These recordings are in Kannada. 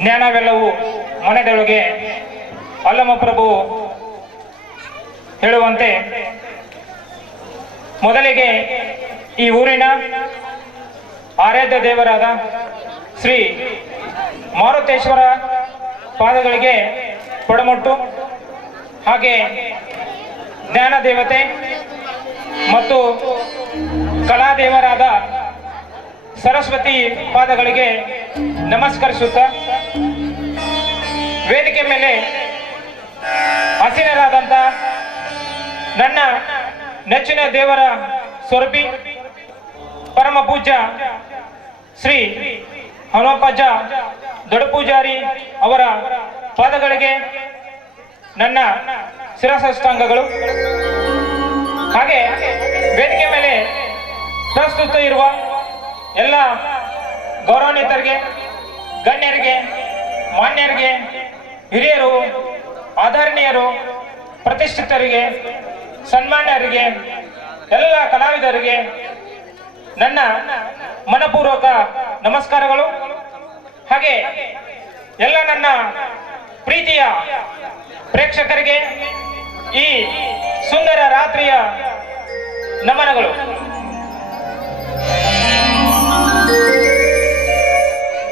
ಜ್ಞಾನವೆಲ್ಲವೂ ಮನದೊಳಗೆ ಅಲ್ಲಮಪ್ರಭು ಹೇಳುವಂತೆ ಮೊದಲಿಗೆ ಈ ಊರಿನ ಆರಾಧ್ಯ ದೇವರಾದ ಶ್ರೀ ಮಾರುತೇಶ್ವರ ಪಾದಗಳಿಗೆ ಪಡಮುಟ್ಟು, ಹಾಗೆ ಜ್ಞಾನ ದೇವತೆ ಮತ್ತು ಕಲಾದೇವರಾದ ಸರಸ್ವತಿ ಪಾದಗಳಿಗೆ ನಮಸ್ಕರಿಸುತ್ತಾ, ವೇದಿಕೆ ಮೇಲೆ ಆಸೀನರಾದಂಥ ನನ್ನ ನೆಚ್ಚಿನ ದೇವರ ಸ್ವರೂಪಿ ಪರಮ ಪೂಜ್ಯ ಶ್ರೀ ಹನುಮಪ್ಪಜ್ಜ ದೊಡ್ಡಪೂಜಾರಿ ಅವರ ಪಾದಗಳಿಗೆ ನನ್ನ ಶಿರಸಾಷ್ಟಾಂಗಗಳು. ಹಾಗೆ ವೇದಿಕೆ ಮೇಲೆ ಪ್ರಸ್ತುತ ಇರುವ ಎಲ್ಲ ಗೌರವಾನ್ವಿತರಿಗೆ, ಗಣ್ಯರಿಗೆ, ಮಾನ್ಯರಿಗೆ, ಹಿರಿಯರು, ಆದರಣೀಯರು, ಪ್ರತಿಷ್ಠಿತರಿಗೆ, ಸನ್ಮಾನ್ಯರಿಗೆ, ಎಲ್ಲ ಕಲಾವಿದರಿಗೆ ನನ್ನ ಮನಪೂರ್ವಕ ನಮಸ್ಕಾರಗಳು. ಹಾಗೆ ಎಲ್ಲ ನನ್ನ ಪ್ರೀತಿಯ ಪ್ರೇಕ್ಷಕರಿಗೆ ಈ ಸುಂದರ ರಾತ್ರಿಯ ನಮನಗಳು.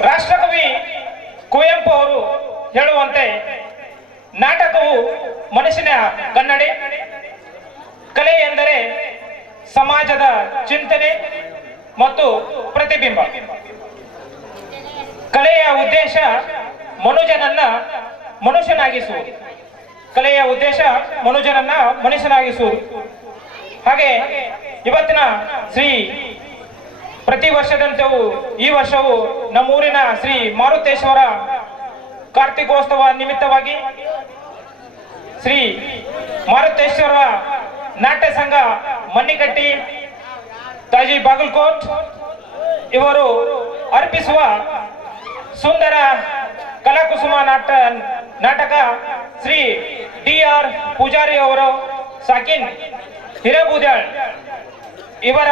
ರಾಷ್ಟ್ರಕವಿ ಕುವೆಂಪು ಅವರು ಹೇಳುವಂತೆ ನಾಟಕವು ಮನುಷ್ಯನ ಕನ್ನಡಿ, ಕಲೆ ಎಂದರೆ ಸಮಾಜದ ಚಿಂತನೆ ಮತ್ತು ಪ್ರತಿಬಿಂಬ. ಕಲೆಯ ಉದ್ದೇಶ ಮನುಜನನ್ನ ಮನುಷ್ಯನಾಗಿಸುವುದು. ಕಲೆಯ ಉದ್ದೇಶ ಮನುಜನನ್ನ ಮನುಷ್ಯನಾಗಿಸುವುದು. ಹಾಗೆ ಇವತ್ತಿನ ಪ್ರತಿ ವರ್ಷದಂತೆಯೂ ಈ ವರ್ಷವೂ ನಮ್ಮೂರಿನ ಶ್ರೀ ಮಾರುತೇಶ್ವರ ಕಾರ್ತಿಕೋತ್ಸವ ನಿಮಿತ್ತವಾಗಿ ಶ್ರೀ ಮಾರುತೇಶ್ವರ ನಾಟ್ಯ ಸಂಘ ಮನ್ನಿಕಟ್ಟಿ ತಾಜಿ ಬಾಗಲಕೋಟ್ ಇವರು ಅರ್ಪಿಸುವ ಸುಂದರ ಕಲಾಕುಸುಮ ನಾಟಕ ಶ್ರೀ DR ಪೂಜಾರಿ ಅವರು ಸಾಕಿನ್ ಹಿರೇಬೂದ್ಯಾಳ್ ಇವರ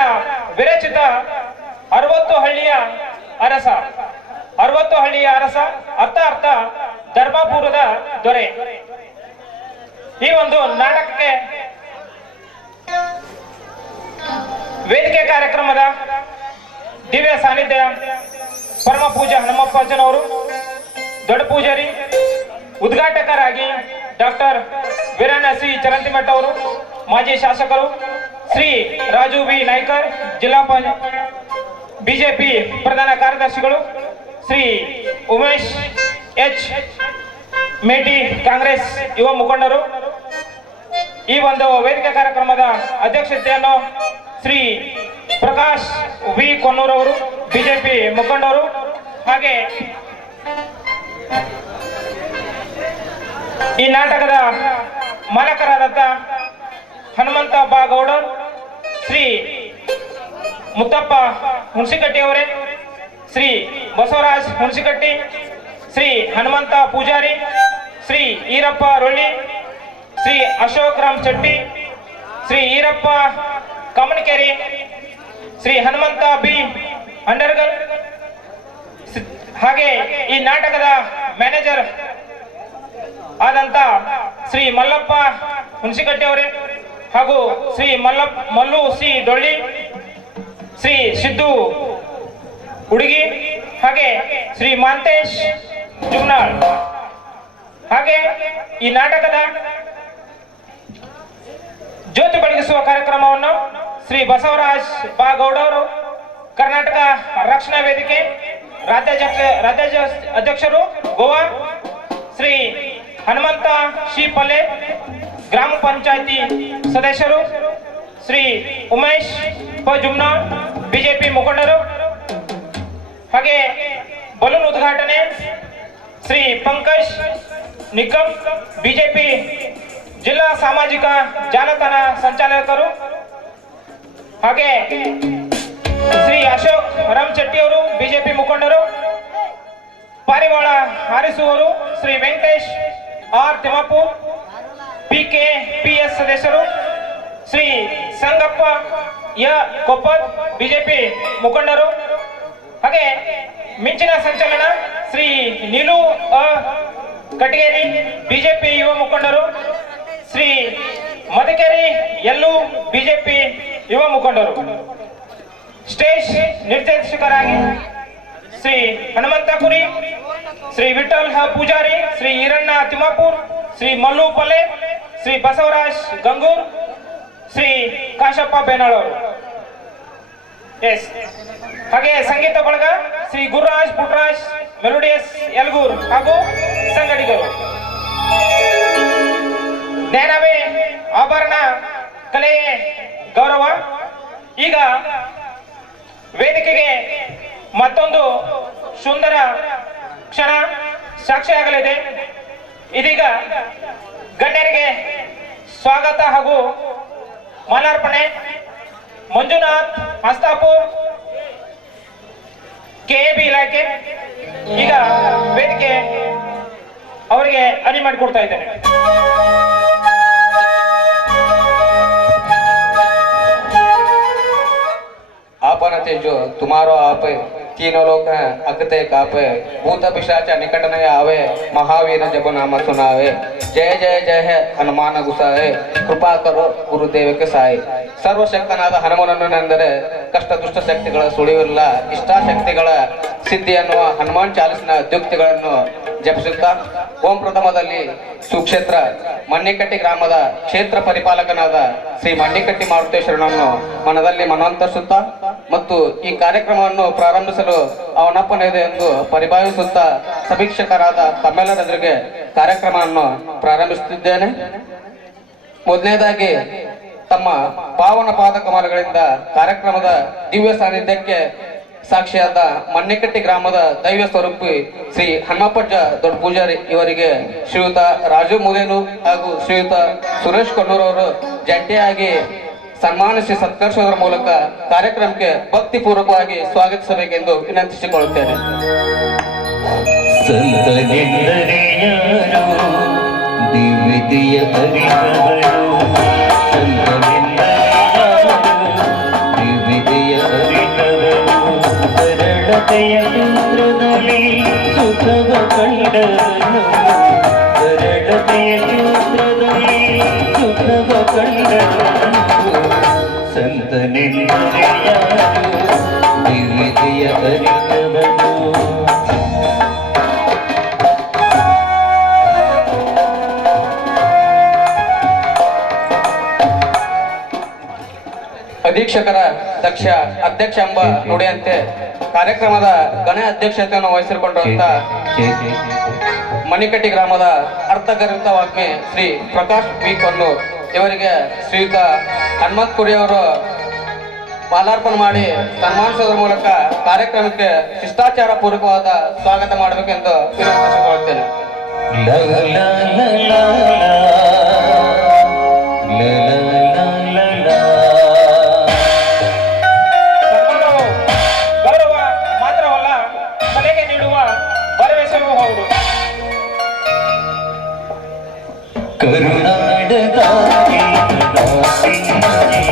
ವಿರಚಿತ 60 ಹಳ್ಳಿಯ ಅರಸ ಅರ್ಥ ಧರ್ಮಪುರದ ದೊರೆ. ಈ ಒಂದು ನಾಟಕಕ್ಕೆ ವೇದಿಕೆ ಕಾರ್ಯಕ್ರಮದ ದಿವ್ಯ ಸಾನ್ನಿಧ್ಯ ಪರಮ ಪೂಜ್ಯ ಹನುಮಪ್ಪಜ್ಜನವರು, ದೊಡ್ಡ ಪೂಜಾರಿ, ಉದ್ಘಾಟಕರಾಗಿ ಡಾಕ್ಟರ್ ವೀರಣ್ಣ ಸಿ ಚರಂತಿಮಠ ಅವರು, ಮಾಜಿ ಶಾಸಕರು ಶ್ರೀ ರಾಜು ಬಿ ನಾಯ್ಕರ್, ಜಿಲ್ಲಾ ಬಿಜೆಪಿ ಪ್ರಧಾನ ಕಾರ್ಯದರ್ಶಿಗಳು ಶ್ರೀ ಉಮೇಶ್ H ಮೇಟಿ, ಕಾಂಗ್ರೆಸ್ ಯುವ ಮುಖಂಡರು. ಈ ಒಂದು ವೇದಿಕೆ ಕಾರ್ಯಕ್ರಮದ ಅಧ್ಯಕ್ಷತೆಯನ್ನು ಶ್ರೀ ಪ್ರಕಾಶ್ ವಿ ಕೊನ್ನೂರ್ ಅವರು, ಬಿಜೆಪಿ ಮುಖಂಡರು. ಹಾಗೆ ಈ ನಾಟಕದ ಮಾಲಕರಾದಂಥ ಹನುಮಂತ ಬಾ ಗೌಡರ್, ಶ್ರೀ ಮುತ್ತಪ್ಪ ಹುಣಸಿಕಟ್ಟಿ ಅವರೇ, ಶ್ರೀ ಬಸವರಾಜ್ ಹುಣಸಿಕಟ್ಟಿ, ಶ್ರೀ ಹನುಮಂತ ಪೂಜಾರಿ, ಶ್ರೀ ಈರಪ್ಪ ರೊಳ್ಳಿ, ಶ್ರೀ ಅಶೋಕ್ ರಾಮ್ ಚಟ್ಟಿ, ಶ್ರೀ ಈರಪ್ಪ ಕಮನಕೆರೆ, ಶ್ರೀ ಹನುಮಂತ ಬಿ ಅಂಡರ್ಗಲ್. ಹಾಗೆ ಈ ನಾಟಕದ ಮ್ಯಾನೇಜರ್ ಆದಂತ ಶ್ರೀ ಮಲ್ಲಪ್ಪ ಹುಣಸಿಕಟ್ಟಿ ಅವರೇ, ಹಾಗೂ ಶ್ರೀ ಮಲ್ಲು ಸಿ ಡೊಳ್ಳಿ, ಶ್ರೀ ಸಿದ್ದು ಹುಡುಗಿ, ಹಾಗೆ ಶ್ರೀ ಮಾಂತೇಶ್ ಜುಮ್ನಾಳ್. ಹಾಗೆ ಈ ನಾಟಕದ ಜ್ಯೋತಿ ಬೆಳಗಿಸುವ ಕಾರ್ಯಕ್ರಮವನ್ನು ಶ್ರೀ ಬಸವರಾಜ್ ಬಾ ಗೌಡರು, ಕರ್ನಾಟಕ ರಕ್ಷಣಾ ವೇದಿಕೆ ರಾಜ್ಯ ಅಧ್ಯಕ್ಷರು ಗೋವಾ, ಶ್ರೀ ಹನುಮಂತ ಶಿ ಪಲ್ಲೆ, ಗ್ರಾಮ ಪಂಚಾಯತಿ ಸದಸ್ಯರು ಶ್ರೀ ಉಮೇಶ್ ಜುಮ್ನಾಳ್, ಬಿಜೆಪಿ ಮುಖಂಡರು. ಹಾಗೆ ಬಲೂನ್ ಉದ್ಘಾಟನೆ ಶ್ರೀ ಪಂಕಜ್ ನಿಕಂ, ಬಿಜೆಪಿ ಜಿಲ್ಲಾ ಸಾಮಾಜಿಕ ಜಾಲತಾಣ ಸಂಚಾಲಕರು. ಹಾಗೆ ಶ್ರೀ ಅಶೋಕ್ ರಾಮಚಟ್ಟಿ ಅವರು, ಬಿಜೆಪಿ ಮುಖಂಡರು. ಪಾರಿವಾಳ ಹಾರಿಸುವವರು ಶ್ರೀ ವೆಂಕಟೇಶ್ ಆರ್ ತಿಮ್ಮಾಪುರ್, PKPS ಸದಸ್ಯರು. ಶ್ರೀ ಸಂಗಪ್ಪ ಕೊಪ್ಪದ್, ಬಿಜೆಪಿ ಮುಖಂಡರು. ಹಾಗೆ ಮಿಂಚಿನ ಸಂಚಲನ ಶ್ರೀ ನೀಲು ಕಟಗೇರಿ ಬಿಜೆಪಿ ಯುವ ಮುಖಂಡರು, ಶ್ರೀ ಮದಕೇರಿ ಎಲ್ಲೂ ಬಿಜೆಪಿ ಯುವ ಮುಖಂಡರು. ಸ್ಟೇಜ್ ನಿರ್ದೇಶಕರಾಗಿ ಶ್ರೀ ಹನುಮಂತ ಕುರಿ, ಶ್ರೀ ವಿಠಲ್ ಪೂಜಾರಿ, ಶ್ರೀ ಈರಣ್ಣ ತಿಮ್ಮಾಪುರ್, ಶ್ರೀ ಮಲ್ಲು ಪಲ್ಲೆ, ಶ್ರೀ ಬಸವರಾಜ್ ಗಂಗೂರ್, ಶ್ರೀ ಕಾಶಪ್ಪ ಬೇನಾಳವರು. ಎಸ್ ಹಾಗೆ ಸಂಗೀತ ಬಳಗ ಶ್ರೀ ಗುರುರಾಜ್ ಪುಟ್ರಾಜ್ ಮೆಲೋಡಿಯಸ್ ಯಲ್ಗೂರ್ ಹಾಗೂ ಸಂಗಡಿಗರು. ಜ್ಞಾನವೇ ಆಭರಣ, ಕಲೆಯೇ ಗೌರವ. ಈಗ ವೇದಿಕೆಗೆ ಮತ್ತೊಂದು ಸುಂದರ ಕ್ಷಣ ಸಾಕ್ಷಿಯಾಗಲಿದೆ. ಇದೀಗ ಗಣ್ಯರಿಗೆ ಸ್ವಾಗತ ಹಾಗೂ ಮಾಲಾರ್ಪಣೆ. ಮಂಜುನಾಥ್ ಹಸ್ತಾಪುರ್, ಕೆಎಬಿ ಇಲಾಖೆ ಈಗ ವೇದಿಕೆ ಅವರಿಗೆ ಅಣಿ ಮಾಡಿಕೊಡ್ತಾ ಇದ್ದೇನೆ. आपन तेजो तुम्हारो आप तीनों लोग हैं अगते कापे भूत पिशाच निकट नहीं आवे महावीर जब नाम सुनावे जय जय जय है हनुमान गुसाए कृपा करो गुरुदेव के साय ಸರ್ವಶಕ್ತನಾದ ಹನುಮನನ್ನು ನೆಂದರೆ ಕಷ್ಟ ದುಷ್ಟ ಶಕ್ತಿಗಳ ಸುಳಿವಿಲ್ಲ, ಇಷ್ಟಾಶಕ್ತಿಗಳ ಸಿದ್ಧಿ ಅನ್ನುವ ಹನುಮಾನ್ ಚಾಲಿಸಿನ ದ್ಯುಕ್ತಿಗಳನ್ನು ಜಪಿಸುತ್ತಾ ಓಂ ಪ್ರಥಮದಲ್ಲಿ ಸುಕ್ಷೇತ್ರ ಮಣ್ಣಿಕಟ್ಟಿ ಗ್ರಾಮದ ಕ್ಷೇತ್ರ ಪರಿಪಾಲಕನಾದ ಶ್ರೀ ಮಣ್ಣಿಕಟ್ಟಿ ಮಾರುತೇಶ್ವರನನ್ನು ಮನದಲ್ಲಿ ಮನವಂತರಿಸುತ್ತಾ ಮತ್ತು ಈ ಕಾರ್ಯಕ್ರಮವನ್ನು ಪ್ರಾರಂಭಿಸಲು ಅವನಪ್ಪನಿದೆ ಎಂದು ಪರಿಭಾವಿಸುತ್ತಾ ಸಮೀಕ್ಷಕರಾದ ತಮ್ಮೆಲ್ಲರೆದುರಿಗೆ ಕಾರ್ಯಕ್ರಮವನ್ನು ಪ್ರಾರಂಭಿಸುತ್ತಿದ್ದೇನೆ. ಮೊದಲನೇದಾಗಿ ತಮ್ಮ ಪಾವನ ಪಾದ ಕಮಲಗಳಿಂದ ಕಾರ್ಯಕ್ರಮದ ದಿವ್ಯ ಸಾನ್ನಿಧ್ಯಕ್ಕೆ ಸಾಕ್ಷಿಯಾದ ಮಣ್ಣಿಕಟ್ಟಿ ಗ್ರಾಮದ ದೈವ ಸ್ವರೂಪಿ ಶ್ರೀ ಹನುಮಪ್ಪಜ್ಜ ದೊಡ್ಡ ಪೂಜಾರಿ ಇವರಿಗೆ ಶ್ರೀಯುತ ರಾಜು ಮುದೇನು ಹಾಗೂ ಶ್ರೀಯುತ ಸುರೇಶ್ ಕೊಣ್ಣೂರವರು ಜಂಟಿಯಾಗಿ ಸನ್ಮಾನಿಸಿ ಸತ್ಕರಿಸುವುದರ ಮೂಲಕ ಕಾರ್ಯಕ್ರಮಕ್ಕೆ ಭಕ್ತಿ ಪೂರ್ವಕವಾಗಿ ಸ್ವಾಗತಿಸಬೇಕೆಂದು ವಿನಂತಿಸಿಕೊಳ್ಳುತ್ತೇನೆ. ಕೇಂದ್ರದಲ್ಲಿ ಸುಖವ ಕಂಡನು, ಕರಡತೆಯ ಕೇಂದ್ರದಲ್ಲಿ ಸುಖವ ಕಂಡನು. ಸಂತನೆಂದರೆ ಯಾರು ದಿವ್ಯತೆಯ ಅರಿತವನು. ಅಧೀಕ್ಷಕರ ದಕ್ಷ ಅಧ್ಯಕ್ಷ ಎಂಬ ನುಡಿಯಂತೆ ಕಾರ್ಯಕ್ರಮದ ಗಣ ಅಧ್ಯಕ್ಷತೆಯನ್ನು ವಹಿಸಿಕೊಂಡಂತ ಮಣಿಕಟ್ಟಿ ಗ್ರಾಮದ ಅರ್ಥಗರ್ಭಿತ ವಾಗ್ಮಿ ಶ್ರೀ ಪ್ರಕಾಶ್ ಬಿ ಕೊನ್ನೂರ್ ಇವರಿಗೆ ಶ್ರೀಯುತ ಹನುಮಂತ್ ಕುರಿ ಅವರು ಮಾಲಾರ್ಪಣೆ ಮಾಡಿ ಸನ್ಮಾನಿಸುವುದರ ಮೂಲಕ ಕಾರ್ಯಕ್ರಮಕ್ಕೆ ಶಿಷ್ಟಾಚಾರ ಪೂರ್ವಕವಾದ ಸ್ವಾಗತ ಮಾಡಬೇಕೆಂದು ವಿನಂತಿಸಿಕೊಳ್ಳುತ್ತೇನೆ. ಕರುಣಾಡದಾಗಿ ಕರುಣಾಡದಾಗಿ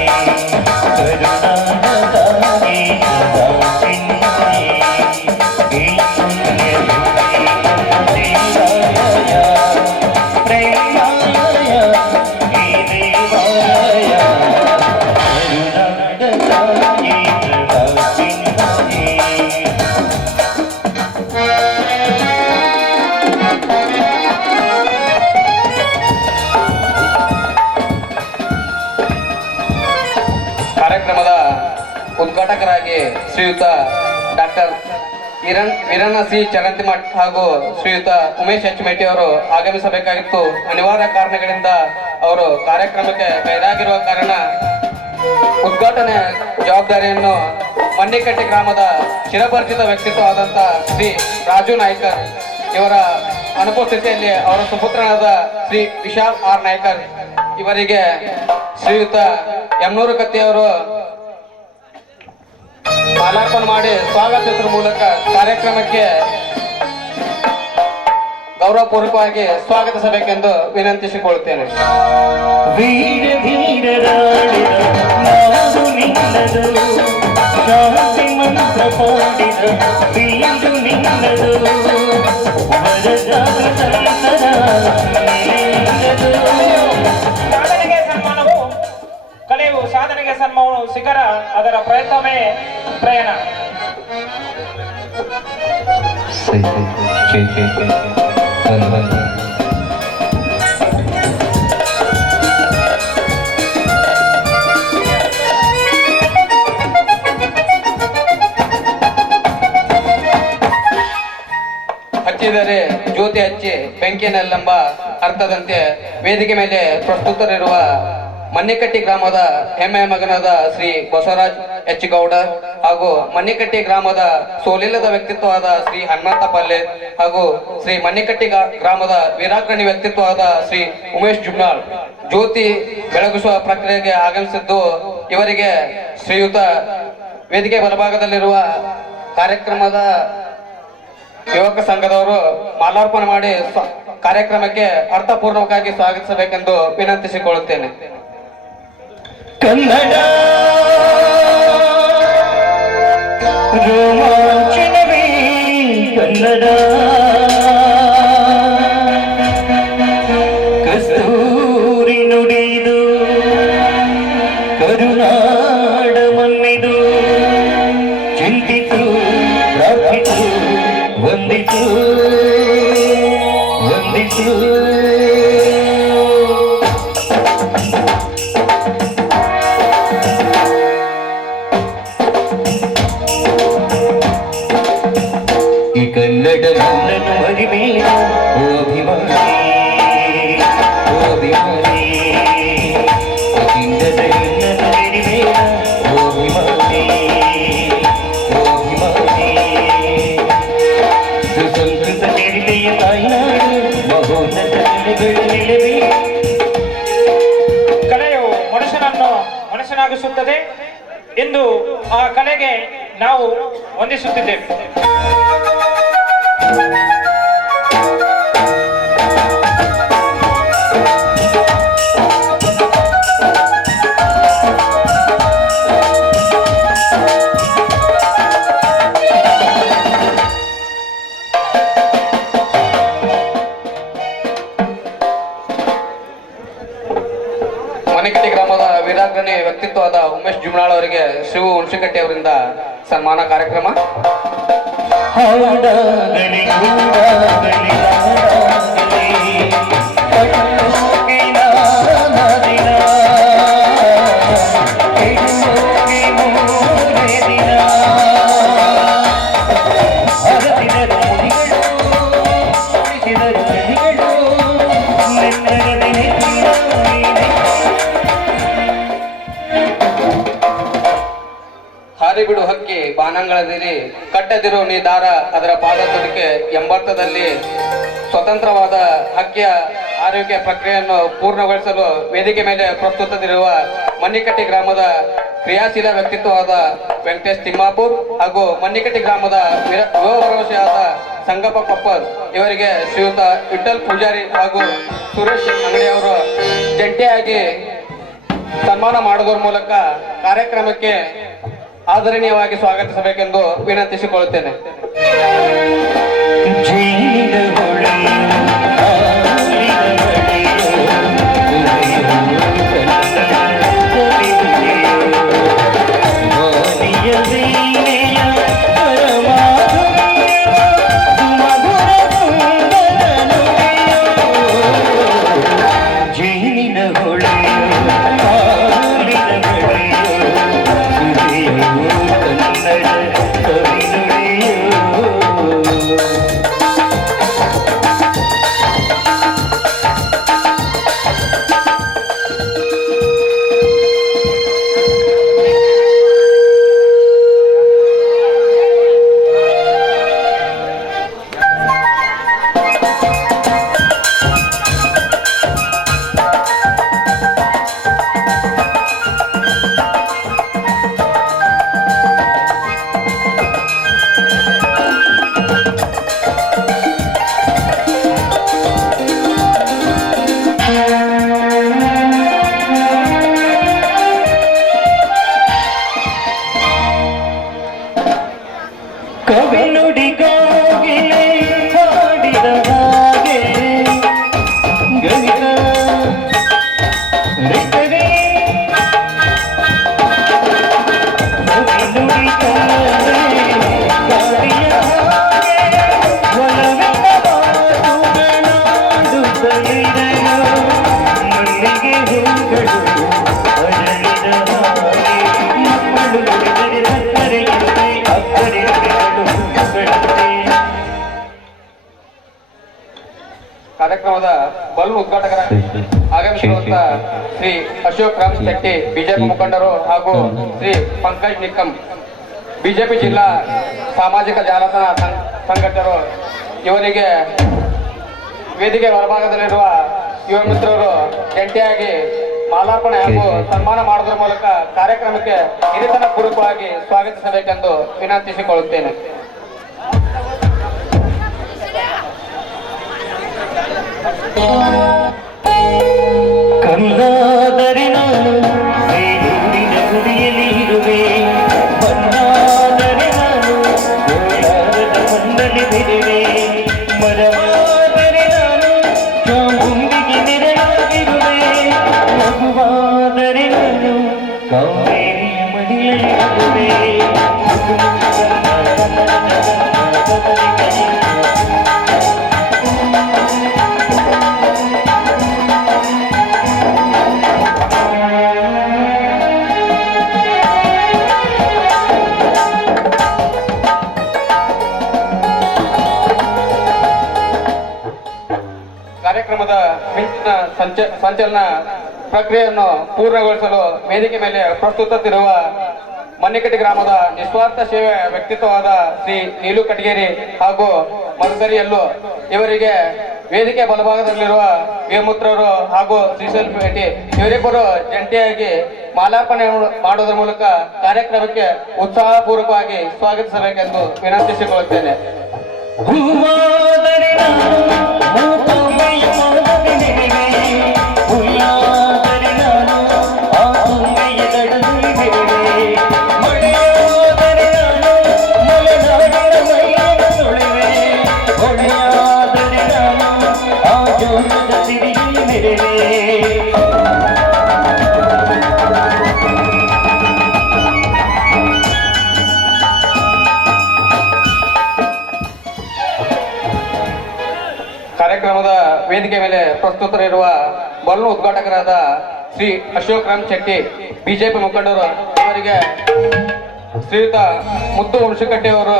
ಕಾರ್ಯಕ್ರಮದ ಉದ್ಘಾಟಕರಾಗಿ ಶ್ರೀಯುತ ಡಾಕ್ಟರ್ ವೀರಣ್ಣ ಸಿ ಚರಂತಿಮಠ್ ಹಾಗೂ ಶ್ರೀಯುತ ಉಮೇಶ್ ಎಚ್ ಮೇಟಿ ಅವರು ಆಗಮಿಸಬೇಕಾಗಿತ್ತು. ಅನಿವಾರ್ಯ ಕಾರಣಗಳಿಂದ ಅವರು ಕಾರ್ಯಕ್ರಮಕ್ಕೆ ಗೈರಾಗಿರುವ ಕಾರಣ ಉದ್ಘಾಟನೆ ಜವಾಬ್ದಾರಿಯನ್ನು ಮಣ್ಣಿಕಟ್ಟಿ ಗ್ರಾಮದ ಚಿರಪರಿಚಿತ ವ್ಯಕ್ತಿತ್ವವಾದಂಥ ಶ್ರೀ ರಾಜು ನಾಯ್ಕರ್ ಇವರ ಅನುಪಸ್ಥಿತಿಯಲ್ಲಿ ಅವರ ಸುಪುತ್ರನಾದ ಶ್ರೀ ವಿಶಾಲ್ ಆರ್ ನಾಯ್ಕರ್ ಇವರಿಗೆ ಶ್ರೀಯುತ ಯಮನೂರು ಕತ್ತಿಯವರು ಮಾಲಾರ್ಪಣೆ ಮಾಡಿ ಸ್ವಾಗತಿಸುವ ಮೂಲಕ ಕಾರ್ಯಕ್ರಮಕ್ಕೆ ಗೌರವಪೂರ್ವಕವಾಗಿ ಸ್ವಾಗತಿಸಬೇಕೆಂದು ವಿನಂತಿಸಿಕೊಳ್ಳುತ್ತೇನೆ. ವೀರ ಧೀರರಾಡಿದ ನಾಡು ನಿನ್ನದು, ಶಾಂತಿ ಮಂತ್ರ ಪಾಡಿದ ಬೀಡು ನಿನ್ನದು. ಸಾಧನೆಗೆ ಸನ್ಮಾನವು ಕಲೆಯು ಸಾಧನೆಗೆ ಸನ್ಮಾನವು ಶಿಖರ ಅದರ ಪ್ರಯತ್ನವೇ ಪ್ರಯಾಣ. ಸೈ ಜೈ ಜೈ ಜೈ ಧನ್ಯವಾದ. ಹಚ್ಚಿದರೆ ಜ್ಯೋತಿ ಹಚ್ಚಿ ಬೆಂಕಿಯನ್ನೆಲ್ಲೆಂಬ ಅರ್ಥದಂತೆ ವೇದಿಕೆ ಮೇಲೆ ಪ್ರಸ್ತುತರಿರುವ ಮನ್ನಿಕಟ್ಟಿ ಗ್ರಾಮದ ಹೆಮ್ಮೆಯ ಮಗನಾದ ಶ್ರೀ ಬಸವರಾಜ್ ಎಚ್ ಗೌಡ ಹಾಗೂ ಮನ್ನಿಕಟ್ಟಿ ಗ್ರಾಮದ ಸೋಲಿಲ್ಲದ ವ್ಯಕ್ತಿತ್ವವಾದ ಶ್ರೀ ಹನುಮಂತ ಪಲ್ಲೆ ಹಾಗೂ ಶ್ರೀ ಮನ್ನಿಕಟ್ಟಿ ಗ್ರಾಮದ ವೀರಾಗ್ರಣಿ ವ್ಯಕ್ತಿತ್ವವಾದ ಶ್ರೀ ಉಮೇಶ್ ಜುಮ್ನಾಳ್ ಜ್ಯೋತಿ ಬೆಳಗಿಸುವ ಪ್ರಕ್ರಿಯೆಗೆ ಆಗಮಿಸಿದ್ದು ಇವರಿಗೆ ಶ್ರೀಯುತ ವೇದಿಕೆ ಬಲಭಾಗದಲ್ಲಿರುವ ಕಾರ್ಯಕ್ರಮದ ಯುವಕ ಸಂಘದವರು ಮಾಲಾರ್ಪಣೆ ಮಾಡಿ ಕಾರ್ಯಕ್ರಮಕ್ಕೆ ಅರ್ಥಪೂರ್ಣವಾಗಿ ಸ್ವಾಗತಿಸಬೇಕೆಂದು ವಿನಂತಿಸಿಕೊಳ್ಳುತ್ತೇನೆ. ಕನ್ನಡ ರೋಮಾಂಚನವೇ ಕನ್ನಡ ಕಸ್ತೂರಿ ನುಡಿದು ಕರುನಾಡ ಮಣ್ಣಿದು ಚಿಂತಿತು ಪ್ರಾರ್ಥಿತು ವಂದಿತು ವಂದಿತು ಈ ಕನ್ನಡ ಮಣ್ಣನ್ನು ಮರಿಬೇಡ ಓ ಅಭಿಮಾನಿ ಓ ಅಭಿಮಾನಿ ಚಿನ್ನದ ಹೆಣ್ಣನ್ನು ಮರಿಬೇಡ ಓ ಅಭಿಮಾನಿ ಓ ಅಭಿಮಾನಿ ಸುಸಂಸ್ಕೃತ ನೆಲೆಯ ತಾಯ್ನಾಡು ಮಹೋನ್ನತ ನೆಲೆಗಳ ನೆಲೆವೇ. ಕಲೆಯು ಮನುಷ್ಯನನ್ನು ಮನುಷ್ಯನಾಗಿಸುತ್ತದೆ ಎಂದು ಆ ಕಲೆಗೆ ನಾವು ವಂದಿಸುತ್ತಿದ್ದೇವೆ. ಮನೆಕಟ್ಟಿ ಗ್ರಾಮದ ವೀರಾಗ್ರಣಿ ವ್ಯಕ್ತಿತ್ವವಾದ ಉಮೇಶ್ ಜುಮ್ನಾಳ್ ಅವರಿಗೆ ಶಿವು ಹುಣಸಿಕಟ್ಟಿ ಅವರಿಂದ ಸನ್ಮಾನ ಕಾರ್ಯಕ್ರಮ. ಹಾಡಾಗಲಿ ಗೂಡಾಗಲಿ ನಾಡಾಗಲಿ ಕಣ್ಣೋಗಿ ನಾನದಿನ ಕೆಡುವೋಗಿ ಮೂರೇ ದಿನ ಹರಸಿದರು ಮುನಿಗಳು ಉಳಿಸಿದರು ಚಳಿಗಳು ನೆನ್ನರದೆ ನೆಚ್ಚಿನ ನೀನೆ. ಹಾರಿಬಿಡು ಹಕ್ಕಿ ಬಾನಂಗಳದಿರಿ ಕಟ್ಟದಿರು ನೀ ದಾರ ಅದರ ಪಾದ ತೊಡಿಕೆ ಎಂಬರ್ಥದಲ್ಲಿ ಸ್ವತಂತ್ರವಾದ ಹಕ್ಕಿಯ ಆರೋಗ್ಯ ಪ್ರಕ್ರಿಯೆಯನ್ನು ಪೂರ್ಣಗೊಳಿಸಲು ವೇದಿಕೆ ಮೇಲೆ ಪ್ರಸ್ತುತವಿರುವ ಮನ್ನಿಕಟ್ಟಿ ಗ್ರಾಮದ ಕ್ರಿಯಾಶೀಲ ವ್ಯಕ್ತಿತ್ವವಾದ ವೆಂಕಟೇಶ್ ತಿಮ್ಮಾಪುರ್ ಹಾಗೂ ಮನ್ನಿಕಟ್ಟಿ ಗ್ರಾಮದ ಯುವ ಭರವಸೆಯಾದ ಸಂಗಪ್ಪ ಕೊಪ್ಪರ್ ಇವರಿಗೆ ಶ್ರೀಯುತ ವಿಠಲ್ ಪೂಜಾರಿ ಹಾಗೂ ಸುರೇಶ್ ಅಂಗಡಿಯವರು ಜಂಟಿಯಾಗಿ ಸನ್ಮಾನ ಮಾಡುವುದರ ಮೂಲಕ ಕಾರ್ಯಕ್ರಮಕ್ಕೆ ಆದರಣೀಯವಾಗಿ ಸ್ವಾಗತಿಸಬೇಕೆಂದು ವಿನಂತಿಸಿಕೊಳ್ಳುತ್ತೇನೆ. ಜೀವಿದ ಹೊಳೆಯು ಆಲಿದ ಹೊಳೆಯು ವಾಣಿಯ ವೀಣೆಯ ಪರಮಾಧುರ್ಯ ಸುಮಧುರ ಸುಂದರ ನುಡಿಯು. ಜೀವಿದ ಹೊಳೆಯು ಆಲಿದ ಹೊಳೆಯು ಕನ್ನಡ ಕವಿನುಡಿಯು. ಕಾರ್ಯಕ್ರಮದ ಬಲ್ಲು ಉದ್ಘಾಟಕರಾಗಿ ಆಗಮಿಸಿರುವಂತ ಶ್ರೀ ಅಶೋಕ್ ರಾಮ್ ಶೆಟ್ಟಿ ಬಿಜೆಪಿ ಮುಖಂಡರು ಹಾಗೂ ಶ್ರೀ ಪಂಕಜ್ ನಿಕ್ಕಂ ಬಿಜೆಪಿ ಜಿಲ್ಲಾ ಸಾಮಾಜಿಕ ಜಾಲತಾಣ ಸಂಘಟಕರು ಇವರಿಗೆ ವೇದಿಕೆ ಹೊರಭಾಗದಲ್ಲಿರುವ ಯುವ ಮಿತ್ರರು ಜಂಟಿಯಾಗಿ ಮಾಲಾರ್ಪಣೆ ಹಾಗೂ ಸನ್ಮಾನ ಮಾಡುವುದರ ಮೂಲಕ ಕಾರ್ಯಕ್ರಮಕ್ಕೆ ಹಿರಿತನ ಪೂರ್ವಕವಾಗಿ ಸ್ವಾಗತಿಸಬೇಕೆಂದು ವಿನಂತಿಸಿಕೊಳ್ಳುತ್ತೇನೆ. ಕಲ್ಲಾದರೆ ನಾನು ಬೇರೂರಿನ ಗುಡಿಯಲ್ಲಿ ಇರುವೆ, ಮಣ್ಣಾದರೆ ನಾನು ಗೋಳಾರದ ಮಣ್ಣಲ್ಲಿ ಬೆರೆವೆ, ಮರವಾದರೆ ನಾನು ಚಾಮುಂಡಿಗೆ ನೆರಳಾಗಿರುವೆ, ಮಗುವಾದರೆ ನಾನು ಕಾವೇರಿಯ ಮಡಿಲಲ್ಲಿರುವೆ. ಕಾರ್ಯಕ್ರಮದ ಮಿಂಚಿನ ಸಂಚಲನ ಪ್ರಕ್ರಿಯೆಯನ್ನು ಪೂರ್ಣಗೊಳಿಸಲು ವೇದಿಕೆ ಮೇಲೆ ಪ್ರಸ್ತುತವಿರುವ ಮನ್ನಿಕಟ್ಟಿ ಗ್ರಾಮದ ನಿಸ್ವಾರ್ಥ ಸೇವೆ ವ್ಯಕ್ತಿತ್ವವಾದ ಶ್ರೀ ನೀಲು ಕಟಗೇರಿ ಹಾಗೂ ಮಧುಕರಿಯಲ್ಲು ಇವರಿಗೆ ವೇದಿಕೆ ಬಲಭಾಗದಲ್ಲಿರುವ ಯುವಮಿತ್ರರು ಹಾಗೂ ಶ್ರೀಶೈಲ್ ಭೇಟಿ ಇವರಿಬ್ಬರು ಜಂಟಿಯಾಗಿ ಮಾಲಾರ್ಪಣೆ ಮಾಡುವುದರ ಮೂಲಕ ಕಾರ್ಯಕ್ರಮಕ್ಕೆ ಉತ್ಸಾಹಪೂರ್ವಕವಾಗಿ ಸ್ವಾಗತಿಸಬೇಕೆಂದು ವಿನಂತಿಸಿಕೊಳ್ಳುತ್ತೇನೆ. ಹೂವಾದರೆ ನಾನು ಮೂಕಮ್ಮಯ್ಯ ಮನವಿನೆವೆ, ಹುಲ್ಲಾದರೆ ನಾನು ಆ ತುಂಗೆಯ ದಡದಲ್ಲಿ ಬೆರೆವೆ, ಮಳೆಯಾದರೆ ನಾನು ಮಲೆನಾಡಿನ ಮೈಯನ್ನು ತೊಳೆವೆ, ಹೊಳೆಯಾದರೆ ನಾನು ಆ ಜೋಳದ ಸಿರಿಯಲ್ಲಿ ಮೆರೆವೆ. ಕಾರ್ಯಕ್ರಮದ ವೇದಿಕೆ ಮೇಲೆ ಪ್ರಸ್ತುತರಿರುವ ಬಲ್ಲು ಉದ್ಘಾಟಕರಾದ ಶ್ರೀ ಅಶೋಕ್ ರಾಮ್ ಶೆಟ್ಟಿ ಬಿಜೆಪಿ ಮುಖಂಡರು ಇವರಿಗೆ ಶ್ರೀಯುತ ಮುದ್ದು ಹುಣಸಿಕಟ್ಟಿ ಅವರು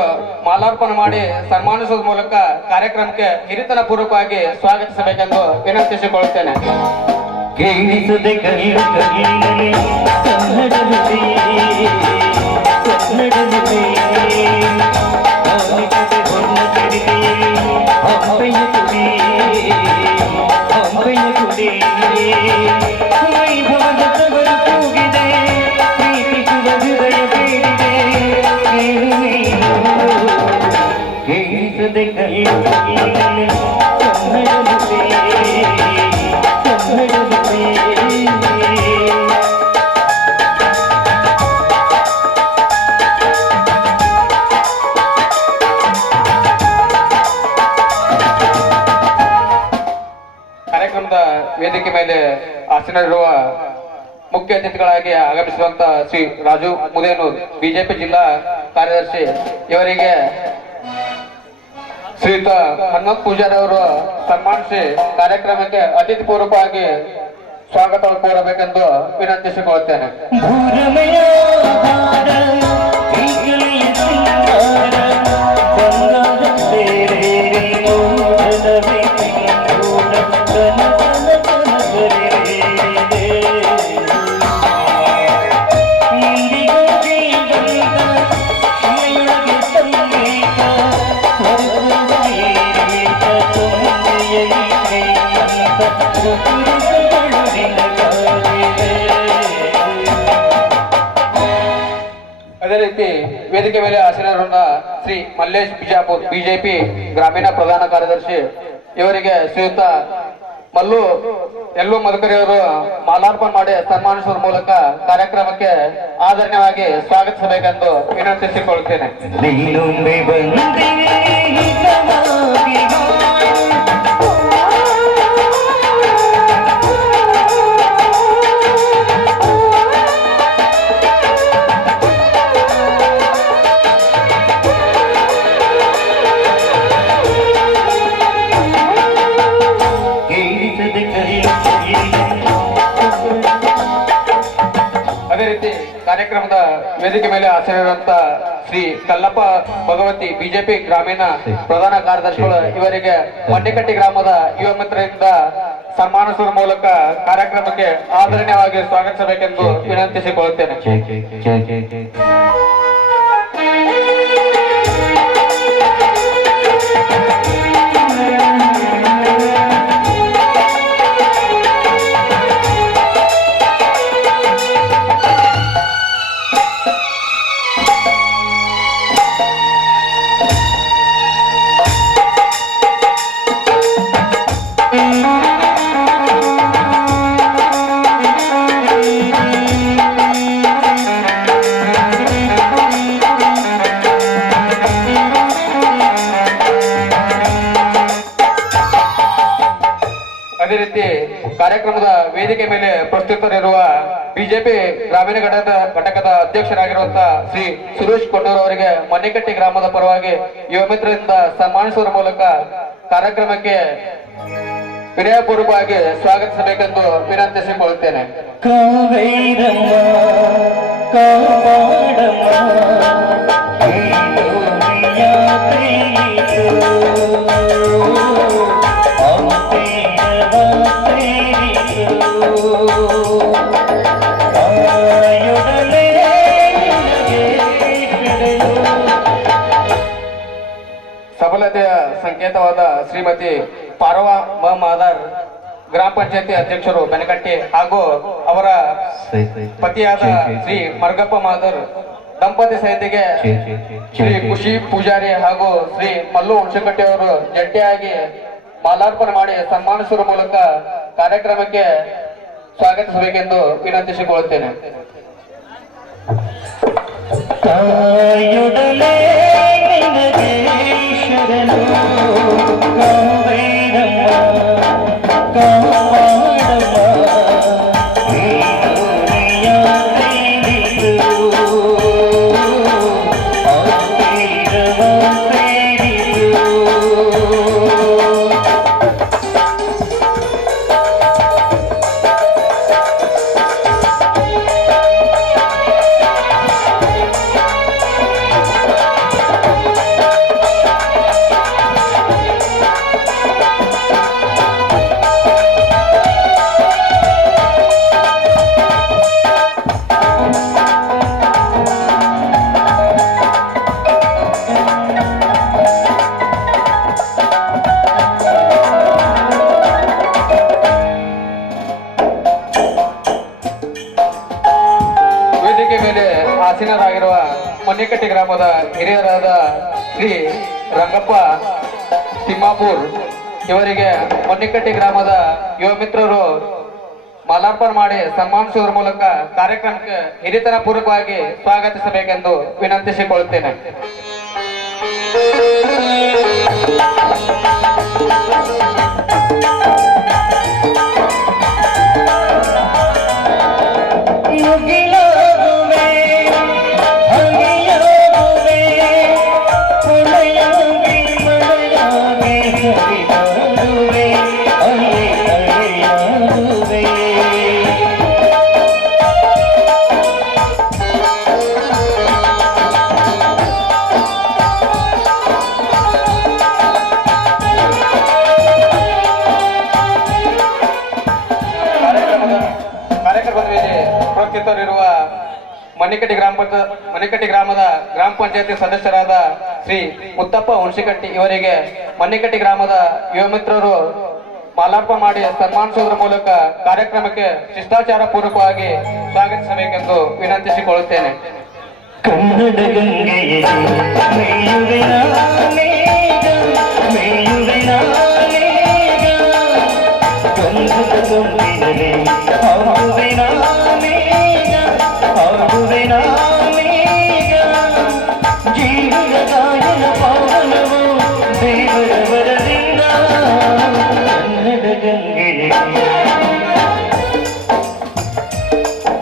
ಮಾಲಾರ್ಪಣೆ ಮಾಡಿ ಸನ್ಮಾನಿಸುವ ಮೂಲಕ ಕಾರ್ಯಕ್ರಮಕ್ಕೆ ಹಿರಿತನ ಪೂರ್ವಕವಾಗಿ ಸ್ವಾಗತಿಸಬೇಕೆಂದು ವಿನಂತಿಸಿಕೊಳ್ಳುತ್ತೇನೆ. ಕೇಳಿಸದೆ ಕಲ್ಲು ಕಲ್ಲಿನಲ್ಲಿ ಕನ್ನಡದಲ್ಲಿ ಕನ್ನಡದಲ್ಲಿ ಕಾಲಿಕತೆ ಹೊನ್ನ ಕಡಿಗೆಯಲ್ಲಿ ಅಂಬೆಯ ಕುಡಿ ಅಂಬೆಯ ಕುಡಿ ವೈಭವದ ತವರು ಕೂಗಿದೆ, ಪ್ರೀತಿಸುವ ಹೃದಯ ಬೇಡಿದೆ, ಕೇಳು ನೀನು ಕೇಳಿಸದೆ ಕಲ್ಲು ಕಲ್ಲಿನಲ್ಲಿ ಕನ್ನಡದಲ್ಲಿ ಕನ್ನಡದಲ್ಲಿ. ಕಾರ್ಯಕ್ರಮದ ವೇದಿಕೆ ಮೇಲೆ ಆಸೀನರಿರುವ ಮುಖ್ಯ ಅತಿಥಿಗಳಾಗಿ ಆಗಮಿಸಿರುವಂತ ಶ್ರೀ ರಾಜು ಮುದೇನೂರ್ ಬಿಜೆಪಿ ಜಿಲ್ಲಾ ಕಾರ್ಯದರ್ಶಿ ಇವರಿಗೆ ಶ್ರೀಯುತ ಹನುಮಂತ್ ಪೂಜಾರಿ ಅವರು ಸನ್ಮಾನಿಸಿ ಕಾರ್ಯಕ್ರಮಕ್ಕೆ ಅತಿಥಿ ಪೂರ್ವಕವಾಗಿ ಸ್ವಾಗತ ಕೋರಬೇಕೆಂದು ವಿನಂತಿಸಿಕೊಳ್ಳುತ್ತೇನೆ. ಭೂರಮೆಯ ಹಾರ, ಈಗಲೇ ಸಿಂಗಾರ, ಬಂಗಾರ ಬೇರೆ ನೋಡಲವೇ ನೋಡ, ಕನಸನ ಕನಸರೇ ಇಂದಿಗೂ ಜೀವಂತ, ಶಿಲೆಯೊಳಗೆ ಸಂಗೀತ, ಸ್ವರ್ಗದ ಏರಿತ, ತುಂಗೆಯಲ್ಲಿ ಶ್ರೀಮಂತ, ಋತುರುಗಳು ನಿನಗಾಗಿವೆ. ಅದೇ ರೀತಿ ವೇದಿಕೆ ಮೇಲೆ ಆಸೀನರಾದ ಶ್ರೀ ಮಲ್ಲೇಶ್ ಬಿಜಾಪುರ್ ಬಿಜೆಪಿ ಗ್ರಾಮೀಣ ಪ್ರಧಾನ ಕಾರ್ಯದರ್ಶಿ ಇವರಿಗೆ ಶ್ರೀಯುತ ಎಲ್ಲೂ ಮಧುಕರಿ ಅವರು ಮಾಲಾರ್ಪಣೆ ಮಾಡಿ ಸನ್ಮಾನಿಸುವ ಮೂಲಕ ಕಾರ್ಯಕ್ರಮಕ್ಕೆ ಆದರಣೀಯವಾಗಿ ಸ್ವಾಗತಿಸಬೇಕೆಂದು ವಿನಂತಿಸಿಕೊಳ್ಳುತ್ತೇನೆ. ನೀನೊಮ್ಮೆ ಬಂದೆ ಹಿತವಾಗಿ ಕೇಳಿಸದೆ ಕರೆಯುತ್ತೀರಿ. ಅದೇ ರೀತಿ ಕಾರ್ಯಕ್ರಮದ ವೇದಿಕೆ ಮೇಲೆ ಆಸೀನರಾದಂತ ಶ್ರೀ ಕಲ್ಲಪ್ಪ ಭಗವತಿ ಬಿಜೆಪಿ ಗ್ರಾಮೀಣ ಪ್ರಧಾನ ಕಾರ್ಯದರ್ಶಿಗಳು ಇವರಿಗೆ ಮಣ್ಣಿಕಟ್ಟಿ ಗ್ರಾಮದ ಯುವ ಮಿತ್ರರಿಂದ ಸನ್ಮಾನಿಸುವ ಮೂಲಕ ಕಾರ್ಯಕ್ರಮಕ್ಕೆ ಆದರಣೀಯವಾಗಿ ಸ್ವಾಗತಿಸಬೇಕೆಂದು ವಿನಂತಿಸಿಕೊಳ್ಳುತ್ತೇನೆ. ಅದೇ ರೀತಿ ಕಾರ್ಯಕ್ರಮದ ವೇದಿಕೆ ಮೇಲೆ ಪ್ರಸ್ತುತರಿರುವ ಬಿಜೆಪಿ ಗ್ರಾಮೀಣ ಘಟಕದ ಅಧ್ಯಕ್ಷರಾಗಿರುವಂತಹ ಶ್ರೀ ಸುರೇಶ್ ಕೊಂಡೂರು ಅವರಿಗೆ ಮಣ್ಣಿಕಟ್ಟಿ ಗ್ರಾಮದ ಪರವಾಗಿ ಯುವ ಮಿತ್ರರಿಂದ ಸನ್ಮಾನಿಸುವ ಮೂಲಕ ಕಾರ್ಯಕ್ರಮಕ್ಕೆ ವಿನಯಪೂರ್ವಕವಾಗಿ ಸ್ವಾಗತಿಸಬೇಕೆಂದು ವಿನಂತಿಸಿಕೊಳ್ಳುತ್ತೇನೆ. ಕಾವೇರಮ್ಮ ಕಾಪಾಡಮ್ಮ ಸಫಲತೆಯ ಸಂಕೇತವಾದ ಶ್ರೀಮತಿ ಪಾರ್ವ ಮಾದಾರ್ ಗ್ರಾಮ ಪಂಚಾಯತಿ ಅಧ್ಯಕ್ಷರು ಬೆನಕಟ್ಟಿ ಹಾಗೂ ಅವರ ಪತಿಯಾದ ಶ್ರೀ ಮರ್ಗಪ್ಪ ಮಾದರ್ ದಂಪತಿ ಸಹಿತಿಗೆ ಶ್ರೀ ಖುಷಿ ಪೂಜಾರಿ ಹಾಗೂ ಶ್ರೀ ಮಲ್ಲು ಹುಣಸಕಟ್ಟಿ ಅವರು ಜಂಟಿಯಾಗಿ ಮಾಲಾರ್ಪಣೆ ಮಾಡಿ ಸನ್ಮಾನಿಸುವ ಮೂಲಕ ಕಾರ್ಯಕ್ರಮಕ್ಕೆ ಸ್ವಾಗತಿಸಬೇಕೆಂದು ವಿನಂತಿಸಿಕೊಳ್ಳುತ್ತೇನೆ. ಆಸೀನರಾಗಿರುವ ಮಣ್ಣಿಕಟ್ಟಿ ಗ್ರಾಮದ ಹಿರಿಯರಾದ ಶ್ರೀ ರಂಗಪ್ಪ ತಿಮ್ಮಾಪುರ್ ಇವರಿಗೆ ಮಣ್ಣಿಕಟ್ಟಿ ಗ್ರಾಮದ ಯುವ ಮಿತ್ರರು ಮಾಲಾರ್ಪಣೆ ಮಾಡಿ ಸನ್ಮಾನಿಸುವ ಮೂಲಕ ಕಾರ್ಯಕ್ರಮಕ್ಕೆ ಹಿರಿತನ ಪೂರ್ವಕವಾಗಿ ಸ್ವಾಗತಿಸಬೇಕೆಂದು ವಿನಂತಿಸಿಕೊಳ್ಳುತ್ತೇನೆ. ಉಪಸ್ಥಿತರಿರುವ ಮಣ್ಣಿಕಟ್ಟಿ ಗ್ರಾಮದ ಗ್ರಾಮ ಪಂಚಾಯತಿ ಸದಸ್ಯರಾದ ಶ್ರೀ ಮುತ್ತಪ್ಪ ಹುಣಸಿಕಟ್ಟಿ ಇವರಿಗೆ ಮಣ್ಣಿಕಟ್ಟಿ ಗ್ರಾಮದ ಯುವ ಮಿತ್ರರು ಮಾಲಾರ್ಪಣೆ ಮಾಡಿ ಸನ್ಮಾನಿಸುವುದರ ಮೂಲಕ ಕಾರ್ಯಕ್ರಮಕ್ಕೆ ಶಿಷ್ಟಾಚಾರ ಪೂರ್ವಕವಾಗಿ ಸ್ವಾಗತಿಸಬೇಕೆಂದು ವಿನಂತಿಸಿಕೊಳ್ಳುತ್ತೇನೆ. ಕನ್ನಡ ಗಂಗೆಯೇ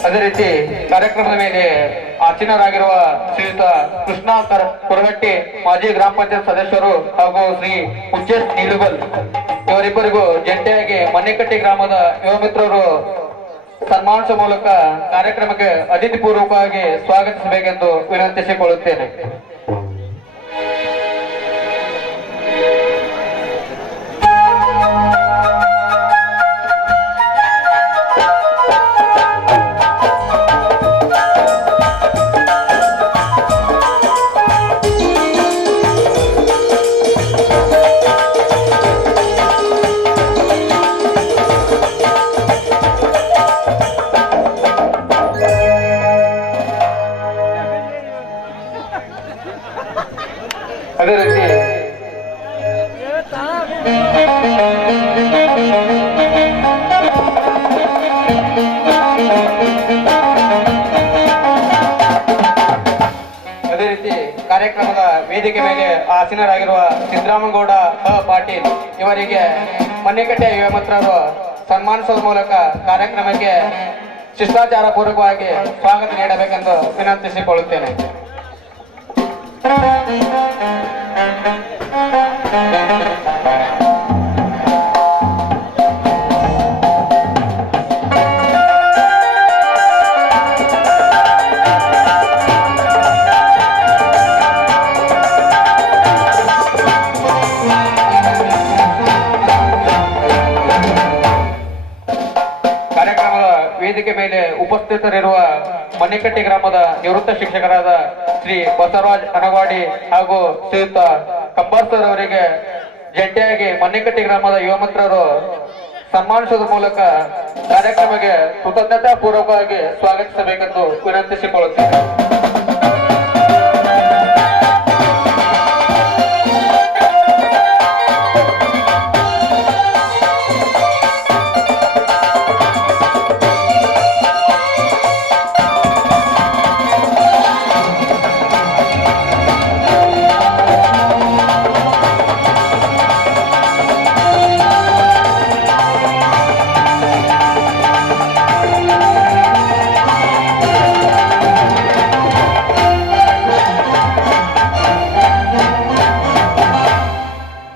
ಅದೇ ರೀತಿ ಕಾರ್ಯಕ್ರಮದ ಮೇಲೆ ಆಸೀನರಾಗಿರುವ ಶ್ರೀಯುತ ಕೃಷ್ಣ ಕೊರಗಟ್ಟಿ ಮಾಜಿ ಗ್ರಾಮ ಪಂಚಾಯತ್ ಸದಸ್ಯರು ಹಾಗೂ ಶ್ರೀ ಉಚ್ಚೇಶ್ ನೀಲುಗಲ್ ಇವರಿಬ್ಬರಿಗೂ ಜಂಟಿಯಾಗಿ ಮಣ್ಣಿಕಟ್ಟಿ ಗ್ರಾಮದ ಯುವ ಮಿತ್ರರು ಸನ್ಮಾನಿಸುವ ಮೂಲಕ ಕಾರ್ಯಕ್ರಮಕ್ಕೆ ಅತಿಥಿ ಪೂರ್ವಕವಾಗಿ ಸ್ವಾಗತಿಸಬೇಕೆಂದು ವಿನಂತಿಸಿಕೊಳ್ಳುತ್ತೇನೆ. ಅದೇ ರೀತಿ ಕಾರ್ಯಕ್ರಮದ ವೇದಿಕೆ ಮೇಲೆ ಆಸೀನರಾಗಿರುವ ಸಿದ್ದರಾಮಗೌಡ ಪಾಟೀಲ್ ಇವರಿಗೆ ಮನ್ನಿಕಟ್ಟೆ ಯುವಮಿತ್ರರು ಸನ್ಮಾನಿಸುವ ಮೂಲಕ ಕಾರ್ಯಕ್ರಮಕ್ಕೆ ಶಿಷ್ಟಾಚಾರ ಪೂರ್ವಕವಾಗಿ ಸ್ವಾಗತ ನೀಡಬೇಕೆಂದು ವಿನಂತಿಸಿಕೊಳ್ಳುತ್ತೇನೆ. ಕಾರ್ಯಕ್ರಮದ ವೇದಿಕೆ ಮೇಲೆ ಉಪಸ್ಥಿತರಿರುವ ಮನ್ನಿಕಟ್ಟಿ ಗ್ರಾಮದ ನಿವೃತ್ತ ಶಿಕ್ಷಕರಾದ ಶ್ರೀ ಬಸವರಾಜ್ ಅನವಾಡಿ ಹಾಗೂ ಶ್ರೀಯುತ ಕಂಬಾರ್ಸರ್ ಅವರಿಗೆ ಜಂಟಿಯಾಗಿ ಮನ್ನಿಕಟ್ಟಿ ಗ್ರಾಮದ ಯುವ ಮಿತ್ರರು ಸನ್ಮಾನಿಸುವ ಮೂಲಕ ಕಾರ್ಯಕ್ರಮಕ್ಕೆ ಕೃತಜ್ಞತಾ ಪೂರ್ವಕವಾಗಿ ಸ್ವಾಗತಿಸಬೇಕೆಂದು ವಿನಂತಿಸಿಕೊಳ್ಳುತ್ತೇನೆ.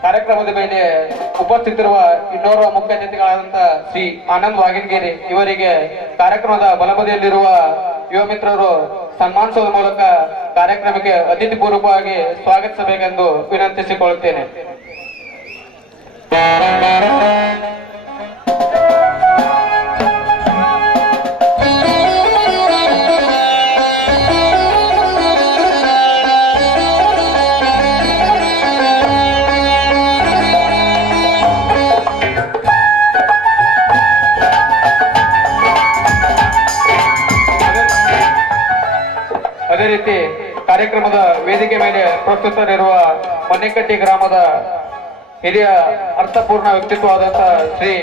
ಕಾರ್ಯಕ್ರಮದ ಮೇಲೆ ಉಪಸ್ಥಿತರಿರುವ ಇನ್ನೋರ್ವ ಮುಖ್ಯ ಅತಿಥಿಗಳಾದಂತಹ ಶ್ರೀ ಆನಂದ್ ವಾಗಿನಗಿರಿ ಇವರಿಗೆ ಕಾರ್ಯಕ್ರಮದ ಬಲಬದಿಯಲ್ಲಿರುವ ಯುವ ಮಿತ್ರರು ಸನ್ಮಾನಿಸುವ ಮೂಲಕ ಕಾರ್ಯಕ್ರಮಕ್ಕೆ ಅತಿಥಿ ಪೂರ್ವಕವಾಗಿ ಸ್ವಾಗತಿಸಬೇಕೆಂದು ವಿನಂತಿಸಿಕೊಳ್ಳುತ್ತೇನೆ. ಅದೇ ರೀತಿ ಕಾರ್ಯಕ್ರಮದ ವೇದಿಕೆ ಮೇಲೆ ಪ್ರಸ್ತುತರಿರುವ ಮನ್ನಿಕಟ್ಟಿ ಗ್ರಾಮದ ಹಿರಿಯ ಅರ್ಥಪೂರ್ಣ ವ್ಯಕ್ತಿತ್ವವಾದಂತಹ ಶ್ರೀ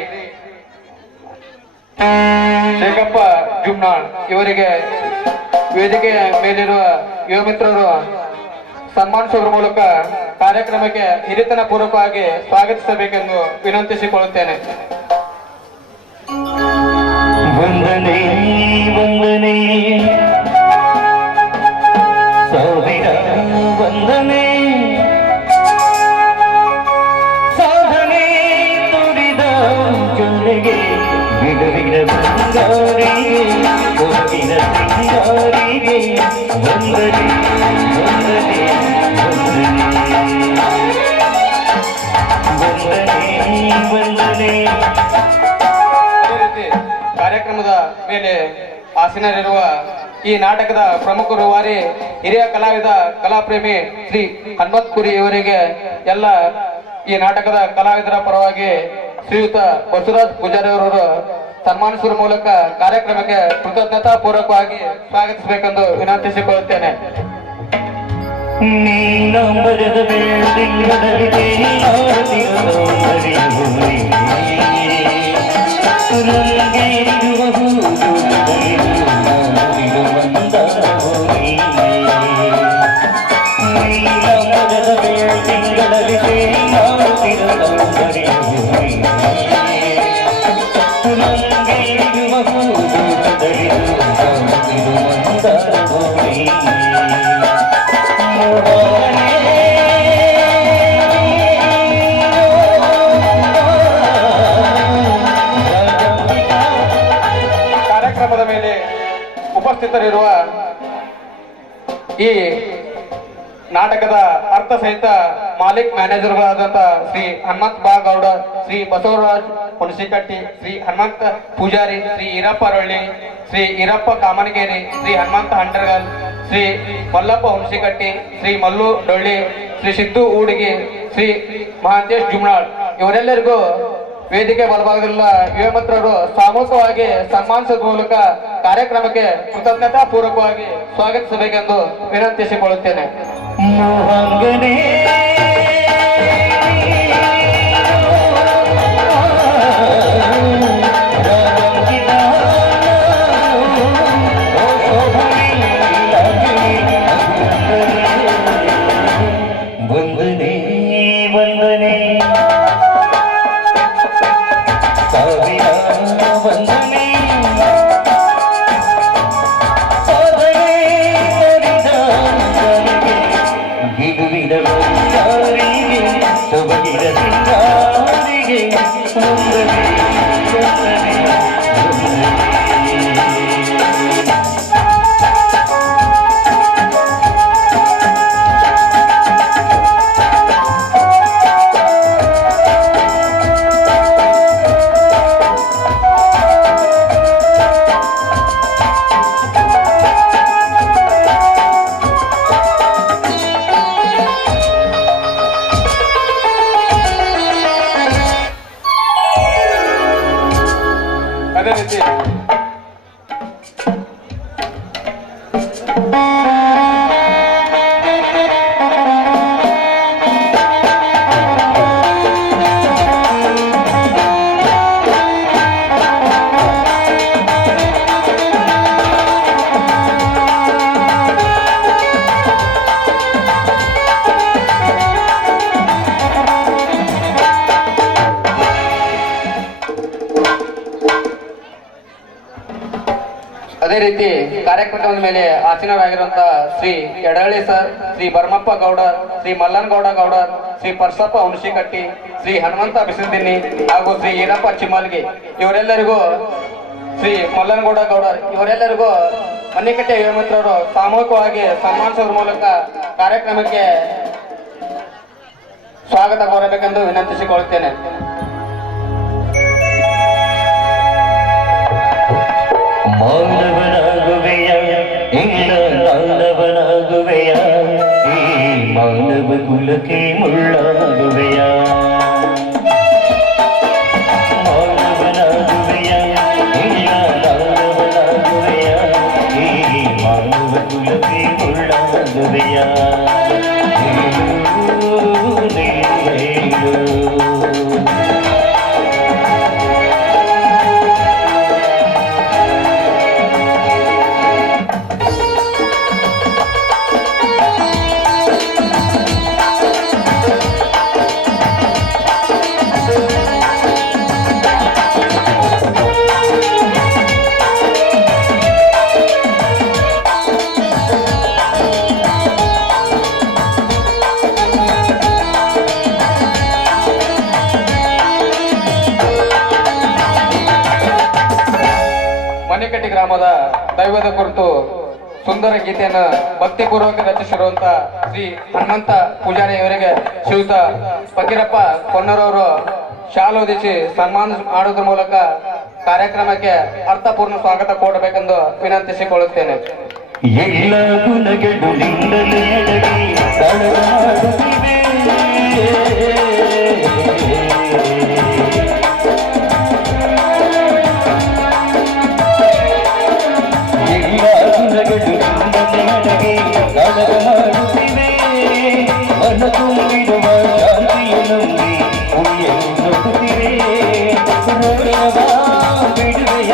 ಶೇಖಪ್ಪ ಜುಮ್ನಾಳ್ ಇವರಿಗೆ ವೇದಿಕೆಯ ಮೇಲಿರುವ ಯುವ ಮಿತ್ರರು ಸನ್ಮಾನಿಸುವ ಮೂಲಕ ಕಾರ್ಯಕ್ರಮಕ್ಕೆ ಹಿರಿತನ ಪೂರ್ವಕವಾಗಿ ಸ್ವಾಗತಿಸಬೇಕೆಂದು ವಿನಂತಿಸಿಕೊಳ್ಳುತ್ತೇನೆ. ವಂದನೆ ವಂದನೆ ಸಾವಿರ ವಂದನೆ ಸಾಧನೆ ತೋರಿದ ಜೊತೆಗೆ ಬಿಡುವಿನ ಬಂಗಾರಿಗೆ ಕೊರಗಿನ ಸಿಂಗಾರಿಗೆ ವಂದನೆ ವಂದನೆ ವಂದನೆ ವಂದನೆ. ಕಾರ್ಯಕ್ರಮದ ಮೇಲೆ ಆಸೀನರಿರುವ ಈ ನಾಟಕದ ಪ್ರಮುಖ ರೂವಾರಿ ಹಿರಿಯ ಕಲಾವಿದ ಕಲಾಪ್ರೇಮಿ ಶ್ರೀ ಹನುಮತ್ ಕುರಿ ಇವರಿಗೆ ಎಲ್ಲ ಈ ನಾಟಕದ ಕಲಾವಿದರ ಪರವಾಗಿ ಶ್ರೀಯುತ ಬಸವರಾಜ್ ಪೂಜಾರಿ ಅವರು ಸನ್ಮಾನಿಸುವ ಮೂಲಕ ಕಾರ್ಯಕ್ರಮಕ್ಕೆ ಕೃತಜ್ಞತಾ ಪೂರ್ವಕವಾಗಿ ಸ್ವಾಗತಿಸಬೇಕೆಂದು ವಿನಂತಿಸಿಕೊಳ್ಳುತ್ತೇನೆ. ನೀನಂಬರದ ಬೆಳ್ಳಿಂಗಡಲಿಗೆ ಉಪಸ್ಥಿತರಿರುವ ಈ ನಾಟಕದ ಅರ್ಥ ಸಹಿತ ಮಾಲಿಕ್ ಮ್ಯಾನೇಜರ್ಗಳಾದಂಥ ಶ್ರೀ ಹನುಮಂತ ಬಾ ಗೌಡ, ಶ್ರೀ ಬಸವರಾಜ್ ಹುಣಸಿಕಟ್ಟಿ, ಶ್ರೀ ಹನುಮಂತ ಪೂಜಾರಿ, ಶ್ರೀ ಈರಪ್ಪ ರೊಳ್ಳಿ, ಶ್ರೀ ಈರಪ್ಪ ಕಾಮನಗೇರಿ, ಶ್ರೀ ಹನುಮಂತ ಹಂಡರ್ಗಲ್, ಶ್ರೀ ಮಲ್ಲಪ್ಪ ಹುಣಸಿಕಟ್ಟಿ, ಶ್ರೀ ಮಲ್ಲು ಡೊಳ್ಳಿ, ಶ್ರೀ ಸಿದ್ದು ಊಡಿಗೆ, ಶ್ರೀ ಮಹಾಂತೇಶ್ ಜುಮ್ನಾಳ್ ಇವರೆಲ್ಲರಿಗೂ ವೇದಿಕೆ ಬಲಭಾಗದಲ್ಲ ಯುವಮಿತ್ರರು ಸಾಮೂಹಿಕವಾಗಿ ಸನ್ಮಾನಿಸುವ ಮೂಲಕ ಕಾರ್ಯಕ್ರಮಕ್ಕೆ ಕೃತಜ್ಞತಾ ಪೂರ್ವಕವಾಗಿ ಸ್ವಾಗತಿಸಬೇಕೆಂದು ವಿನಂತಿಸಿಕೊಳ್ಳುತ್ತೇನೆ. ಮೋಹಂಗನೇ ವಂದನೆ ವಂದನೆ ಸಾವಿರ ವಂದನೆ ಅದೇ ರೀತಿ ಅದೇ ರೀತಿ ಕಾರ್ಯಕ್ರಮದ ಮೇಲೆ ಆಸೀನರಾಗಿರುವಂತಹ ಶ್ರೀ ಎಡಹಳ್ಳಿ ಸರ್, ಶ್ರೀ ಭರಮಪ್ಪ ಗೌಡ, ಶ್ರೀ ಮಲ್ಲನಗೌಡ ಗೌಡ, ಶ್ರೀ ಪರ್ಸಪ್ಪ ಹುಣಸಿಕಟ್ಟಿ, ಶ್ರೀ ಹನುಮಂತ ಬಿಸಿದಿನ್ನಿ ಹಾಗೂ ಶ್ರೀ ಈರಪ್ಪ ಚಿಮ್ಮಲ್ಗಿ ಇವರೆಲ್ಲರಿಗೂ, ಶ್ರೀ ಮಲ್ಲನಗೌಡ ಗೌಡ ಇವರೆಲ್ಲರಿಗೂ ಮನ್ನಿಕಟ್ಟೆ ಯುವಮಿತ್ರರು ಸಾಮೂಹಿಕವಾಗಿ ಸನ್ಮಾನಿಸುವ ಮೂಲಕ ಕಾರ್ಯಕ್ರಮಕ್ಕೆ ಸ್ವಾಗತ ಕೋರಬೇಕೆಂದು ವಿನಂತಿಸಿಕೊಳ್ಳುತ್ತೇನೆ. ಮಾನವನಾಗುವೆಯ ಇಂದ ಮಾನವನಾಗುವೆಯ ಈ ಮಾನವ ಕುಲಕ್ಕೆ ಮುಳ್ಳಾಗುವೆಯ ಮಾನವನಾಗುವೆಯ ಇಂದ ಮಾನವನಾಗುವೆಯ ಈ ಮಾನವ ಕುಲಕ್ಕೆ ಮುಳ್ಳಾಗುವೆಯ ಮನ್ನಿಕಟ್ಟಿ ಗ್ರಾಮದ ದೈವದ ಕುರಿತು ಸುಂದರ ಗೀತೆಯನ್ನು ಭಕ್ತಿಪೂರ್ವಕ ರಚಿಸಿರುವಂತ ಶ್ರೀ ಹನುಮಂತ ಪೂಜಾರಿ ಅವರಿಗೆ ಶ್ರೀಯುತ ಫಕೀರಪ್ಪ ಕೊನ್ನರವರು ಶಾಲೋದಿಸಿ ಸನ್ಮಾನ ಮಾಡುವುದರ ಮೂಲಕ ಕಾರ್ಯಕ್ರಮಕ್ಕೆ ಅರ್ಥಪೂರ್ಣ ಸ್ವಾಗತ ಕೊಡಬೇಕೆಂದು ವಿನಂತಿಸಿಕೊಳ್ಳುತ್ತೇನೆ. ಎಲ್ಲ ಗುಣಗಳು ನಿಂದಲೇ ಅಡಗಿ ತಡಮಾಡುತ್ತಿವೆ. ಎಲ್ಲ ಗುಣಗಳು ನಿಂದಲೇ ಅಡಗಿ ತಡಮಾಡುತ್ತಿವೆ. ಮನ ತುಂಬಿರುವ ಶಾಂತಿಯನ್ನು ನಂಬಿ ಉಳಿಯಲು ನೋಡುತ್ತಿವೆ. ರೋಗವ ಬಿಡುವೆಯ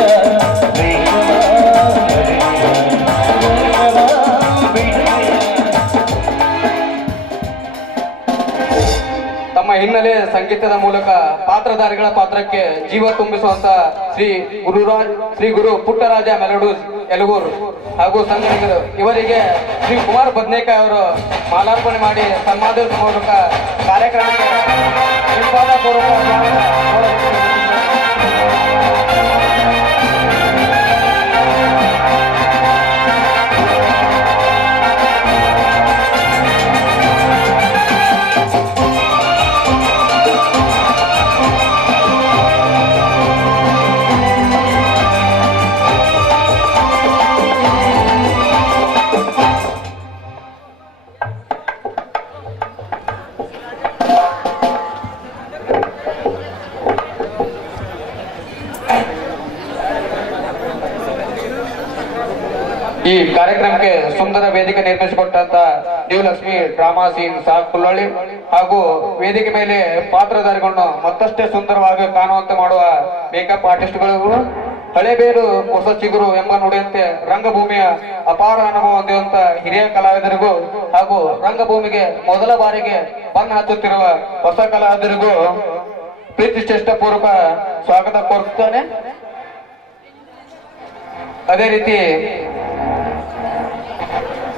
ತಮ್ಮ ಹಿನ್ನೆಲೆ ಸಂಗೀತದ ಮೂಲಕ ಪಾತ್ರಧಾರಿಗಳ ಪಾತ್ರಕ್ಕೆ ಜೀವ ತುಂಬಿಸುವಂತ ಶ್ರೀ ಗುರು ಪುಟ್ಟರಾಜ ಮೆಲಡೂಸ್ ಯಲಗೂರು ಹಾಗೂ ಸಂಗಡಿಗರು ಇವರಿಗೆ ಶ್ರೀ ಕುಮಾರ್ ಬದ್ನೇಕಾಯಿ ಅವರು ಮಾಲಾರ್ಪಣೆ ಮಾಡಿ ಸನ್ಮಾನಿಸುವ ಮೂಲಕ ಕಾರ್ಯಕ್ರಮಕ್ಕೆ ನಿರ್ಮಾಣಪೂರ್ವಕ ಈ ಕಾರ್ಯಕ್ರಮಕ್ಕೆ ಸುಂದರ ವೇದಿಕೆ ನಿರ್ಮಿಸಿಕೊಟ್ಟಂತ ನ್ಯೂ ಲಕ್ಷ್ಮಿ ಡ್ರಾಮಾ ಸೀನ್ ಸಾಕ್ ಕುಲ್ಲಳ್ಳಿ ಹಾಗೂ ವೇದಿಕೆ ಮೇಲೆ ಪಾತ್ರಧಾರಿಗಳನ್ನು ಮತ್ತಷ್ಟೇ ಸುಂದರವಾಗಿ ಕಾಣುವಂತೆ ಮಾಡುವ ಮೇಕಪ್ ಆರ್ಟಿಸ್ಟ್ಗಳು ಹಳೆಬೇರು ಹೊಸ ಚಿಗುರು ಎಂಬ ನುಡಿಯಂತೆ ರಂಗಭೂಮಿಯ ಅಪಾರ ಅನುಭವ ಹೊಂದಿರುವಂತ ಹಿರಿಯ ಕಲಾವಿದರಿಗೂ ಹಾಗೂ ರಂಗಭೂಮಿಗೆ ಮೊದಲ ಬಾರಿಗೆ ಬಣ್ಣ ಹಚ್ಚುತ್ತಿರುವ ಹೊಸ ಕಲಾವಿದರಿಗೂ ಪ್ರೀತಿ ಶ್ರೇಷ್ಠಪೂರ್ವಕ ಸ್ವಾಗತ ಕೋರುತ್ತಾನೆ. ಅದೇ ರೀತಿ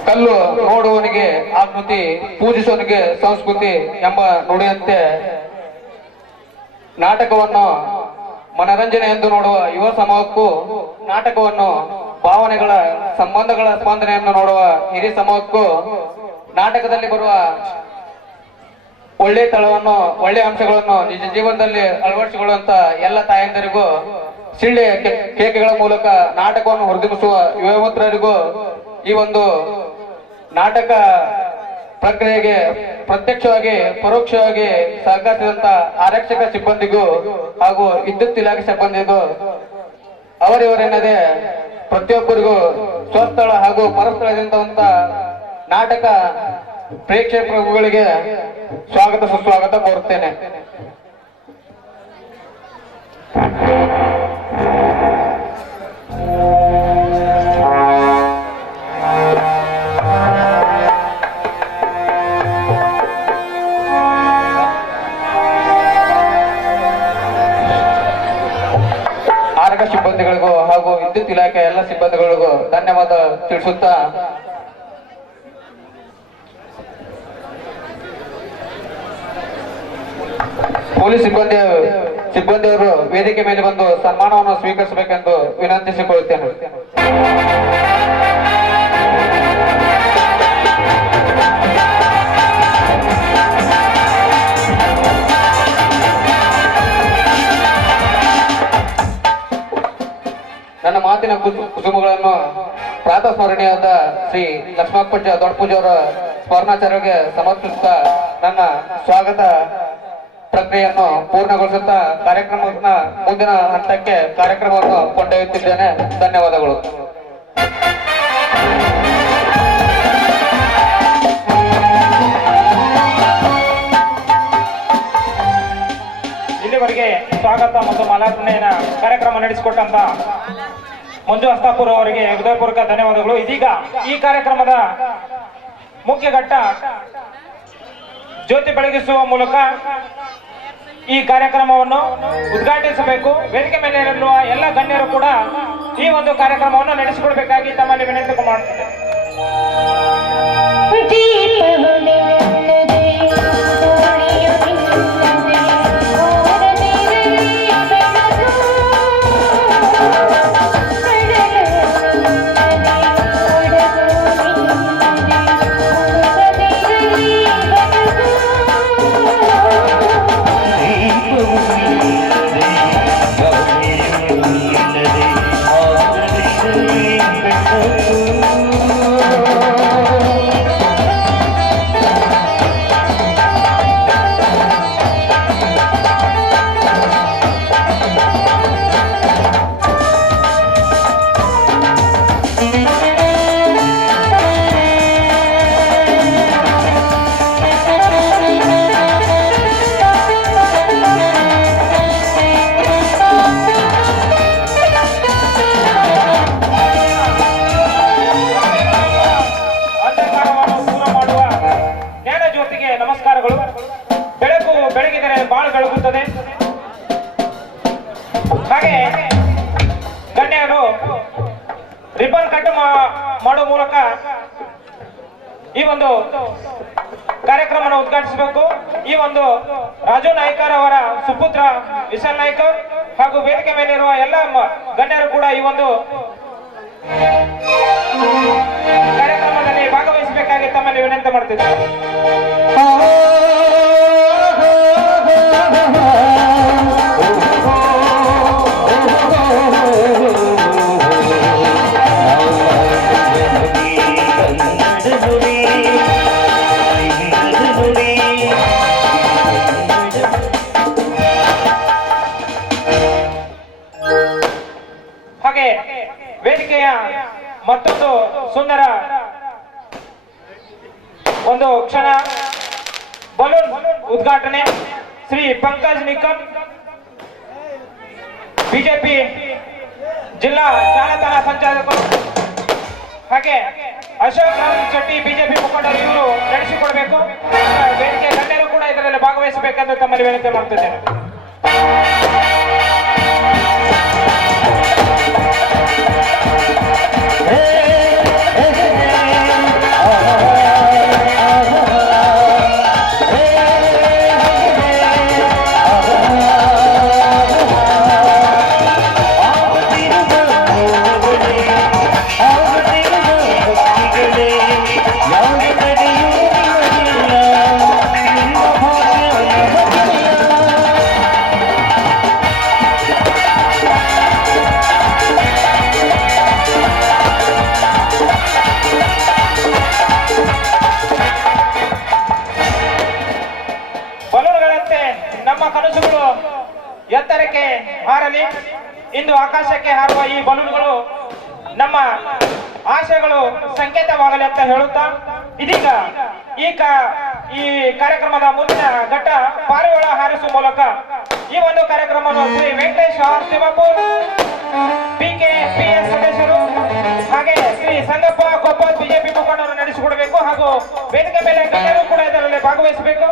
ಕಲ್ಲು ನೋಡುವವನಿಗೆ ಆಕೃತಿ, ಪೂಜಿಸುವವನಿಗೆ ಸಂಸ್ಕೃತಿ ಎಂಬ ನುಡಿಯಂತೆ ನಾಟಕವನ್ನು ಮನರಂಜನೆ ಎಂದು ನೋಡುವ ಯುವ ಸಮೂಹಕ್ಕೂ ನಾಟಕವನ್ನು ಭಾವನೆಗಳ ಸಂಬಂಧಗಳ ಸ್ಪಂದನೆಯನ್ನು ನೋಡುವ ಹಿರಿಯ ಸಮೂಹಕ್ಕೂ ನಾಟಕದಲ್ಲಿ ಬರುವ ಒಳ್ಳೆ ತಳವನ್ನು, ಒಳ್ಳೆ ಅಂಶಗಳನ್ನು ನಿಜ ಜೀವನದಲ್ಲಿ ಅಳವಡಿಸಿಕೊಳ್ಳುವಂತ ಎಲ್ಲ ತಾಯಂದಿರಿಗೂ ಸಿಳ್ಳೆ ಕೇಕೆಗಳ ಮೂಲಕ ನಾಟಕವನ್ನು ಹುರಿದುಂಬಿಸುವ ಯುವ ಮಿತ್ರರಿಗೂ ಈ ಒಂದು ನಾಟಕ ಪ್ರಕ್ರಿಯೆಗೆ ಪ್ರತ್ಯಕ್ಷವಾಗಿ ಪರೋಕ್ಷವಾಗಿ ಸಹಕರಿಸಿದಂತ ಆರಕ್ಷಕ ಸಿಬ್ಬಂದಿಗೂ ಹಾಗೂ ವಿದ್ಯುತ್ ಇಲಾಖೆ ಸಿಬ್ಬಂದಿಗೂ ಅವರಿವರೆನ್ನದೇ ಪ್ರತಿಯೊಬ್ಬರಿಗೂ ಸ್ವಸ್ಥಳ ಹಾಗೂ ಪರಸ್ಥಳದಿಂದ ನಾಟಕ ಪ್ರೇಕ್ಷಕರುಗಳಿಗೆ ಸ್ವಾಗತ ಸುಸ್ವಾಗತ ಕೋರುತ್ತೇನೆ. ಆರಕ್ಷಕ ಸಿಬ್ಬಂದಿಗಳಿಗೂ ಹಾಗೂ ವಿದ್ಯುತ್ ಇಲಾಖೆ ಎಲ್ಲ ಸಿಬ್ಬಂದಿಗಳಿಗೂ ಧನ್ಯವಾದ ತಿಳಿಸುತ್ತಾ ಪೊಲೀಸ್ ಸಿಬ್ಬಂದಿಯವರು ವೇದಿಕೆ ಮೇಲೆ ಬಂದು ಸನ್ಮಾನವನ್ನು ಸ್ವೀಕರಿಸಬೇಕೆಂದು ವಿನಂತಿಸಿಕೊಳ್ಳುತ್ತೇನೆ. ನನ್ನ ಮಾತಿನ ಕುಸುಮಗಳನ್ನು ಪ್ರಾತಃ ಸ್ಮರಣೀಯಾದ ಶ್ರೀ ಲಕ್ಷ್ಮಪ್ಪಜ್ಜ ದೊಡ್ಡಪೂಜೆಯವರ ಸ್ಮರಣಾಚಾರ್ಯಗೆ ಸಮರ್ಪಿಸುತ್ತಾ ನನ್ನ ಸ್ವಾಗತ ಪ್ರಕ್ರಿಯೆಯನ್ನು ಪೂರ್ಣಗೊಳಿಸುತ್ತಾ ಕಾರ್ಯಕ್ರಮದ ಮುಂದಿನ ಹಂತಕ್ಕೆ ಕಾರ್ಯಕ್ರಮವನ್ನು ಕೊಂಡೊಯ್ಯುತ್ತಿದ್ದೇನೆ. ಧನ್ಯವಾದಗಳು. ಇಲ್ಲಿವರೆಗೆ ಸ್ವಾಗತ ಮತ್ತು ಮಾಲಾರ್ಪಣೆಯ ಕಾರ್ಯಕ್ರಮ ನಡೆಸಿಕೊಟ್ಟಂತ ಮಂಜು ಹಸ್ತಾಪುರ ಅವರಿಗೆ ಹೃದಯಪೂರ್ವಕ ಧನ್ಯವಾದಗಳು. ಇದೀಗ ಈ ಕಾರ್ಯಕ್ರಮದ ಮುಖ್ಯ ಘಟ್ಟ ಜ್ಯೋತಿ ಬೆಳಗಿಸುವ ಮೂಲಕ ಈ ಕಾರ್ಯಕ್ರಮವನ್ನು ಉದ್ಘಾಟಿಸಬೇಕು. ವೇದಿಕೆ ಮೇಲೆ ಇರುವ ಎಲ್ಲ ಗಣ್ಯರು ಕೂಡ ಈ ಒಂದು ಕಾರ್ಯಕ್ರಮವನ್ನು ನಡೆಸಿಕೊಡ್ಬೇಕಾಗಿ ತಮ್ಮಲ್ಲಿ ವಿನಂತಿ ಮಾಡುತ್ತಿದೆ. ನಮಸ್ಕಾರಗಳು. ಬೆಳಕು ಬೆಳಗಿದರೆ ಬಾಳು ಬೆಳಗುತ್ತದೆ. ಹಾಗೆ ಗಣ್ಯರು ರಿಬನ್ ಕಟ್ ಮಾಡುವ ಮೂಲಕ ಈ ಒಂದು ಕಾರ್ಯಕ್ರಮವನ್ನು ಉದ್ಘಾಟಿಸಬೇಕು. ಈ ಒಂದು ರಾಜು ನಾಯ್ಕರ್ ಅವರ ಸುಪುತ್ರ ವಿಶಾಲ್ ನಾಯ್ಕರ್ ಹಾಗೂ ವೇದಿಕೆ ಮೇಲಿರುವ ಎಲ್ಲ ಗಣ್ಯರು ಕೂಡ ಈ ಒಂದು ಕಾರ್ಯಕ್ರಮದಲ್ಲಿ ಭಾಗವಹಿಸಬೇಕಾಗಿ ತಮ್ಮಲ್ಲಿ ವಿನಂತಿ ಮಾಡ್ತಿದ್ದಾರೆ. ಹಾಗೆ ವೇದಿಕೆಯ ಮತ್ತೊಂದು ಸುಂದರ ಒಂದು ಕ್ಷಣ. ಬಲೂನ್ ಉದ್ಘಾಟನೆ ಶ್ರೀ ಪಂಕಜ್ ನಿಕಂ, ಬಿಜೆಪಿ ಜಿಲ್ಲಾ ಜಾಲತಾಣ ಸಂಚಾಲಕರು, ಹಾಗೆ ಅಶೋಕ್ ರಾವ್ ಶೆಟ್ಟಿ ಬಿಜೆಪಿ ಮುಖಂಡರು ಇವರು ನಡೆಸಿಕೊಡಬೇಕು. ವೇದಿಕೆ ಗಣ್ಯರು ಕೂಡ ಇದರಲ್ಲಿ ಭಾಗವಹಿಸಬೇಕೆಂದು ತಮ್ಮಲ್ಲಿ ವಿನಂತಿ ಮಾಡುತ್ತಿದ್ದೇನೆ. ನಮ್ಮ ಕನಸುಗಳು ಎತ್ತರಕ್ಕೆ ಹಾರಲಿ. ಇಂದು ಆಕಾಶಕ್ಕೆ ಹಾರುವ ಈ ಬಲೂನ್ಗಳು ನಮ್ಮ ಆಶಯಗಳು ಸಂಕೇತವಾಗಲಿ ಅಂತ ಹೇಳುತ್ತಾ, ಇದೀಗ ಈ ಕಾರ್ಯಕ್ರಮದ ಮುಂದಿನ ಘಟ್ಟ ಪಾರಿವಾಳ ಹಾರಿಸುವ ಮೂಲಕ ಈ ಒಂದು ಕಾರ್ಯಕ್ರಮವನ್ನು ಶ್ರೀ ವೆಂಕಟೇಶ್ ಆರ್ ತಿಮ್ಮಪ್ಪೂರ್ PKPS ಸದಸ್ಯರು ಹಾಗೆ ಶ್ರೀ ಸಂಗಪ್ಪ ಕೊಪ್ಪಲ್ ಬಿಜೆಪಿ ಮುಖಂಡರು ನಡೆಸಿಕೊಡಬೇಕು. ಹಾಗೂ ವೇದಿಕೆ ಮೇಲೆ ಗಣ್ಯರು ಕೂಡ ಇದರಲ್ಲಿ ಭಾಗವಹಿಸಬೇಕು.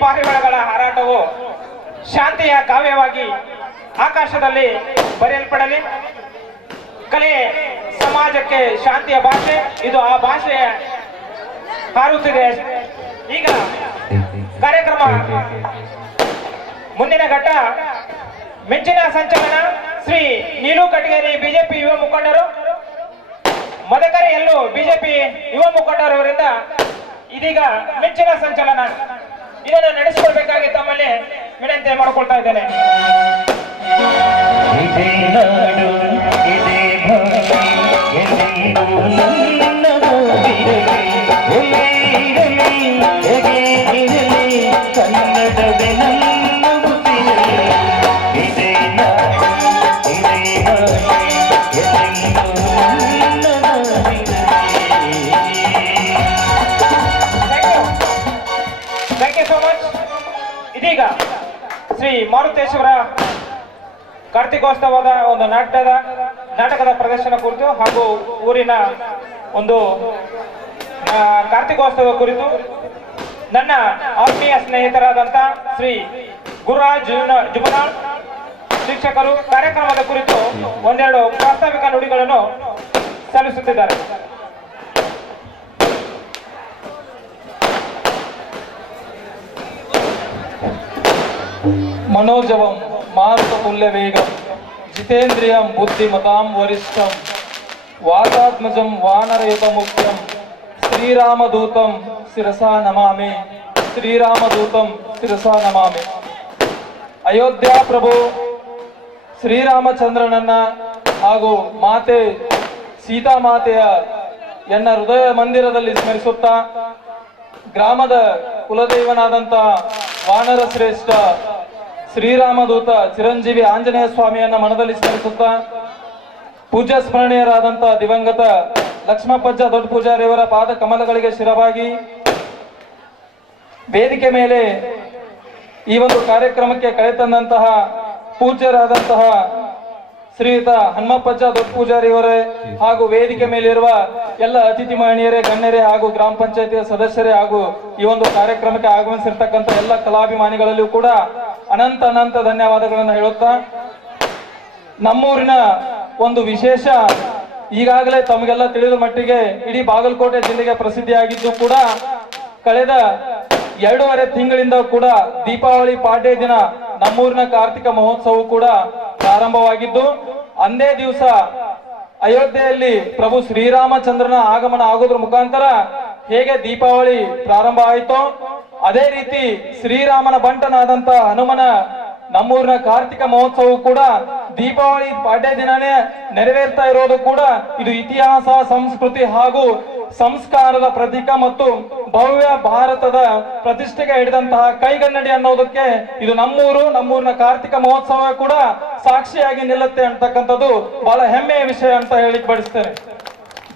ಪಾರಿವಾಳಗಳ ಹಾರಾಟವು ಶಾಂತಿಯ ಕಾವ್ಯವಾಗಿ ಆಕಾಶದಲ್ಲಿ ಬರೆಯಲ್ಪಡಲಿ. ಕಲೆ ಸಮಾಜಕ್ಕೆ ಶಾಂತಿಯ ಭಾಷೆ, ಇದು ಆ ಭಾಷೆ ಹಾರುತ್ತಿದೆ. ಈಗ ಕಾರ್ಯಕ್ರಮ ಮುಂದಿನ ಘಟ್ಟ ಮಿಂಚಿನ ಸಂಚಲನ ಶ್ರೀ ನೀಲು ಕಟಗೇರಿ ಬಿಜೆಪಿ ಯುವ ಮುಖಂಡರು, ಮದಕರಿಯಲ್ಲೂ ಬಿಜೆಪಿ ಯುವ ಮುಖಂಡರವರಿಂದ ಇದೀಗ ಮಿಂಚಿನ ಸಂಚಲನ ಇದನ್ನು ನಡೆಸಿಕೊಳ್ಬೇಕಾಗಿ ತಮ್ಮಲ್ಲಿ ವಿನಂತಿ ಮಾಡಿಕೊಳ್ತಾ ಇದ್ದೇನೆ. ಇದೀಗ ಶ್ರೀ ಮಾರುತೇಶ್ವರ ಕಾರ್ತಿಕೋತ್ಸವದ ಒಂದು ನಾಟಕದ ಪ್ರದರ್ಶನ ಕುರಿತು ಹಾಗೂ ಊರಿನ ಒಂದು ಕಾರ್ತಿಕೋತ್ಸವ ಕುರಿತು ನನ್ನ ಆತ್ಮೀಯ ಸ್ನೇಹಿತರಾದಂಥ ಶ್ರೀ ಗುರುರಾಜ್ ಜುಮನಾಳ್ ಶಿಕ್ಷಕರು ಕಾರ್ಯಕ್ರಮದ ಕುರಿತು ಒಂದೆರಡು ಪ್ರಾಸ್ತಾವಿಕ ನುಡಿಗಳನ್ನು ಸಲ್ಲಿಸುತ್ತಿದ್ದಾರೆ. मनोजवं मारुततुल्यवेगं जितेन्द्रियं बुद्धिमतां वरिष्ठं वातात्मजं वानरयुतमुख्यं श्रीरामदूतं शिरसा नमामि श्रीरामदूतं शिरसा नमामि. ಅಯೋಧ್ಯ ಪ್ರಭು ಶ್ರೀರಾಮಚಂದ್ರನನ್ನ ಹಾಗೂ ಮಾತೆ ಸೀತಾಮಾತೆಯ ಎನ್ನ ಹೃದಯ ಮಂದಿರದಲ್ಲಿ ಸ್ಮರಿಸುತ್ತಾ, ಗ್ರಾಮದ ಕುಲದೈವನಾದಂಥ ವಾನರ ಶ್ರೇಷ್ಠ ಶ್ರೀರಾಮದೂತ ಚಿರಂಜೀವಿ ಆಂಜನೇಯ ಸ್ವಾಮಿಯನ್ನ ಮನದಲ್ಲಿ ಸ್ಮರಿಸುತ್ತಾ, ಪೂಜ್ಯ ಸ್ಮರಣೀಯರಾದಂಥ ದಿವಂಗತ ಲಕ್ಷ್ಮಪ್ಪಜ್ಜ ದೊಡ್ಡ ಪೂಜಾರಿಯವರ ಪಾದ ಕಮಲಗಳಿಗೆ ಶಿರವಾಗಿ ವೇದಿಕೆ ಮೇಲೆ ಈ ಒಂದು ಕಾರ್ಯಕ್ರಮಕ್ಕೆ ಕಳೆತಂದಂತಹ ಪೂಜ್ಯರಾದಂತಹ ಶ್ರೀಯುತ ಹನುಮಪ್ಪಜ್ಜ ದೊಡ್ಡ ಪೂಜಾರಿಯವರೇ ಹಾಗೂ ವೇದಿಕೆ ಮೇಲಿರುವ ಎಲ್ಲ ಅತಿಥಿ ಮಹನೀಯರೇ, ಗಣ್ಯರೇ ಹಾಗೂ ಗ್ರಾಮ ಪಂಚಾಯತಿಯ ಸದಸ್ಯರೇ ಹಾಗೂ ಈ ಒಂದು ಕಾರ್ಯಕ್ರಮಕ್ಕೆ ಆಗಮಿಸಿರ್ತಕ್ಕಂಥ ಎಲ್ಲ ಕಲಾಭಿಮಾನಿಗಳಲ್ಲಿಯೂ ಕೂಡ ಅನಂತ ಧನ್ಯವಾದಗಳನ್ನು ಹೇಳುತ್ತಾ, ನಮ್ಮೂರಿನ ಒಂದು ವಿಶೇಷ ಈಗಾಗಲೇ ತಮಗೆಲ್ಲ ತಿಳಿದ ಮಟ್ಟಿಗೆ ಇಡೀ ಬಾಗಲಕೋಟೆ ಜಿಲ್ಲೆಗೆ ಪ್ರಸಿದ್ಧಿಯಾಗಿದ್ದು ಕೂಡ ಕಳೆದ 2.5 ತಿಂಗಳಿಂದ ಕೂಡ ದೀಪಾವಳಿ ಪಾಡ್ಯ ದಿನ ನಮ್ಮೂರಿನ ಕಾರ್ತಿಕ ಮಹೋತ್ಸವ ಕೂಡ ಪ್ರಾರಂಭವಾಗಿದ್ದು, ಅಂದೇ ದಿವಸ ಅಯೋಧ್ಯೆಯಲ್ಲಿ ಪ್ರಭು ಶ್ರೀರಾಮಚಂದ್ರನ ಆಗಮನ ಆಗೋದ್ರ ಮುಖಾಂತರ ಹೇಗೆ ದೀಪಾವಳಿ ಪ್ರಾರಂಭ ಆಯಿತೋ ಅದೇ ರೀತಿ ಶ್ರೀರಾಮನ ಬಂಟನಾದಂತ ಹನುಮನ ನಮ್ಮೂರಿನ ಕಾರ್ತಿಕ ಮಹೋತ್ಸವ ಕೂಡ ದೀಪಾವಳಿ ಪಾಡ್ಯ ದಿನನೇ ನೆರವೇರ್ತಾ ಇರೋದು ಕೂಡ ಇದು ಇತಿಹಾಸ, ಸಂಸ್ಕೃತಿ ಹಾಗೂ ಸಂಸ್ಕಾರದ ಪ್ರತೀಕ ಮತ್ತು ಭವ್ಯ ಭಾರತದ ಪ್ರತಿಷ್ಠೆಗೆ ಹಿಡಿದಂತಹ ಕೈಗನ್ನಡಿ ಅನ್ನೋದಕ್ಕೆ ಇದು ನಮ್ಮೂರಿನ ಕಾರ್ತಿಕ ಮಹೋತ್ಸವ ಕೂಡ ಸಾಕ್ಷಿಯಾಗಿ ನಿಲ್ಲುತ್ತೆ ಅಂತಕ್ಕಂಥದ್ದು ಬಹಳ ಹೆಮ್ಮೆಯ ವಿಷಯ ಅಂತ ಹೇಳಿಕ್ ಬಡಿಸ್ತೇನೆ.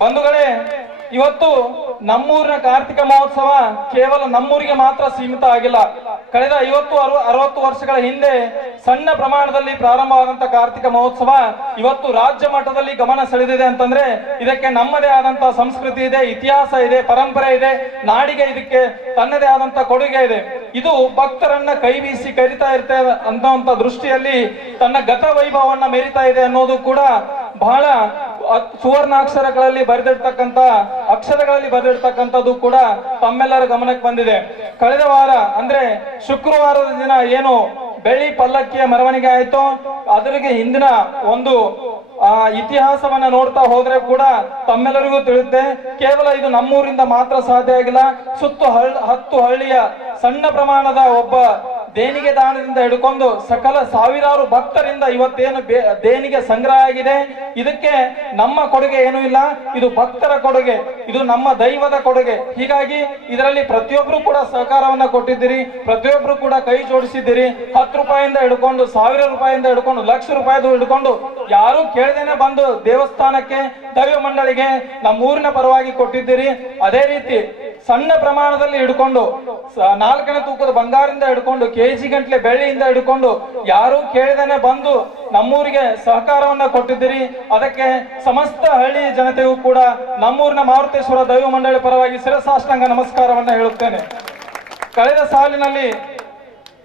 ಬಂಧುಗಳೇ, ಇವತ್ತು ನಮ್ಮೂರಿನ ಕಾರ್ತಿಕ ಮಹೋತ್ಸವ ಕೇವಲ ನಮ್ಮೂರಿಗೆ ಮಾತ್ರ ಸೀಮಿತ ಆಗಿಲ್ಲ. ಕಳೆದ 50-60 ವರ್ಷಗಳ ಹಿಂದೆ ಸಣ್ಣ ಪ್ರಮಾಣದಲ್ಲಿ ಪ್ರಾರಂಭವಾದಂತಹ ಕಾರ್ತಿಕ ಮಹೋತ್ಸವ ಇವತ್ತು ರಾಜ್ಯ ಮಟ್ಟದಲ್ಲಿ ಗಮನ ಸೆಳೆದಿದೆ ಅಂತಂದ್ರೆ ಇದಕ್ಕೆ ನಮ್ಮದೇ ಆದಂತಹ ಸಂಸ್ಕೃತಿ ಇದೆ, ಇತಿಹಾಸ ಇದೆ, ಪರಂಪರೆ ಇದೆ, ನಾಡಿಗೆ ಇದಕ್ಕೆ ತನ್ನದೇ ಆದಂತಹ ಕೊಡುಗೆ ಇದೆ. ಇದು ಭಕ್ತರನ್ನ ಕೈ ಬೀಸಿ ಕರಿತಾ ಇರ್ತದೆ ಅನ್ನುವಂತ ದೃಷ್ಟಿಯಲ್ಲಿ ತನ್ನ ಗತ ವೈಭವವನ್ನ ಮೆರಿತಾ ಇದೆ ಅನ್ನೋದು ಕೂಡ ಬಹಳ ಸುವರ್ಣಾಕ್ಷರಗಳಲ್ಲಿ ಬರೆದಿರ್ತಕ್ಕಂಥ ಅಕ್ಷರಗಳಲ್ಲಿ ಬರೆದಿರ್ತಕ್ಕಂಥದ್ದು ಕೂಡ ತಮ್ಮೆಲ್ಲರ ಗಮನಕ್ಕೆ ಬಂದಿದೆ. ಕಳೆದ ವಾರ ಅಂದ್ರೆ ಶುಕ್ರವಾರದ ದಿನ ಏನು ಬೆಳ್ಳಿ ಪಲ್ಲಕ್ಕಿಯ ಮೆರವಣಿಗೆ ಆಯ್ತು, ಅದರಿಗೆ ಹಿಂದಿನ ಒಂದು ಇತಿಹಾಸವನ್ನ ನೋಡ್ತಾ ಹೋದ್ರೆ ಕೂಡ ತಮ್ಮೆಲ್ಲರಿಗೂ ತಿಳಿಯುತ್ತೆ. ಕೇವಲ ಇದು ನಮ್ಮೂರಿಂದ ಮಾತ್ರ ಸಾಧ್ಯ ಆಗಿಲ್ಲ. 10 ಹಳ್ಳಿಯ ಸಣ್ಣ ಪ್ರಮಾಣದ ಒಬ್ಬ ದೇಣಿಗೆ ದಾನದಿಂದ ಹಿಡ್ಕೊಂಡು ಸಕಲ ಸಾವಿರಾರು ಭಕ್ತರಿಂದ ಇವತ್ತೇನು ದೇಣಿಗೆ ಸಂಗ್ರಹ ಆಗಿದೆ. ಇದಕ್ಕೆ ನಮ್ಮ ಕೊಡುಗೆ ಏನೂ ಇಲ್ಲ, ಇದು ಭಕ್ತರ ಕೊಡುಗೆ, ಇದು ನಮ್ಮ ದೈವದ ಕೊಡುಗೆ. ಹೀಗಾಗಿ ಇದರಲ್ಲಿ ಪ್ರತಿಯೊಬ್ರು ಕೂಡ ಸಹಕಾರವನ್ನ ಕೊಟ್ಟಿದ್ದೀರಿ, ಪ್ರತಿಯೊಬ್ರು ಕೂಡ ಕೈ ಜೋಡಿಸಿದ್ದೀರಿ. 10 ರೂಪಾಯಿಂದ ಹಿಡ್ಕೊಂಡು 1000 ರೂಪಾಯಿಂದ ಹಿಡ್ಕೊಂಡು ಲಕ್ಷ ರೂಪಾಯಿದು ಹಿಡ್ಕೊಂಡು ಯಾರು ಕೇಳದೇನೆ ಬಂದು ದೇವಸ್ಥಾನಕ್ಕೆ, ದೈವ ಮಂಡಳಿಗೆ ನಮ್ಮೂರಿನ ಪರವಾಗಿ ಕೊಟ್ಟಿದ್ದೀರಿ. ಅದೇ ರೀತಿ ಸಣ್ಣ ಪ್ರಮಾಣದಲ್ಲಿ ಹಿಡ್ಕೊಂಡು 4 ತೂಕದ ಬಂಗಾರದಿಂದ ಹಿಡ್ಕೊಂಡು ಕೆಜಿ ಗಂಟ್ಲೆ ಬೆಳ್ಳಿಯಿಂದ ಹಿಡ್ಕೊಂಡು ಯಾರು ಕೇಳಿದೇನೆ ಬಂದು ನಮ್ಮೂರಿಗೆ ಸಹಕಾರವನ್ನ ಕೊಟ್ಟಿದ್ದೀರಿ. ಅದಕ್ಕೆ ಸಮಸ್ತ ಹಳ್ಳಿ ಜನತೆಗೂ ಕೂಡ ನಮ್ಮೂರಿನ ಮಾರುತೇಶ್ವರ ದೈವ ಮಂಡಳಿ ಪರವಾಗಿ ಶಿರಸಾಷ್ಟಾಂಗ ನಮಸ್ಕಾರವನ್ನ ಹೇಳುತ್ತೇನೆ. ಕಳೆದ ಸಾಲಿನಲ್ಲಿ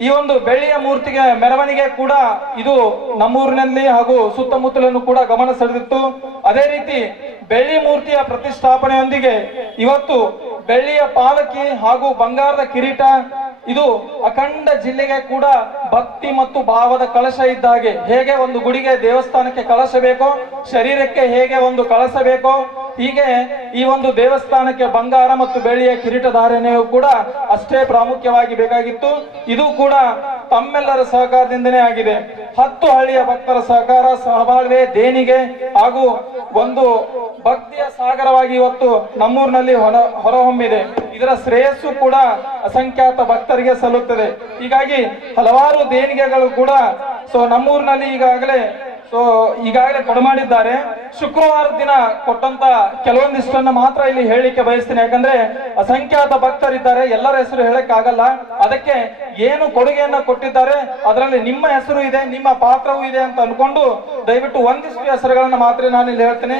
ಈ ಒಂದು ಬೆಳ್ಳಿಯ ಮೂರ್ತಿಗೆ ಮೆರವಣಿಗೆ ಕೂಡ ಇದು ನಮ್ಮೂರಿನಲ್ಲಿ ಹಾಗೂ ಸುತ್ತಮುತ್ತಲನ್ನು ಕೂಡ ಗಮನ ಸೆಳೆದಿತ್ತು. ಅದೇ ರೀತಿ ಬೆಳ್ಳಿ ಮೂರ್ತಿಯ ಪ್ರತಿಷ್ಠಾಪನೆಯೊಂದಿಗೆ ಇವತ್ತು ಬೆಳ್ಳಿಯ ಪಾಲಕಿ ಹಾಗೂ ಬಂಗಾರದ ಕಿರೀಟ ಇದು ಅಖಂಡ ಜಿಲ್ಲೆಗೆ ಕೂಡ ಭಕ್ತಿ ಮತ್ತು ಭಾವದ ಕಳಶ ಇದ್ದ ಹಾಗೆ. ಹೇಗೆ ಒಂದು ಗುಡಿಗೆ ದೇವಸ್ಥಾನಕ್ಕೆ ಕಳಶ ಬೇಕೋ, ಶರೀರಕ್ಕೆ ಹೇಗೆ ಒಂದು ಕಳಶ ಬೇಕೋ, ಹೀಗೆ ಈ ಒಂದು ದೇವಸ್ಥಾನಕ್ಕೆ ಬಂಗಾರ ಮತ್ತು ಬೆಳ್ಳಿಯ ಕಿರೀಟಧಾರಣೆಯು ಕೂಡ ಅಷ್ಟೇ ಪ್ರಾಮುಖ್ಯವಾಗಿ ಬೇಕಾಗಿತ್ತು. ಇದು ಕೂಡ ತಮ್ಮೆಲ್ಲರ ಸಹಕಾರದಿಂದನೇ ಆಗಿದೆ. 10 ಹಳ್ಳಿಯ ಭಕ್ತರ ಸಹಕಾರ, ಸಹಬಾಳ್ವೆ, ದೇಣಿಗೆ ಹಾಗೂ ಒಂದು ಭಕ್ತಿಯ ಸಾಗರವಾಗಿ ಇವತ್ತು ನಮ್ಮೂರಿನಲ್ಲಿ ಹೊರಹೊಮ್ಮಿದೆ. ಇದರ ಶ್ರೇಯಸ್ಸು ಕೂಡ ಅಸಂಖ್ಯಾತ ಭಕ್ತರಿಗೆ ಸಲ್ಲುತ್ತದೆ. ಹೀಗಾಗಿ ಹಲವಾರು ದೇಣಿಗೆಗಳು ಕೂಡ ನಮ್ಮೂರಿನಲ್ಲಿ ಈಗಾಗಲೇ ಕೊಡಮಾಡಿದ್ದಾರೆ. ಶುಕ್ರವಾರ ದಿನ ಕೊಟ್ಟಂತ ಕೆಲವೊಂದಿಷ್ಟನ್ನ ಮಾತ್ರ ಇಲ್ಲಿ ಹೇಳಿಕೆ ಬಯಸ್ತೀನಿ. ಯಾಕಂದ್ರೆ ಅಸಂಖ್ಯಾತ ಭಕ್ತರಿದ್ದಾರೆ, ಎಲ್ಲರ ಹೆಸರು ಹೇಳಕ್ ಆಗಲ್ಲ. ಅದಕ್ಕೆ ಏನು ಕೊಡುಗೆಯನ್ನ ಕೊಟ್ಟಿದ್ದಾರೆ ಅದರಲ್ಲಿ ನಿಮ್ಮ ಹೆಸರು ಇದೆ, ನಿಮ್ಮ ಪಾತ್ರವೂ ಇದೆ ಅಂತ ಅನ್ಕೊಂಡು ದಯವಿಟ್ಟು ಒಂದಿಷ್ಟು ಹೆಸರುಗಳನ್ನ ಮಾತ್ರ ನಾನು ಇಲ್ಲಿ ಹೇಳ್ತೇನೆ.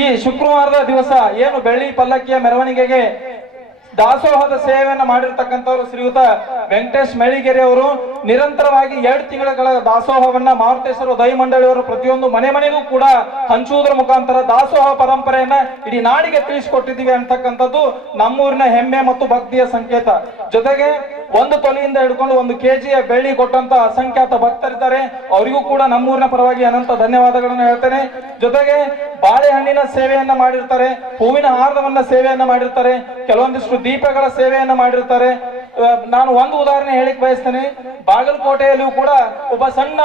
ಈ ಶುಕ್ರವಾರದ ದಿವಸ ಏನು ಬೆಳ್ಳಿ ಪಲ್ಲಕ್ಕಿಯ ಮೆರವಣಿಗೆಗೆ ದಾಸೋಹದ ಸೇವೆಯನ್ನು ಮಾಡಿರ್ತಕ್ಕಂಥವ್ರು ಶ್ರೀಯುತ ವೆಂಕಟೇಶ್ ಮೆಳಿಗೆರೆ ಅವರು ನಿರಂತರವಾಗಿ 2 ತಿಂಗಳ ದಾಸೋಹವನ್ನ ಮಾರುತೇಶ್ವರ ದೈವ ಮಂಡಳಿಯವರು ಪ್ರತಿಯೊಂದು ಮನೆಗೂ ಕೂಡ ಹಂಚುವುದರ ಮುಖಾಂತರ ದಾಸೋಹ ಪರಂಪರೆಯನ್ನ ಇಡೀ ನಾಡಿಗೆ ತಿಳಿಸಿಕೊಟ್ಟಿದ್ದೀವಿ ಅಂತಕ್ಕಂಥದ್ದು ನಮ್ಮೂರಿನ ಹೆಮ್ಮೆ ಮತ್ತು ಭಕ್ತಿಯ ಸಂಕೇತ. ಜೊತೆಗೆ 1 ತೊಲೆಯಿಂದ ಹಿಡ್ಕೊಂಡು 1 ಕೆಜಿಯ ಬೆಳ್ಳಿ ಕೊಟ್ಟಂತ ಅಸಂಖ್ಯಾತ ಭಕ್ತರಿದ್ದಾರೆ. ಅವರಿಗೂ ಕೂಡ ನಮ್ಮೂರಿನ ಪರವಾಗಿ ಅನಂತ ಧನ್ಯವಾದಗಳನ್ನು ಹೇಳ್ತೇನೆ. ಜೊತೆಗೆ ಬಾಳೆಹಣ್ಣಿನ ಸೇವೆಯನ್ನ ಮಾಡಿರ್ತಾರೆ, ಹೂವಿನ ಹಾರವನ್ನ ಸೇವೆಯನ್ನ ಮಾಡಿರ್ತಾರೆ, ಕೆಲವೊಂದಿಷ್ಟು ದೀಪಗಳ ಸೇವೆಯನ್ನ ಮಾಡಿರ್ತಾರೆ. ನಾನು ಒಂದು ಉದಾಹರಣೆ ಹೇಳಿಕ್ ಬಯಸ್ತೇನೆ. ಬಾಗಲಕೋಟೆಯಲ್ಲಿಯೂ ಕೂಡ ಒಬ್ಬ ಸಣ್ಣ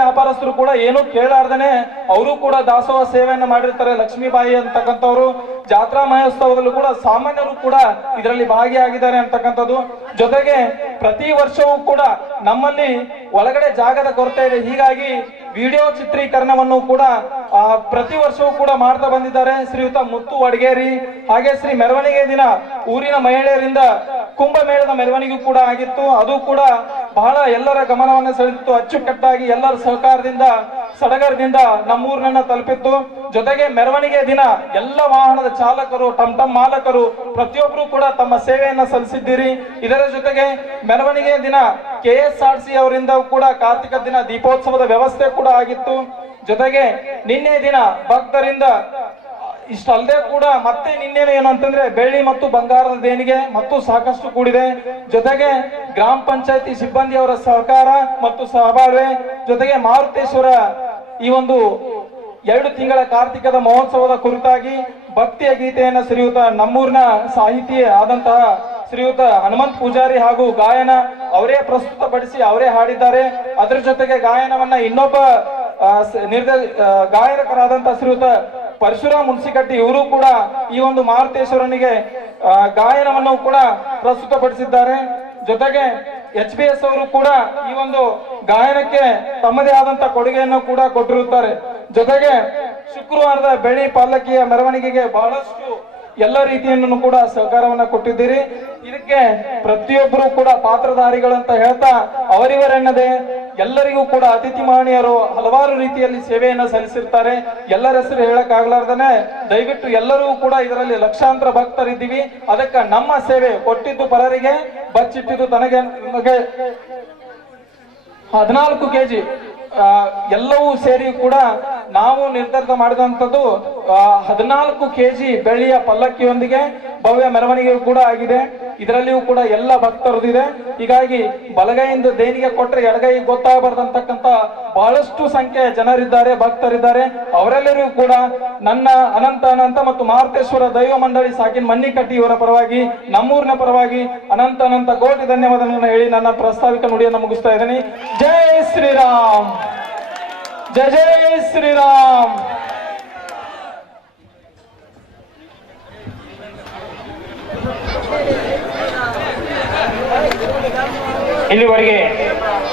ವ್ಯಾಪಾರಸ್ಥರು ಕೂಡ ಏನು ಕೇಳಾರ್ದೇನೆ ಅವರು ಕೂಡ ದಾಸೋಹ ಸೇವೆಯನ್ನ ಮಾಡಿರ್ತಾರೆ. ಲಕ್ಷ್ಮೀಬಾಯಿ ಅಂತಕ್ಕಂಥವ್ರು ಜಾತ್ರಾ ಮಹೋತ್ಸವದಲ್ಲೂ ಕೂಡ ಸಾಮಾನ್ಯರು ಕೂಡ ಇದರಲ್ಲಿ ಭಾಗಿಯಾಗಿದ್ದಾರೆ ಅಂತಕ್ಕಂಥದ್ದು. ಜೊತೆಗೆ ಪ್ರತಿ ವರ್ಷವೂ ಕೂಡ ನಮ್ಮಲ್ಲಿ ಒಳಗಡೆ ಜಾಗದ ಕೊರತೆ ಇದೆ. ಹೀಗಾಗಿ ವಿಡಿಯೋ ಚಿತ್ರೀಕರಣವನ್ನು ಕೂಡ ಪ್ರತಿ ವರ್ಷವೂ ಕೂಡ ಮಾಡ್ತಾ ಬಂದಿದ್ದಾರೆ ಶ್ರೀಯುತ ಮುತ್ತು ವಡಗೇರಿ. ಹಾಗೆ ಶ್ರೀ ಮೆರವಣಿಗೆ ದಿನ ಊರಿನ ಮಹಿಳೆಯರಿಂದ ಕುಂಭಮೇಳದ ಮೆರವಣಿಗೆ ಕೂಡ ಆಗಿತ್ತು. ಅದು ಕೂಡ ಬಹಳ ಎಲ್ಲರ ಗಮನವನ್ನು ಸೆಳೆದಿತ್ತು. ಅಚ್ಚುಕಟ್ಟಾಗಿ ಎಲ್ಲರ ಸಹಕಾರದಿಂದ ಸಡಗರದಿಂದ ನಮ್ಮೂರನ್ನ ತಲುಪಿತ್ತು. ಜೊತೆಗೆ ಮೆರವಣಿಗೆ ದಿನ ಎಲ್ಲ ವಾಹನದ ಚಾಲಕರು, ಟಮ್ ಮಾಲಕರು ಪ್ರತಿಯೊಬ್ಬರು ಕೂಡ ತಮ್ಮ ಸೇವೆಯನ್ನ ಸಲ್ಲಿಸಿದ್ದೀರಿ. ಇದರ ಜೊತೆಗೆ ಮೆರವಣಿಗೆ ದಿನ KSRTC ಅವರಿಂದ ಕೂಡ ಕಾರ್ತಿಕ ದಿನ ದೀಪೋತ್ಸವದ ವ್ಯವಸ್ಥೆ ಕೂಡ ಆಗಿತ್ತು. ಜೊತೆಗೆ ನಿನ್ನೆ ದಿನ ಭಕ್ತರಿಂದ ಇಷ್ಟಲ್ಲದೆ ಕೂಡ ಮತ್ತೆ ನಿನ್ನೇನು ಏನು ಅಂತಂದ್ರೆ ಬೆಳ್ಳಿ ಮತ್ತು ಬಂಗಾರದ ದೇಣಿಗೆ ಮತ್ತು ಸಾಕಷ್ಟು ಕೂಡಿದೆ. ಜೊತೆಗೆ ಗ್ರಾಮ ಪಂಚಾಯತಿ ಸಿಬ್ಬಂದಿಯವರ ಸಹಕಾರ ಮತ್ತು ಸಹಬಾಳ್ವೆ, ಜೊತೆಗೆ ಮಾರುತೇಶ್ವರ ಈ ಒಂದು 2 ತಿಂಗಳ ಕಾರ್ತಿಕದ ಮಹೋತ್ಸವದ ಕುರಿತಾಗಿ ಭಕ್ತಿಯ ಗೀತೆಯನ್ನು ಶ್ರೀಯುತ ನಮ್ಮೂರಿನ ಸಾಹಿತಿ ಆದಂತಹ ಶ್ರೀಯುತ ಹನುಮಂತ್ ಪೂಜಾರಿ ಹಾಗೂ ಗಾಯನ ಅವರೇ ಪ್ರಸ್ತುತಪಡಿಸಿ ಅವರೇ ಹಾಡಿದ್ದಾರೆ. ಅದರ ಜೊತೆಗೆ ಗಾಯನವನ್ನ ಇನ್ನೊಬ್ಬ ಗಾಯಕರಾದಂತಹ ಶ್ರೀಯುತ ಪರಶುರಾಮ್ ಮುನ್ಸಿಕಟ್ಟಿ ಇವರು ಕೂಡ ಈ ಒಂದು ಮಾರುತೇಶ್ವರನಿಗೆ ಗಾಯನವನ್ನು ಕೂಡ ಪ್ರಸ್ತುತಪಡಿಸಿದ್ದಾರೆ. ಜೊತೆಗೆ HBS ಅವರು ಕೂಡ ಈ ಒಂದು ಗಾಯನಕ್ಕೆ ತಮ್ಮದೇ ಆದಂತ ಕೊಡುಗೆಯನ್ನು ಕೂಡ ಕೊಟ್ಟಿರುತ್ತಾರೆ. ಜೊತೆಗೆ ಶುಕ್ರವಾರದ ಬೆಳ್ಳಿ ಪಲ್ಲಕ್ಕಿಯ ಮೆರವಣಿಗೆಗೆ ಬಹಳಷ್ಟು ಎಲ್ಲ ರೀತಿಯನ್ನು ಕೂಡ ಸಹಕಾರವನ್ನ ಕೊಟ್ಟಿದ್ದೀರಿ. ಇದಕ್ಕೆ ಪ್ರತಿಯೊಬ್ಬರು ಕೂಡ ಪಾತ್ರಧಾರಿಗಳಂತ ಹೇಳ್ತಾ ಅವರಿವರೆನ್ನದೆ ಎಲ್ಲರಿಗೂ ಕೂಡ ಅತಿಥಿ ಮಹನೀಯರು ಹಲವಾರು ರೀತಿಯಲ್ಲಿ ಸೇವೆಯನ್ನ ಸಲ್ಲಿಸಿರ್ತಾರೆ. ಎಲ್ಲರ ಹೆಸರು ಹೇಳಕ್ಕಾಗ್ಲಾರ್ದನೆ ದಯವಿಟ್ಟು ಎಲ್ಲರೂ ಕೂಡ ಇದರಲ್ಲಿ ಲಕ್ಷಾಂತರ ಭಕ್ತರಿದ್ದೀವಿ. ಅದಕ್ಕೆ ನಮ್ಮ ಸೇವೆ ಕೊಟ್ಟಿದ್ದು ಪರರಿಗೆ ಬಚ್ಚಿಟ್ಟಿದ್ದು ತನಗೆ 14 kg ಎಲ್ಲವೂ ಸೇರಿ ಕೂಡ ನಾವು ನಿರ್ಧಾರ ಮಾಡಿದಂಥದ್ದು 14 kg ಬೆಳ್ಳಿಯ ಪಲ್ಲಕ್ಕಿಯೊಂದಿಗೆ ಭವ್ಯ ಮೆರವಣಿಗೆ ಕೂಡ ಆಗಿದೆ. ಇದರಲ್ಲಿಯೂ ಕೂಡ ಎಲ್ಲ ಭಕ್ತರದಿದೆ. ಹೀಗಾಗಿ ಬಲಗೈಯಿಂದ ದೇಣಿಗೆ ಕೊಟ್ಟರೆ ಎಡಗೈ ಗೊತ್ತಾಗಬಾರ್ದಂತಕ್ಕಂತ ಬಹಳಷ್ಟು ಸಂಖ್ಯೆಯ ಜನರಿದ್ದಾರೆ, ಭಕ್ತರಿದ್ದಾರೆ. ಅವರೆಲ್ಲರಿಗೂ ಕೂಡ ನನ್ನ ಅನಂತ ಮತ್ತು ಮಾರುತೇಶ್ವರ ದೈವ ಮಂಡಳಿ ಸಾಕಿನ್ ಮನ್ನಿಕಟ್ಟಿ ಇವರ ಪರವಾಗಿ, ನಮ್ಮೂರಿನ ಪರವಾಗಿ ಅನಂತ ಕೋಟಿ ಧನ್ಯವಾದಗಳನ್ನು ಹೇಳಿ ನನ್ನ ಪ್ರಾಸ್ತಾವಿಕ ನುಡಿಯನ್ನು ಮುಗಿಸ್ತಾ ಇದ್ದೀನಿ. ಜೈ ಶ್ರೀರಾಮ್, ಜೈ ಜೈ ಶ್ರೀರಾಮ್. ಇಲ್ಲಿವರೆಗೆ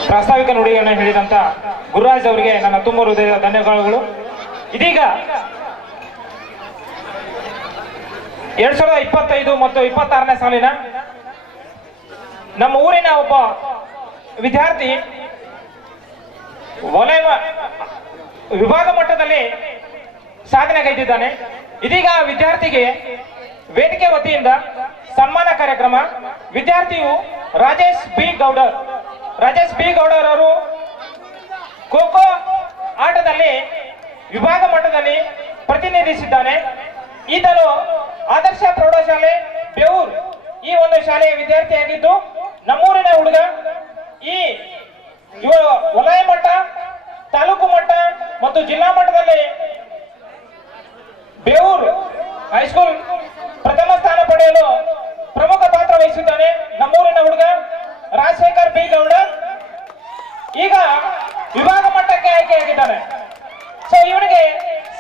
ಪ್ರಾಸ್ತಾವಿಕ ನುಡಿಯನ್ನು ಹೇಳಿದಂತ ಗುರುರಾಜ್ ಅವರಿಗೆ ನನ್ನ ತುಂಬ ಹೃದಯದ ಧನ್ಯವಾದಗಳು. ಇದೀಗ 2025 ಮತ್ತು 26ನೇ ಸಾಲಿನ ನಮ್ಮ ಊರಿನ ಒಬ್ಬ ವಿದ್ಯಾರ್ಥಿ ವಲಯ ವಿಭಾಗ ಮಟ್ಟದಲ್ಲಿ ಸಾಧನೆಗೈದಿದ್ದಾನೆ. ಇದೀಗ ವಿದ್ಯಾರ್ಥಿಗೆ ವೇದಿಕೆ ವತಿಯಿಂದ ಸನ್ಮಾನ ಕಾರ್ಯಕ್ರಮ. ವಿದ್ಯಾರ್ಥಿಯು ರಾಜೇಶ್ ಬಿ ಗೌಡರ್ ಅವರು ಖೋ ಆಟದಲ್ಲಿ ವಿಭಾಗ ಮಟ್ಟದಲ್ಲಿ ಪ್ರತಿನಿಧಿಸಿದ್ದಾನೆ. ಈತನು ಆದರ್ಶ ಪ್ರೌಢಶಾಲೆ ಬೇವೂರ್ ಈ ಒಂದು ಶಾಲೆಯ ವಿದ್ಯಾರ್ಥಿಯಾಗಿದ್ದು ನಮ್ಮೂರಿನ ಹುಡುಗ. ಈ ವಲಯ ಮಟ್ಟ, ತಾಲೂಕು ಮಟ್ಟ ಮತ್ತು ಜಿಲ್ಲಾ ಮಟ್ಟದಲ್ಲಿ ಬೇವೂರ್ ಹೈಸ್ಕೂಲ್ ಪ್ರಥಮ ಸ್ಥಾನ ಪಡೆಯಲು ಪ್ರಮುಖ ಪಾತ್ರ ವಹಿಸಿದ್ದಾನೆ ನಮ್ಮೂರಿನ ಹುಡುಗ ರಾಜಶೇಖರ್ ಬಿ ಗೌಡ. ಈಗ ವಿಭಾಗ ಮಟ್ಟಕ್ಕೆ ಆಯ್ಕೆಯಾಗಿದ್ದಾನೆ. ಸೊ ಇವನಿಗೆ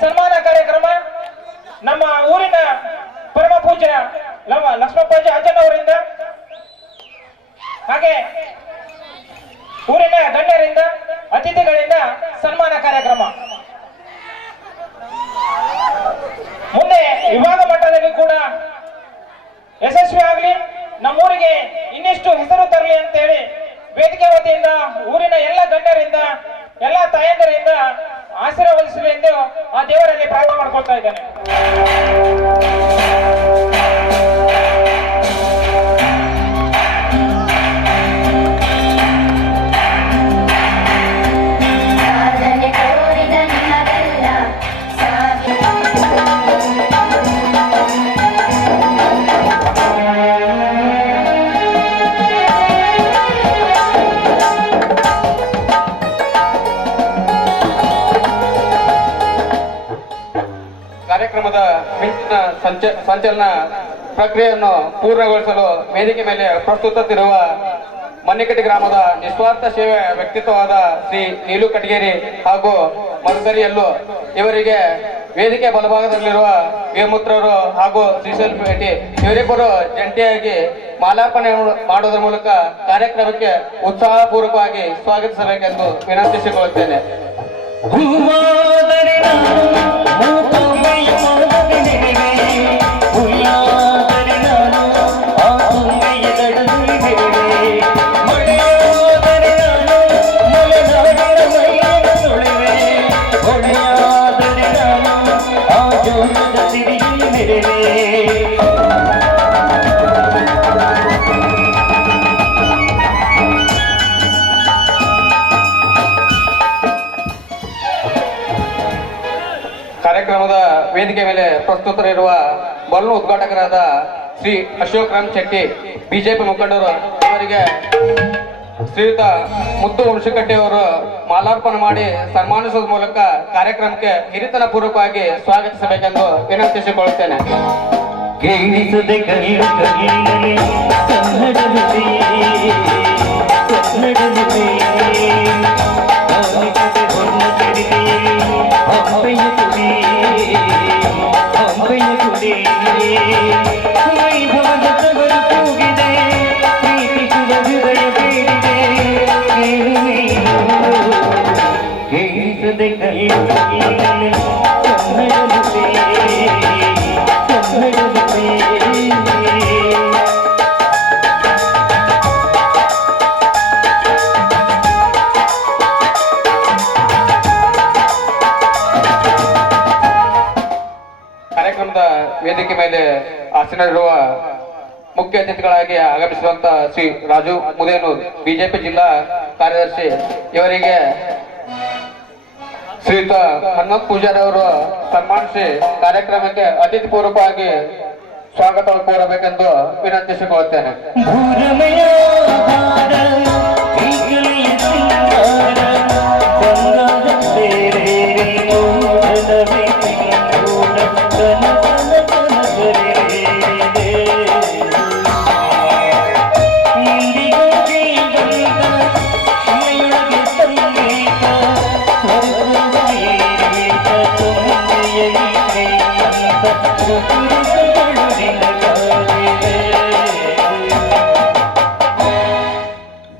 ಸನ್ಮಾನ ಕಾರ್ಯಕ್ರಮ ನಮ್ಮ ಊರಿನ ಪರಮ ಪೂಜ್ಯ ಲಕ್ಷ್ಮಪ್ಪಾಜಿ ಅಜ್ಜನವರಿಂದ ಹಾಗೆ ಊರಿನ ಗಣ್ಯರಿಂದ ಅತಿಥಿಗಳಿಂದ ಸನ್ಮಾನ ಕಾರ್ಯಕ್ರಮ. ಮುಂದೆ ವಿಭಾಗ ಮಟ್ಟದಲ್ಲಿ ಕೂಡ ಯಶಸ್ವಿ ಆಗಲಿ, ನಮ್ಮೂರಿಗೆ ಇನ್ನಿಷ್ಟು ಹೆಸರು ತರಲಿ ಅಂತ ಹೇಳಿ ವೇದಿಕೆ ವತಿಯಿಂದ ಊರಿನ ಎಲ್ಲ ಗಣ್ಯರಿಂದ ಎಲ್ಲ ತಾಯಂದಿರಿಂದ ಆಶೀರ್ವದಿಸಲಿ ಎಂದು ಆ ದೇವರಲ್ಲಿ ಪ್ರಾರ್ಥನೆ ಮಾಡ್ಕೊಳ್ತಾ ಇದ್ದೇನೆ. ಕಾರ್ಯಕ್ರಮದ ಮಿಂಚಿನ ಸಂಚಲನ ಪ್ರಕ್ರಿಯೆಯನ್ನು ಪೂರ್ಣಗೊಳಿಸಲು ವೇದಿಕೆ ಮೇಲೆ ಪ್ರಸ್ತುತವಿರುವ ಮನ್ನಿಕಟ್ಟಿ ಗ್ರಾಮದ ನಿಸ್ವಾರ್ಥ ಸೇವೆ ವ್ಯಕ್ತಿತ್ವವಾದ ಶ್ರೀ ನೀಲು ಕಟಗೇರಿ ಹಾಗೂ ಮಧುಕರಿಯಲ್ಲು ಇವರಿಗೆ ವೇದಿಕೆ ಬಲಭಾಗದಲ್ಲಿರುವ ವೇಮೂತ್ರರು ಹಾಗೂ ಶ್ರೀಶೈಲ್ ಭೇಟಿ ಇವರಿಬ್ಬರು ಜಂಟಿಯಾಗಿ ಮಾಲಾರ್ಪಣೆ ಮಾಡುವುದರ ಮೂಲಕ ಕಾರ್ಯಕ್ರಮಕ್ಕೆ ಉತ್ಸಾಹಪೂರ್ವಕವಾಗಿ ಸ್ವಾಗತಿಸಬೇಕೆಂದು ವಿನಂತಿಸಿಕೊಳ್ಳುತ್ತೇನೆ. ವೇದಿಕೆ ಮೇಲೆ ಪ್ರಸ್ತುತರಿರುವ ಬಲೂನ್ ಉದ್ಘಾಟಕರಾದ ಶ್ರೀ ಅಶೋಕ್ ರಾಮ್ ಶೆಟ್ಟಿ ಬಿಜೆಪಿ ಮುಖಂಡರು ಇವರಿಗೆ ಶ್ರೀಯುತ ಮುದ್ದು ಹುಣಸಿಕಟ್ಟಿ ಅವರು ಮಾಲಾರ್ಪಣೆ ಮಾಡಿ ಸನ್ಮಾನಿಸುವ ಮೂಲಕ ಕಾರ್ಯಕ್ರಮಕ್ಕೆ ಹಿರಿತನ ಪೂರ್ವಕವಾಗಿ ಸ್ವಾಗತಿಸಬೇಕೆಂದು ವಿನಂತಿಸಿಕೊಳ್ಳುತ್ತೇನೆ. ಕೇಳಿಸದೆ ಕೈಲು ಕೈಲನೆ ಕನ್ನಡವೇ ಕನ್ನಡವೇ ಅವನಿಗೆ ಹೊನ್ನ ಕಡಿದೆಯೇ ಅಂಬೆಯ ಕುಡಿ ಅಂಬೆಯ ಕುಡಿ ವೈಭವದ ತವರು ಕೂಗಿದೆ ಪ್ರೀತಿಸುವ ಹೃದಯ ಬೇಡಿದೆ ಕೇಳಿಸದೆ ಕೈಲು ಕೈಲನೆ ಕನ್ನಡವೇ ಕಾರ್ಯಕ್ರಮದ ವೇದಿಕೆ ಮೇಲೆ ಆಸೀನರಿರುವ ಮುಖ್ಯ ಅತಿಥಿಗಳಾಗಿ ಆಗಮಿಸಿರುವಂತಹ ಶ್ರೀ ರಾಜು ಮುದೇನೂರ್ ಬಿಜೆಪಿ ಜಿಲ್ಲಾ ಕಾರ್ಯದರ್ಶಿ ಇವರಿಗೆ ಶ್ರೀಯುತ ಹನುಮಂತ್ ಪೂಜಾರಿ ಅವರು ಸನ್ಮಾನಿಸಿ ಕಾರ್ಯಕ್ರಮಕ್ಕೆ ಅತಿಥಿ ಪೂರ್ವಕವಾಗಿ ಸ್ವಾಗತ ಕೋರಬೇಕೆಂದು ವಿನಂತಿಸಿಕೊಳ್ಳುತ್ತೇನೆ.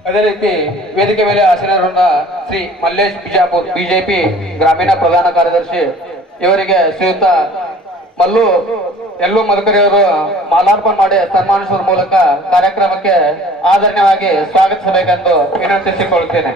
ಅದೇ ರೀತಿ ವೇದಿಕೆ ಮೇಲೆ ಆಸೀನರಾದ ಶ್ರೀ ಮಲ್ಲೇಶ್ ಬಿಜಾಪುರ್ ಬಿಜೆಪಿ ಗ್ರಾಮೀಣ ಪ್ರಧಾನ ಕಾರ್ಯದರ್ಶಿ ಇವರಿಗೆ ಶ್ರೀಯುತ ಎಲ್ಲೂ ಮಧುಕರಿ ಅವರು ಮಾಲಾರ್ಪಣೆ ಮಾಡಿ ಸನ್ಮಾನಿಸುವ ಮೂಲಕ ಕಾರ್ಯಕ್ರಮಕ್ಕೆ ಆದರಣೀಯವಾಗಿ ಸ್ವಾಗತಿಸಬೇಕೆಂದು ವಿನಂತಿಸಿಕೊಳ್ಳುತ್ತೇನೆ.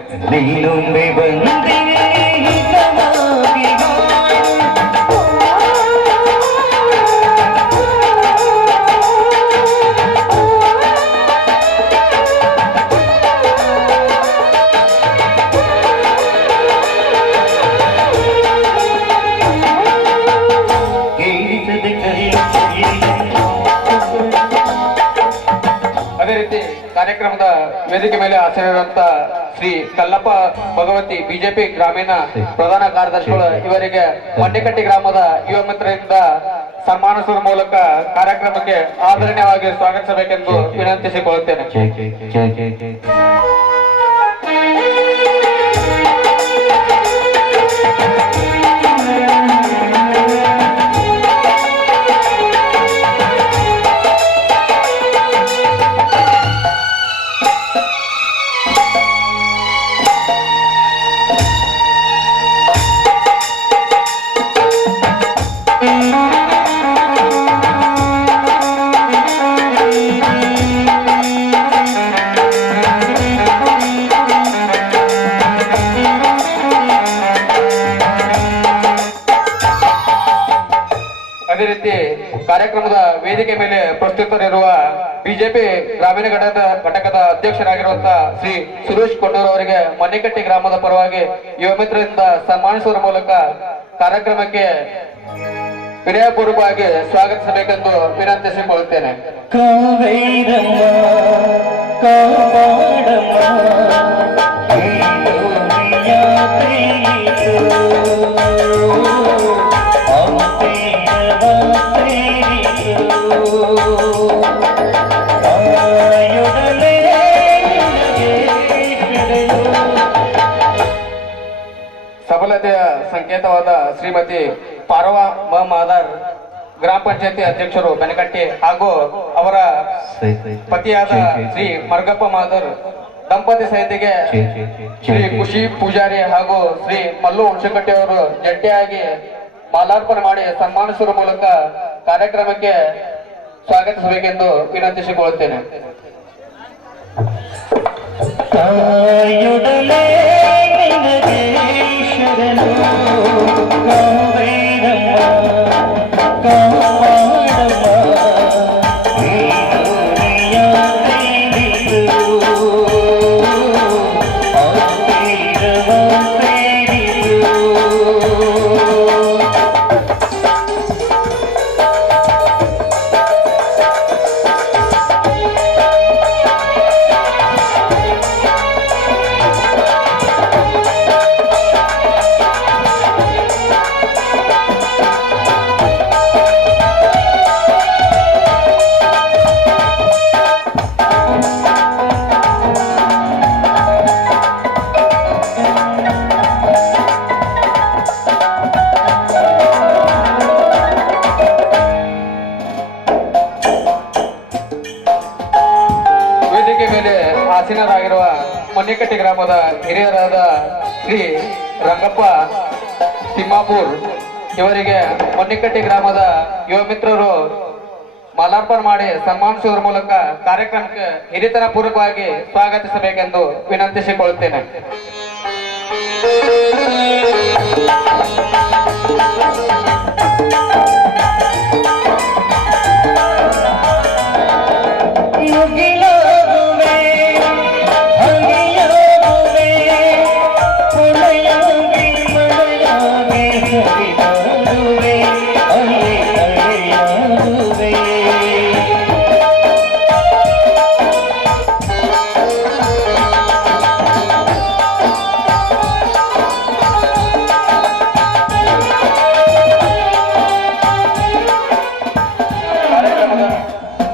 ಅದೇ ರೀತಿ ಕಾರ್ಯಕ್ರಮದ ವೇದಿಕೆ ಮೇಲೆ ಆಸೀನರಾದಂತ ಶ್ರೀ ಕಲ್ಲಪ್ಪ ಭಗವತಿ ಬಿಜೆಪಿ ಗ್ರಾಮೀಣ ಪ್ರಧಾನ ಕಾರ್ಯದರ್ಶಿಗಳು ಇವರಿಗೆ ಮಂಡಿಕಟ್ಟಿ ಗ್ರಾಮದ ಯುವ ಮಿತ್ರರಿಂದ ಸನ್ಮಾನಿಸುವ ಮೂಲಕ ಕಾರ್ಯಕ್ರಮಕ್ಕೆ ಆದರಣೀಯವಾಗಿ ಸ್ವಾಗತಿಸಬೇಕೆಂದು ವಿನಂತಿಸಿಕೊಳ್ಳುತ್ತೇನೆ. ಅದೇ ರೀತಿ ಕಾರ್ಯಕ್ರಮದ ವೇದಿಕೆ ಮೇಲೆ ಪ್ರಸ್ತುತರಿರುವ ಬಿಜೆಪಿ ಗ್ರಾಮೀಣ ಘಟಕದ ಅಧ್ಯಕ್ಷರಾಗಿರುವಂತಹ ಶ್ರೀ ಸುರೇಶ್ ಕೊಂಡೂರ್ ಅವರಿಗೆ ಮನೆಕಟ್ಟಿ ಗ್ರಾಮದ ಪರವಾಗಿ ಯುವ ಮಿತ್ರರಿಂದ ಸನ್ಮಾನಿಸುವ ಮೂಲಕ ಕಾರ್ಯಕ್ರಮಕ್ಕೆ ವಿನಯಪೂರ್ವಕವಾಗಿ ಸ್ವಾಗತಿಸಬೇಕೆಂದು ವಿನಂತಿಸಿಕೊಳ್ಳುತ್ತೇನೆ. ಸಫಲತೆಯ ಸಂಕೇತವಾದ ಶ್ರೀಮತಿ ಪಾರ್ವಾ ಮಾದಾರ್ ಗ್ರಾಮ ಪಂಚಾಯತಿ ಅಧ್ಯಕ್ಷರು ಬೆನಕಟ್ಟಿ ಹಾಗೂ ಅವರ ಪತಿಯಾದ ಶ್ರೀ ಮರ್ಗಪ್ಪ ಮಾದರ್ ದಂಪತಿ ಸಹಿತಿಗೆ ಶ್ರೀ ಖುಷಿ ಪೂಜಾರಿ ಹಾಗೂ ಶ್ರೀ ಮಲ್ಲು ಹುಣಸಿಕಟ್ಟಿ ಅವರು ಜಂಟಿಯಾಗಿ ಮಾಲಾರ್ಪಣೆ ಮಾಡಿ ಸನ್ಮಾನಿಸುವ ಮೂಲಕ ಕಾರ್ಯಕ್ರಮಕ್ಕೆ ಸ್ವಾಗತಿಸಬೇಕೆಂದು ವಿನಂತಿಸಿಕೊಳ್ಳುತ್ತೇನೆ. ಆಸೀನರಾಗಿರುವ ಮನ್ನಿಕಟ್ಟಿ ಗ್ರಾಮದ ಹಿರಿಯರಾದ ಶ್ರೀ ರಂಗಪ್ಪ ತಿಮ್ಮಾಪುರ್ ಇವರಿಗೆ ಮನ್ನಿಕಟ್ಟಿ ಗ್ರಾಮದ ಯುವ ಮಿತ್ರರು ಮಾಲಾರ್ಪಣೆ ಮಾಡಿ ಸನ್ಮಾನಿಸುವುದರ ಮೂಲಕ ಕಾರ್ಯಕ್ರಮಕ್ಕೆ ಹಿರಿತನ ಪೂರ್ವಕವಾಗಿ ಸ್ವಾಗತಿಸಬೇಕೆಂದು ವಿನಂತಿಸಿಕೊಳ್ಳುತ್ತೇನೆ.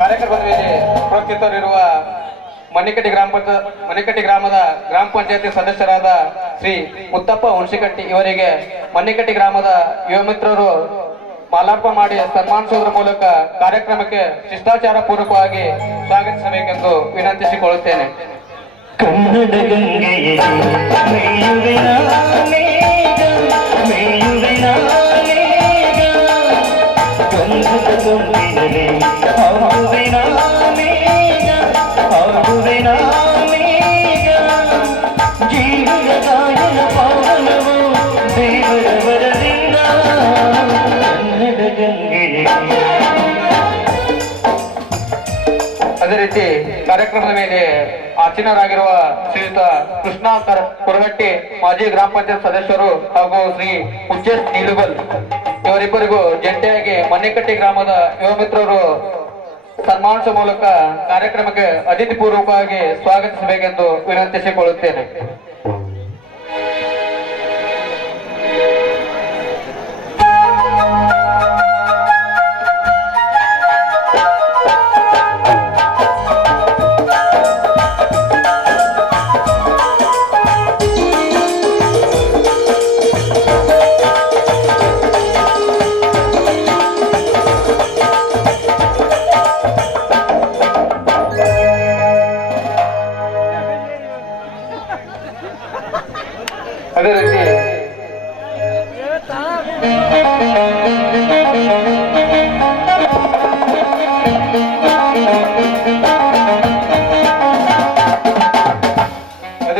ಕಾರ್ಯಕ್ರಮದ ಮೇಲೆ ಉಪಸ್ಥಿತರಿರುವ ಮನ್ನಿಕಟ್ಟಿ ಗ್ರಾಮದ ಗ್ರಾಮ ಪಂಚಾಯತಿ ಸದಸ್ಯರಾದ ಶ್ರೀ ಮುತ್ತಪ್ಪ ಹುಣಸಿಕಟ್ಟಿ ಇವರಿಗೆ ಮನ್ನಿಕಟ್ಟಿ ಗ್ರಾಮದ ಯುವ ಮಿತ್ರರು ಮಾಲಾರ್ಪಣೆ ಮಾಡಿ ಸನ್ಮಾನಿಸುವುದರ ಮೂಲಕ ಕಾರ್ಯಕ್ರಮಕ್ಕೆ ಶಿಷ್ಟಾಚಾರ ಪೂರ್ವಕವಾಗಿ ಸ್ವಾಗತಿಸಬೇಕೆಂದು ವಿನಂತಿಸಿಕೊಳ್ಳುತ್ತೇನೆ. ಕನ್ನಡ ಗಂಗೆಯೇ ಮೇಯುವೆ ನಾನೇಗ, ಮೇಯುವೆ ನಾನೇಗ, ಗಂಧದ ಗೊಂಬಿನಲೆ ಹಾಡುವೆ ನಾನೇಗ, ಹಾಡುವೆ ನಾನೇಗ, ಜೀವನ ಗಾಯನ ಪಾವನವು ದೇವರ ವರದಿಂದ ಕನ್ನಡ ಗಂಗೆಯೇ. ಅದೇ ರೀತಿ ಕಾರ್ಯಕ್ರಮದ ಮೇಲೆ ಆಸೀನರಾಗಿರುವ ಶ್ರೀಯುತ ಕೃಷ್ಣ ಕುರಗಟ್ಟಿ ಮಾಜಿ ಗ್ರಾಮ ಪಂಚಾಯತ್ ಸದಸ್ಯರು ಹಾಗೂ ಶ್ರೀ ಉಚ್ಚೇಶ್ ನೀಲುಗಲ್ ಇವರಿಬ್ಬರಿಗೂ ಜಂಟಿಯಾಗಿ ಮನ್ನಿಕಟ್ಟಿ ಗ್ರಾಮದ ಯುವ ಮಿತ್ರರು ಸನ್ಮಾನಿಸುವ ಮೂಲಕ ಕಾರ್ಯಕ್ರಮಕ್ಕೆ ಅತಿಥಿ ಪೂರ್ವಕವಾಗಿ ಸ್ವಾಗತಿಸಬೇಕೆಂದು ವಿನಂತಿಸಿಕೊಳ್ಳುತ್ತೇನೆ. ಅದೇ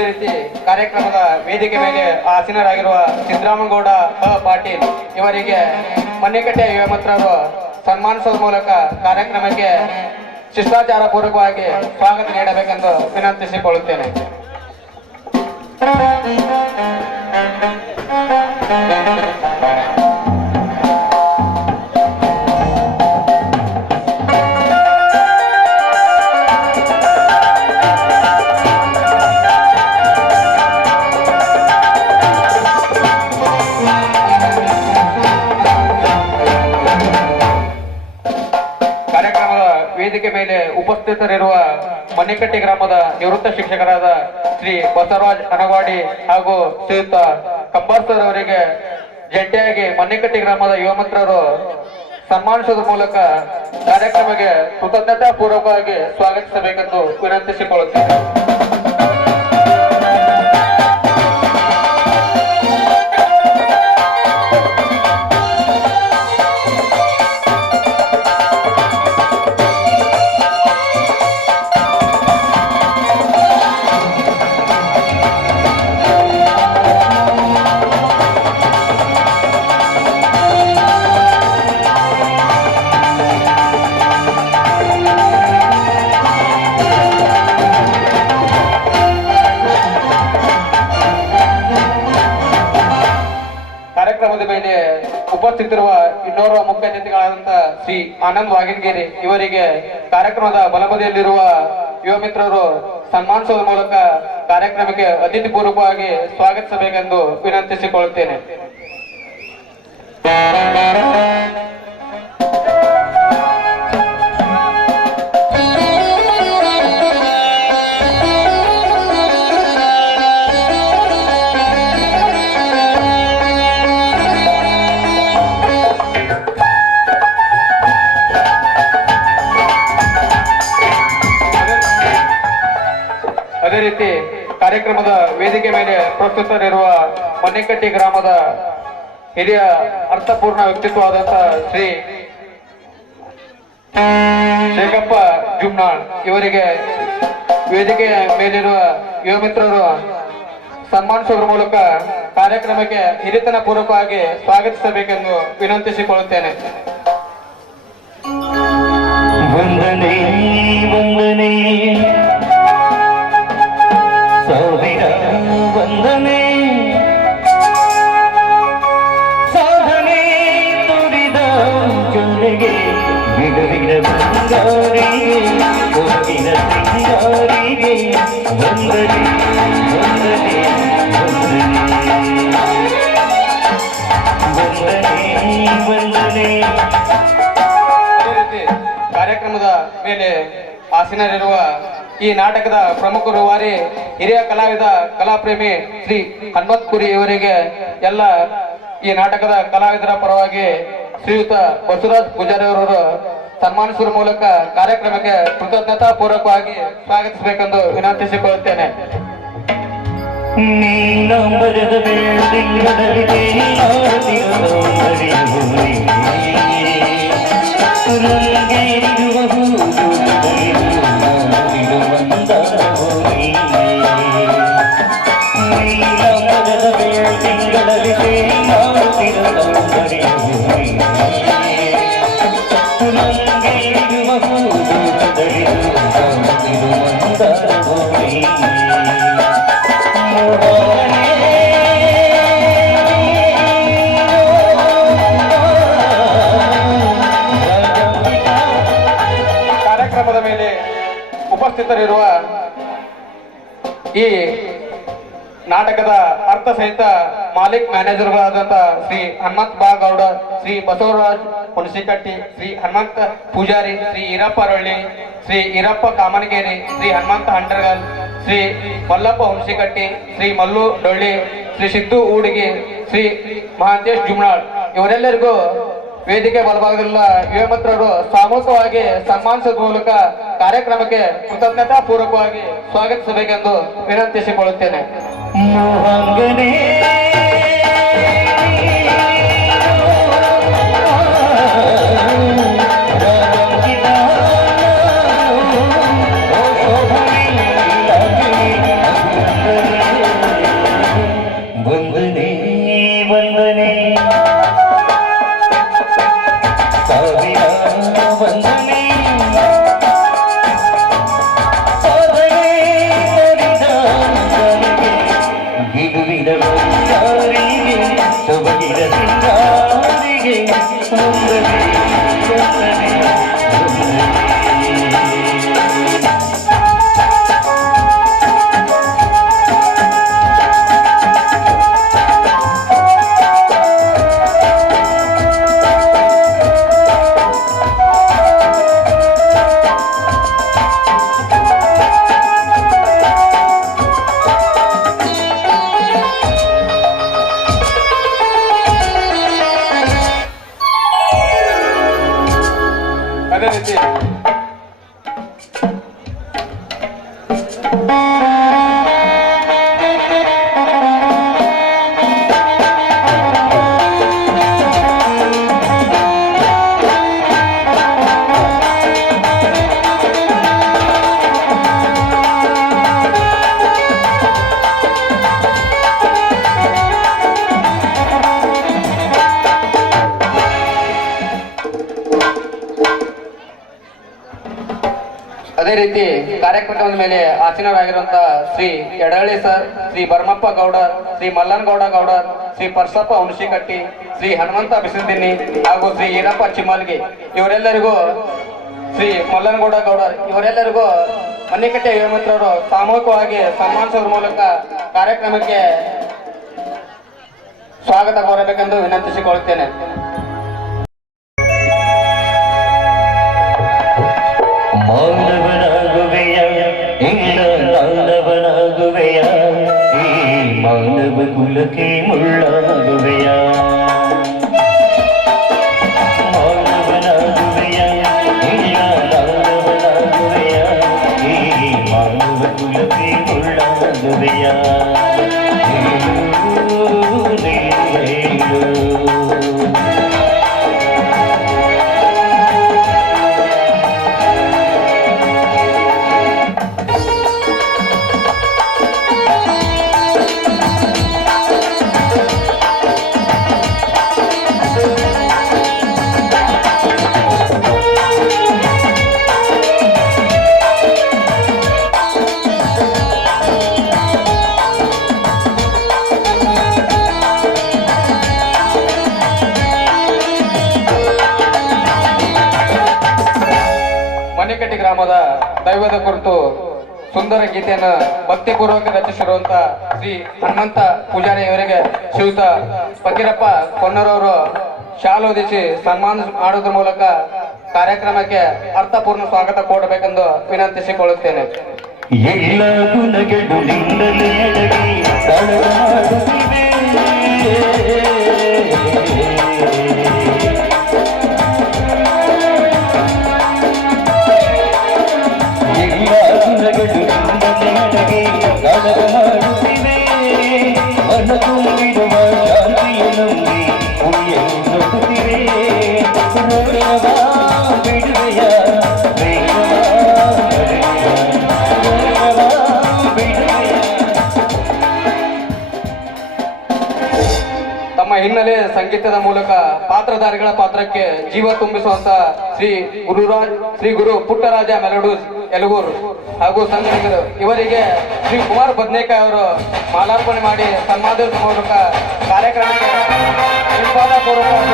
ರೀತಿ ಕಾರ್ಯಕ್ರಮದ ವೇದಿಕೆ ಮೇಲೆ ಆಸೀನರಾಗಿರುವ ಸಿದ್ದರಾಮಗೌಡ ಪಾಟೀಲ್ ಇವರಿಗೆ ಮನ್ನಿಕಟ್ಟೆಯ ಯುವ ಮಿತ್ರರು ಸನ್ಮಾನಿಸುವ ಮೂಲಕ ಕಾರ್ಯಕ್ರಮಕ್ಕೆ ಶಿಷ್ಟಾಚಾರ ಪೂರ್ವಕವಾಗಿ ಸ್ವಾಗತ ನೀಡಬೇಕೆಂದು ವಿನಂತಿಸಿಕೊಳ್ಳುತ್ತೇನೆ. ಕಾರ್ಯಕ್ರಮದ ವೇದಿಕೆ ಮೇಲೆ ಉಪಸ್ಥಿತರಿರುವ ಮನ್ನಿಕಟ್ಟಿ ಗ್ರಾಮದ ನಿವೃತ್ತ ಶಿಕ್ಷಕರಾದ ಶ್ರೀ ಬಸವರಾಜ್ ಅನಗವಾಡಿ ಹಾಗೂ ಶ್ರೀಯುತ ಕಂಬಾರ್ಸರ್ ಅವರಿಗೆ ಜಂಟಿಯಾಗಿ ಮನ್ನಿಕಟ್ಟಿ ಗ್ರಾಮದ ಯುವ ಮಿತ್ರರು ಸನ್ಮಾನಿಸುವುದರ ಮೂಲಕ ಕಾರ್ಯಕ್ರಮಕ್ಕೆ ಕೃತಜ್ಞತಾ ಪೂರ್ವಕವಾಗಿ ಸ್ವಾಗತಿಸಬೇಕೆಂದು ವಿನಂತಿಸಿಕೊಳ್ಳುತ್ತೇನೆ. ಕಾರ್ಯಕ್ರಮದ ಮೇಲೆ ಉಪಸ್ಥಿತರಿರುವ ಇನ್ನೋರ್ವ ಮುಖ್ಯ ಅತಿಥಿಗಳಾದಂತ ಶ್ರೀ ಆನಂದ್ ವಾಗನ್ಗಿರಿ ಇವರಿಗೆ ಕಾರ್ಯಕ್ರಮದ ಬಲಬದಿಯಲ್ಲಿರುವ ಯುವ ಮಿತ್ರರು ಸನ್ಮಾನಿಸುವ ಮೂಲಕ ಕಾರ್ಯಕ್ರಮಕ್ಕೆ ಅತಿಥಿ ಪೂರ್ವಕವಾಗಿ ಸ್ವಾಗತಿಸಬೇಕೆಂದು ವಿನಂತಿಸಿಕೊಳ್ಳುತ್ತೇನೆ. ರೀತಿ ಕಾರ್ಯಕ್ರಮದ ವೇದಿಕೆ ಮೇಲೆ ಪ್ರಸ್ತುತರಿರುವ ಮನ್ನಿಕಟ್ಟಿ ಗ್ರಾಮದ ಹಿರಿಯ ಅರ್ಥಪೂರ್ಣ ವ್ಯಕ್ತಿತ್ವವಾದಂತಹ ಶ್ರೀ ಶೇಖಪ್ಪ ಜುಮ್ನಾಳ್ ಇವರಿಗೆ ವೇದಿಕೆಯ ಮೇಲಿರುವ ಯುವ ಮಿತ್ರರು ಸನ್ಮಾನಿಸುವ ಮೂಲಕ ಕಾರ್ಯಕ್ರಮಕ್ಕೆ ಹಿರಿತನ ಪೂರ್ವಕವಾಗಿ ಸ್ವಾಗತಿಸಬೇಕೆಂದು ವಿನಂತಿಸಿಕೊಳ್ಳುತ್ತೇನೆ. ವಂದನೆ ವಂದನೆ ಸಾವಿರ ವಂದನೆ ಸಾಧನೆ ತುರಿದ ಜೊತೆಗೆ ವಿಧವಿಧ ಬಂಗಾರಿಗೆ ಒಪ್ಪಿನ ಸಿಂಗಾರಿಗೆ ವಂದನೆ ವಂದನೆ ವಂದನೆ ವಂದನೆ. ಅದೇ ರೀತಿ ಕಾರ್ಯಕ್ರಮದ ಮೇಲೆ ಆಸೀನರಿರುವ ಈ ನಾಟಕದ ಪ್ರಮುಖ ರೂವಾರಿ ಹಿರಿಯ ಕಲಾವಿದ ಕಲಾಪ್ರೇಮಿ ಶ್ರೀ ಹನುಮತ್ ಕುರಿ ಇವರಿಗೆ ಎಲ್ಲ ಈ ನಾಟಕದ ಕಲಾವಿದರ ಪರವಾಗಿ ಶ್ರೀಯುತ ಬಸವರಾಜ್ ಪೂಜಾರಿ ಅವರು ಸನ್ಮಾನಿಸುವ ಮೂಲಕ ಕಾರ್ಯಕ್ರಮಕ್ಕೆ ಕೃತಜ್ಞತಾ ಪೂರ್ವಕವಾಗಿ ಸ್ವಾಗತಿಸಬೇಕೆಂದು ವಿನಂತಿಸಿಕೊಳ್ಳುತ್ತೇನೆ. ನೀನಂಬರದ ಬೆಳದಿಂಗಳರಿಗೆ ರಂಗೇರಿರುವ ನೀನಂಬರದ ಬೆಳದಿಂಗಳರಿಗೆ ಕಾರ್ಯಕ್ರಮದ ಮೇಲೆ ಉಪಸ್ಥಿತರಿರುವ ಈ ನಾಟಕದ ಅರ್ಥ ಸಹಿತ ಮಾಲಿಕ್ ಮ್ಯಾನೇಜರ್ಗಳಾದಂತಹ ಶ್ರೀ ಹನುಮಂತ್ ಬಾಗೌಡ, ಶ್ರೀ ಬಸವರಾಜ್ ಹುಣಸಿಕಟ್ಟಿ, ಶ್ರೀ ಹನುಮಂತ ಪೂಜಾರಿ, ಶ್ರೀ ಈರಪ್ಪ ರೊಳ್ಳಿ, ಶ್ರೀ ಈರಪ್ಪ ಕಾಮನಗೇರಿ, ಶ್ರೀ ಹನುಮಂತ ಹಂಡ್ರಗಲ್, ಶ್ರೀ ಮಲ್ಲಪ್ಪ ಹುಣಸಿಕಟ್ಟಿ, ಶ್ರೀ ಮಲ್ಲು ಡೊಳ್ಳಿ, ಶ್ರೀ ಸಿದ್ದು ಊಡಿಗೆ, ಶ್ರೀ ಮಹಾಂತೇಶ್ ಜುಮ್ನಾಳ್ ಇವರೆಲ್ಲರಿಗೂ ವೇದಿಕೆ ಬಲಭಾಗದಲ್ಲ ಯುವ ಮಿತ್ರರು ಸಾಮೂಹಿಕವಾಗಿ ಸನ್ಮಾನಿಸುವ ಮೂಲಕ ಕಾರ್ಯಕ್ರಮಕ್ಕೆ ಕೃತಜ್ಞತಾ ಪೂರ್ವಕವಾಗಿ ಸ್ವಾಗತಿಸಬೇಕೆಂದು ವಿನಂತಿಸಿಕೊಳ್ಳುತ್ತೇನೆ. ಮೋಹಂಗನೇ ವಂದನೆ ವಂದನೆ ಸಾವಿರ ವಂದನೆ ಸಾಧನೆ ತೋರಿದ ಗಿಡುವಿದ ಬಂಗಾರಿಗೆ ಸೊಬಗಿದ ಸಿಂಗಾರಿಗೆ ವಂದನೆ ವಂದನೆ ವಂದನೆ. ಅದೇ ರೀತಿ ಅದೇ ರೀತಿ ಕಾರ್ಯಕ್ರಮದ ಮೇಲೆ ಆಸೀನರಾಗಿರುವಂತಹ ಶ್ರೀ ಯಡಹಳ್ಳಿ ಸರ್, ಶ್ರೀ ಭರಮಪ್ಪ ಗೌಡ, ಶ್ರೀ ಮಲ್ಲನಗೌಡ ಗೌಡ, ಶ್ರೀ ಪರ್ಸಪ್ಪ ಹುಣಸಿಕಟ್ಟಿ, ಶ್ರೀ ಹನುಮಂತ ಬಿಸಿದಿನ್ನಿ ಹಾಗೂ ಶ್ರೀ ಈರಪ್ಪ ಚಿಮ್ಮಲ್ಗಿ ಇವರೆಲ್ಲರಿಗೂ, ಶ್ರೀ ಮಲ್ಲನಗೌಡ ಗೌಡ ಇವರೆಲ್ಲರಿಗೂ ಮನ್ನಿಕಟ್ಟೆ ಯುವ ಮಿತ್ರರು ಸಾಮೂಹಿಕವಾಗಿ ಸನ್ಮಾನಿಸುವ ಮೂಲಕ ಕಾರ್ಯಕ್ರಮಕ್ಕೆ ಸ್ವಾಗತ ಕೋರಬೇಕೆಂದು ವಿನಂತಿಸಿಕೊಳ್ಳುತ್ತೇನೆ. ಮಾನವನಾಗುವೆಯ ಇಲ್ಲ ನಾನವನಾಗುವೆಯ ಈ ಮಾನವ ಕುಲಕ್ಕೆ ಮುಳ್ಳಾಗುವೆಯ ಮಾನವನಾಗುವೆಯ ಇಲ್ಲ ನಾನವನಾಗುವೆಯ ಈ ಮಾನವ ಕುಲಕ್ಕೆ ಮುಳ್ಳ ದೈವದ ಕುರಿತು ಸುಂದರ ಗೀತೆಯನ್ನು ಭಕ್ತಿಪೂರ್ವಕ ರಚಿಸಿರುವಂತ ಶ್ರೀ ಹನುಮಂತ ಪೂಜಾರಿ ಅವರಿಗೆ ಶ್ರೀಯುತ ಫಕೀರಪ್ಪ ಕೊನ್ನರವರು ಶಾಲು ಹೊದಿಸಿ ಸನ್ಮಾನ ಮಾಡೋದ್ರ ಮೂಲಕ ಕಾರ್ಯಕ್ರಮಕ್ಕೆ ಅರ್ಥಪೂರ್ಣ ಸ್ವಾಗತ ಕೊಡಬೇಕೆಂದು ವಿನಂತಿಸಿಕೊಳ್ಳುತ್ತೇನೆ. ಎಲ್ಲ ಗುಣಗಳು ನಿನ್ನಲೇ ಅಡಗಿ ತಳವಾಡುತ್ತಿವೆ. ಎಲ್ಲ ಗುಣಗಳು ನಿನ್ನಲೇ ಅಡಗಿ ತಳವಾಡುತ್ತಿವೆ. ಮನ ತುಂಬಿರುವ ಶಾಂತಿಯ ನಂಬಿ ಉಳಿಯುತ್ತಿವೆ. ರೋಷವ ಬಿಡುವೆಯ ತಮ್ಮ ಹಿನ್ನೆಲೆ ಸಂಗೀತದ ಮೂಲಕ ಪಾತ್ರಧಾರಿಗಳ ಪಾತ್ರಕ್ಕೆ ಜೀವ ತುಂಬಿಸುವಂತ ಶ್ರೀ ಗುರು ಪುಟ್ಟರಾಜ ಮೆಲೋಡು ಯಲಗೂರು ಹಾಗೂ ಸಂಗಡಿಗರು ಇವರಿಗೆ ಶ್ರೀ ಕುಮಾರ್ ಬದ್ನೇಕಾಯಿ ಅವರು ಮಾಲಾರ್ಪಣೆ ಮಾಡಿ ಸನ್ಮಾನದ ಮೂಲಕ ಕಾರ್ಯಕ್ರಮಕ್ಕೆ ನಿರ್ಮಾಣಪೂರ್ವಕ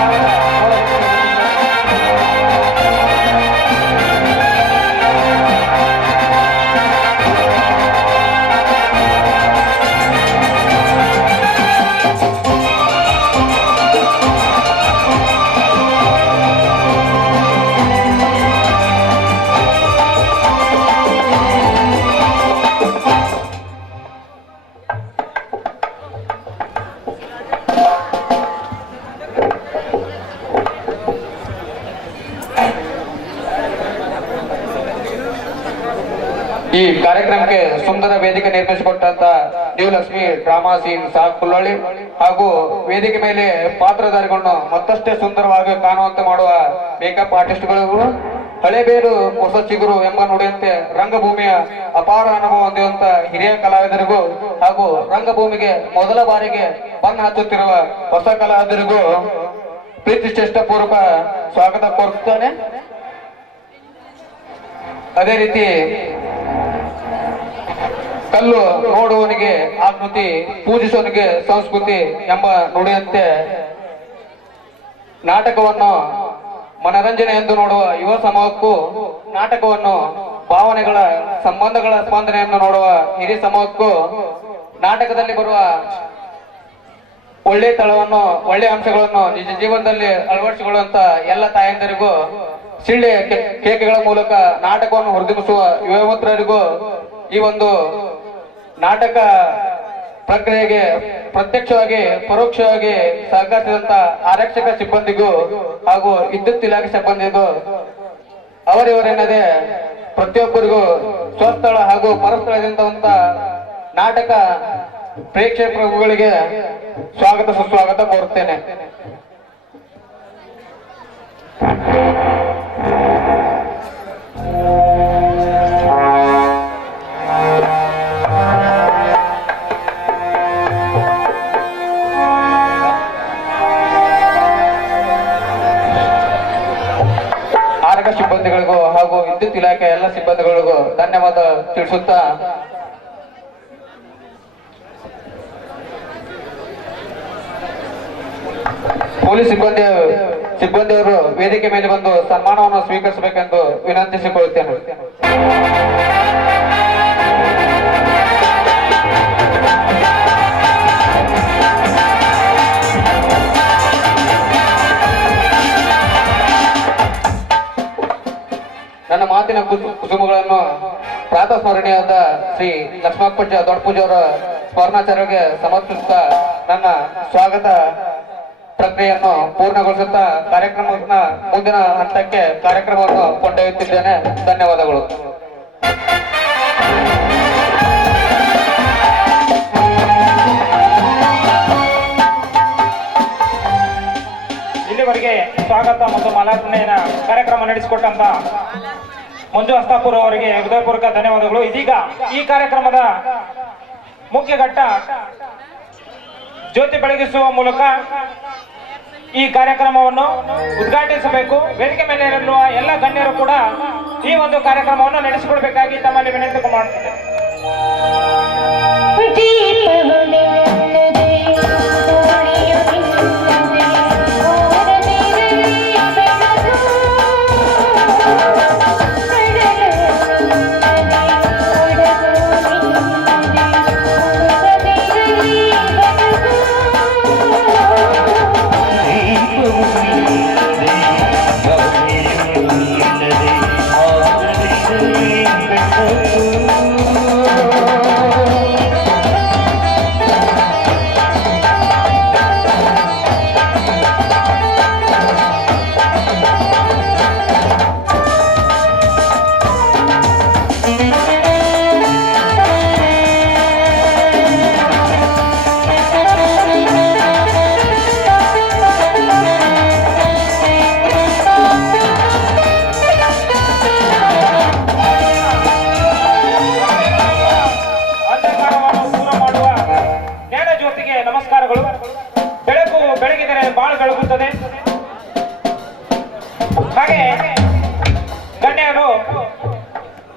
ಈ ಕಾರ್ಯಕ್ರಮಕ್ಕೆ ಸುಂದರ ವೇದಿಕೆ ನಿರ್ಮಿಸಿಕೊಟ್ಟಂತ ನ್ಯೂ ಲಕ್ಷ್ಮಿ ಡ್ರಾಮಾ ಸೀನ್ ಸಾಕ್ ಕುಲ್ಲಳ್ಳಿ ಹಾಗೂ ವೇದಿಕೆ ಮೇಲೆ ಪಾತ್ರಧಾರಿಗಳನ್ನು ಮತ್ತಷ್ಟೇ ಸುಂದರವಾಗಿ ಕಾಣುವಂತೆ ಮಾಡುವ ಮೇಕಪ್ ಆರ್ಟಿಸ್ಟ್ಗಳು ಹಳೆಬೇರು ಹೊಸ ಚಿಗುರು ಎಂಬ ನುಡಿಯಂತೆ ರಂಗಭೂಮಿಯ ಅಪಾರ ಅನುಭವ ಹೊಂದಿರುವಂತ ಹಿರಿಯ ಕಲಾವಿದರಿಗೂ ಹಾಗೂ ರಂಗಭೂಮಿಗೆ ಮೊದಲ ಬಾರಿಗೆ ಬಣ್ಣ ಹಚ್ಚುತ್ತಿರುವ ಹೊಸ ಕಲಾವಿದರಿಗೂ ಪ್ರೀತಿ ಪೂರ್ವಕ ಸ್ವಾಗತ ಕೋರುತ್ತಾನೆ. ಅದೇ ರೀತಿ ಕಲ್ಲು ನೋಡುವವನಿಗೆ ಆಕೃತಿ, ಪೂಜಿಸುವವನಿಗೆ ಸಂಸ್ಕೃತಿ ಎಂಬ ನುಡಿಯಂತೆ ನಾಟಕವನ್ನು ಮನರಂಜನೆ ಎಂದು ನೋಡುವ ಯುವ ಸಮೂಹಕ್ಕೂ ನಾಟಕವನ್ನು ಭಾವನೆಗಳ ಸಂಬಂಧಗಳ ಸ್ಪಂದನೆಯನ್ನು ನೋಡುವ ಹಿರಿಯ ಸಮೂಹಕ್ಕೂ ನಾಟಕದಲ್ಲಿ ಬರುವ ಒಳ್ಳೆ ತಳವನ್ನು, ಒಳ್ಳೆ ಅಂಶಗಳನ್ನು ನಿಜ ಜೀವನದಲ್ಲಿ ಅಳವಡಿಸಿಕೊಳ್ಳುವಂತ ಎಲ್ಲ ತಾಯಂದಿರಿಗೂ ಸಿಳ್ಳೆ ಕೇಕೆಗಳ ಮೂಲಕ ನಾಟಕವನ್ನು ಹುರಿದುಂಬಿಸುವ ಯುವ ಮಿತ್ರರಿಗೂ ಈ ಒಂದು ನಾಟಕ ಪ್ರಕ್ರಿಯೆಗೆ ಪ್ರತ್ಯಕ್ಷವಾಗಿ ಪರೋಕ್ಷವಾಗಿ ಸಹಕರಿಸಿದಂತ ಆರಕ್ಷಕ ಸಿಬ್ಬಂದಿಗೂ ಹಾಗೂ ವಿದ್ಯುತ್ ಇಲಾಖೆ ಸಿಬ್ಬಂದಿಗೂ ಅವರಿವರೆನ್ನದೇ ಪ್ರತಿಯೊಬ್ಬರಿಗೂ ಸ್ವಸ್ಥಳ ಹಾಗೂ ಪರಸ್ಥಳದಿಂದ ನಾಟಕ ಪ್ರೇಕ್ಷಕರುಗಳಿಗೆ ಸ್ವಾಗತ ಸುಸ್ವಾಗತ ಕೋರುತ್ತೇನೆ. ಸಿಬ್ಬಂದಿಗಳಿಗೂ ಹಾಗೂ ವಿದ್ಯುತ್ ಇಲಾಖೆ ಎಲ್ಲ ಸಿಬ್ಬಂದಿಗಳಿಗೂ ಧನ್ಯವಾದ ತಿಳಿಸುತ್ತಾ ಪೊಲೀಸ್ ಸಿಬ್ಬಂದಿಯವರು ವೇದಿಕೆ ಮೇಲೆ ಬಂದು ಸನ್ಮಾನವನ್ನು ಸ್ವೀಕರಿಸಬೇಕೆಂದು ವಿನಂತಿಸಿಕೊಳ್ಳುತ್ತೇನೆ. ನನ್ನ ಮಾತಿನ ಕುಸುಮಗಳನ್ನು ಪ್ರಾತಃ ಸ್ಮರಣೀಯಾದ ಶ್ರೀ ಲಕ್ಷ್ಮಪ್ಪಜ್ಜ ದೊಡ್ಡಪೂಜೆಯವರ ಸ್ಮರಣಾಚಾರ್ಯರಿಗೆ ಸಮರ್ಪಿಸುತ್ತಾ ನನ್ನ ಸ್ವಾಗತ ಪ್ರಕ್ರಿಯೆಯನ್ನು ಪೂರ್ಣಗೊಳಿಸುತ್ತಾ ಕಾರ್ಯಕ್ರಮದ ಮುಂದಿನ ಹಂತಕ್ಕೆ ಕಾರ್ಯಕ್ರಮವನ್ನು ಕೊಂಡೊಯ್ಯುತ್ತಿದ್ದೇನೆ. ಧನ್ಯವಾದಗಳು. ಇಲ್ಲಿವರೆಗೆ ಸ್ವಾಗತ ಮತ್ತು ಮಾಲಾರ್ಪಣೆಯ ಕಾರ್ಯಕ್ರಮ ನಡೆಸಿಕೊಟ್ಟಂತ ಮಂಜು ಹಸ್ತಾಪುರ ಅವರಿಗೆ ಹೃದಯಪೂರ್ವಕ ಧನ್ಯವಾದಗಳು. ಇದೀಗ ಈ ಕಾರ್ಯಕ್ರಮದ ಮುಖ್ಯ ಘಟ್ಟ ಜ್ಯೋತಿ ಬೆಳಗಿಸುವ ಮೂಲಕ ಈ ಕಾರ್ಯಕ್ರಮವನ್ನು ಉದ್ಘಾಟಿಸಬೇಕು. ವೇದಿಕೆ ಮೇಲೆ ಇರುವ ಎಲ್ಲ ಗಣ್ಯರು ಕೂಡ ಈ ಒಂದು ಕಾರ್ಯಕ್ರಮವನ್ನು ನಡೆಸಿಕೊಡ್ಬೇಕಾಗಿ ತಮ್ಮಲ್ಲಿ ವಿನಂತಿ ಮಾಡುತ್ತಿದ್ದೇನೆ.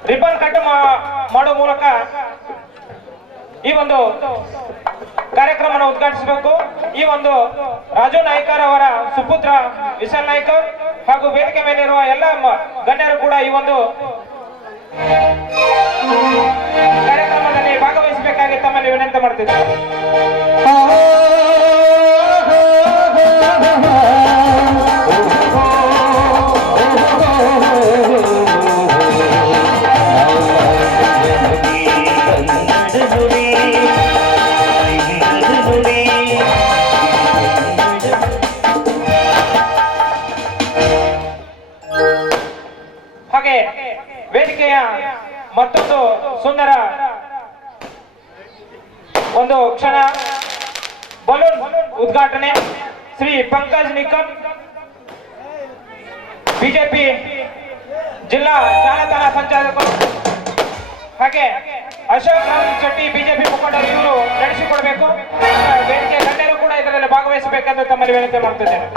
ರಿಬನ್ ಕಟ್ ಮಾಡುವ ಮೂಲಕ ಈ ಒಂದು ಕಾರ್ಯಕ್ರಮವನ್ನು ಉದ್ಘಾಟಿಸಬೇಕು. ಈ ಒಂದು ರಾಜು ನಾಯ್ಕರ್ ಅವರ ಸುಪುತ್ರ ವಿಶಾಲ್ ನಾಯ್ಕರ್ ಹಾಗೂ ವೇದಿಕೆ ಮೇಲಿರುವ ಎಲ್ಲ ಗಣ್ಯರು ಕೂಡ ಈ ಒಂದು ಕಾರ್ಯಕ್ರಮದಲ್ಲಿ ಭಾಗವಹಿಸಬೇಕಾಗಿ ತಮ್ಮಲ್ಲಿ ವಿನಂತಿ ಮಾಡ್ತಿದ್ದಾರೆ. ಹಾಗೆ ವೇದಿಕೆಯ ಮತ್ತೊಂದು ಸುಂದರ ಒಂದು ಕ್ಷಣ ಬಲೂನ್ ಉದ್ಘಾಟನೆ. ಶ್ರೀ ಪಂಕಜ್ ನಿಕಮ್, ಬಿಜೆಪಿ ಜಿಲ್ಲಾ ಜಾಲತಾಣ ಸಂಚಾಲಕರು, ಹಾಗೆ ಅಶೋಕ್ ರಾವ್ ಶೆಟ್ಟಿ ಬಿಜೆಪಿ ಮುಖಂಡರು ಇವರು ನಡೆಸಿಕೊಡಬೇಕು. ವೇದಿಕೆ ಗಣ್ಯರು ಕೂಡ ಇದರಲ್ಲಿ ಭಾಗವಹಿಸಬೇಕೆಂದು ತಮ್ಮಲ್ಲಿ ವಿನಂತಿ ಮಾಡ್ತಿದ್ದೇನೆ.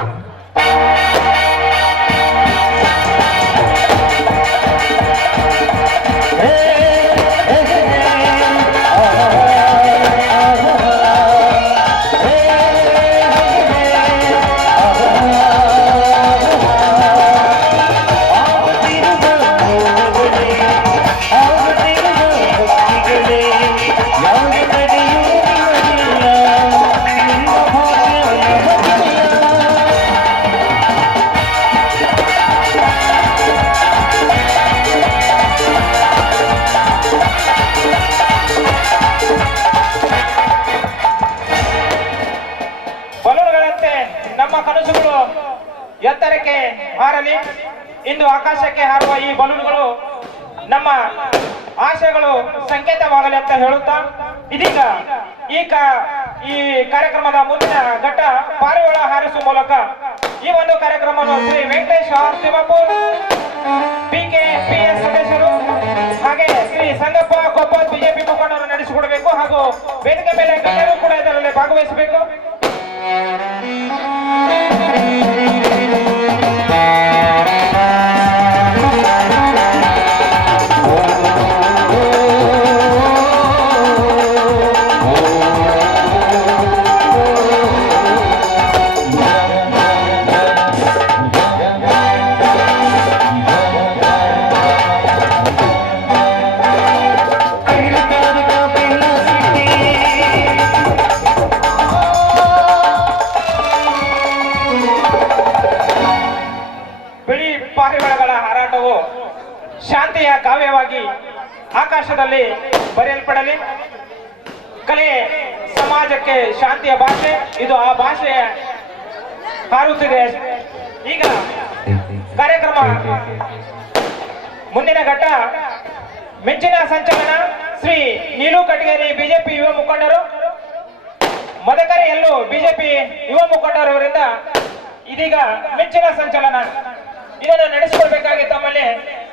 ಕನಸುಗಳು ಎತ್ತರಕ್ಕೆ ಹಾರಲಿ. ಇಂದು ಆಕಾಶಕ್ಕೆ ಹಾರುವ ಈ ಬಲೂನ್ಗಳು ನಮ್ಮ ಆಶೆಗಳು ಸಂಕೇತವಾಗಲಿ ಅಂತ ಹೇಳುತ್ತಾ ಇದೀಗ ಈ ಕಾರ್ಯಕ್ರಮದ ಮುಂದಿನ ಘಟ್ಟ ಪಾರಿವಾಳ ಹಾರಿಸುವ ಮೂಲಕ ಈ ಒಂದು ಕಾರ್ಯಕ್ರಮವನ್ನು ಶ್ರೀ ವೆಂಕಟೇಶ್ ಆರ್ ತಿಮ್ಮಾಪುರ್ PKPS ಸದಸ್ಯರು ಹಾಗೆ ಶ್ರೀ ಸಂಗಪ್ಪ ಕೊಪ್ಪದ್ ಬಿಜೆಪಿ ಮುಖಂಡರು ನಡೆಸಿಕೊಡಬೇಕು. ಹಾಗೂ ವೇದಿಕೆ ಮೇಲೆ ಗಣ್ಯರು ಕೂಡ ಇದರಲ್ಲಿ ಭಾಗವಹಿಸಬೇಕು. ಪಾರಿವಾಳಗಳ ಹಾರಾಟವು ಶಾಂತಿಯ ಕಾವ್ಯವಾಗಿ ಆಕಾಶದಲ್ಲಿ ಬರೆಯಲ್ಪಡಲಿ. ಕಲೆ ಸಮಾಜಕ್ಕೆ ಶಾಂತಿಯ ಭಾಷೆ, ಇದು ಆ ಭಾಷೆ ಹಾರುತ್ತಿದೆ. ಈಗ ಕಾರ್ಯಕ್ರಮ ಮುಂದಿನ ಘಟ್ಟ ಮೆಚ್ಚಿನ ಸಂಚಲನ ಶ್ರೀ ನೀಲು ಕಟಗೇರಿ ಬಿಜೆಪಿ ಯುವ ಮುಖಂಡರು, ಮದಕರಿಯಲ್ಲೂ ಬಿಜೆಪಿ ಯುವ ಮುಖಂಡರವರಿಂದ ಇದೀಗ ಮೆಚ್ಚಿನ ಸಂಚಲನ ಇದನ್ನು ನಡೆಸಿಕೊಳ್ಬೇಕಾಗಿ ತಮ್ಮಲ್ಲಿ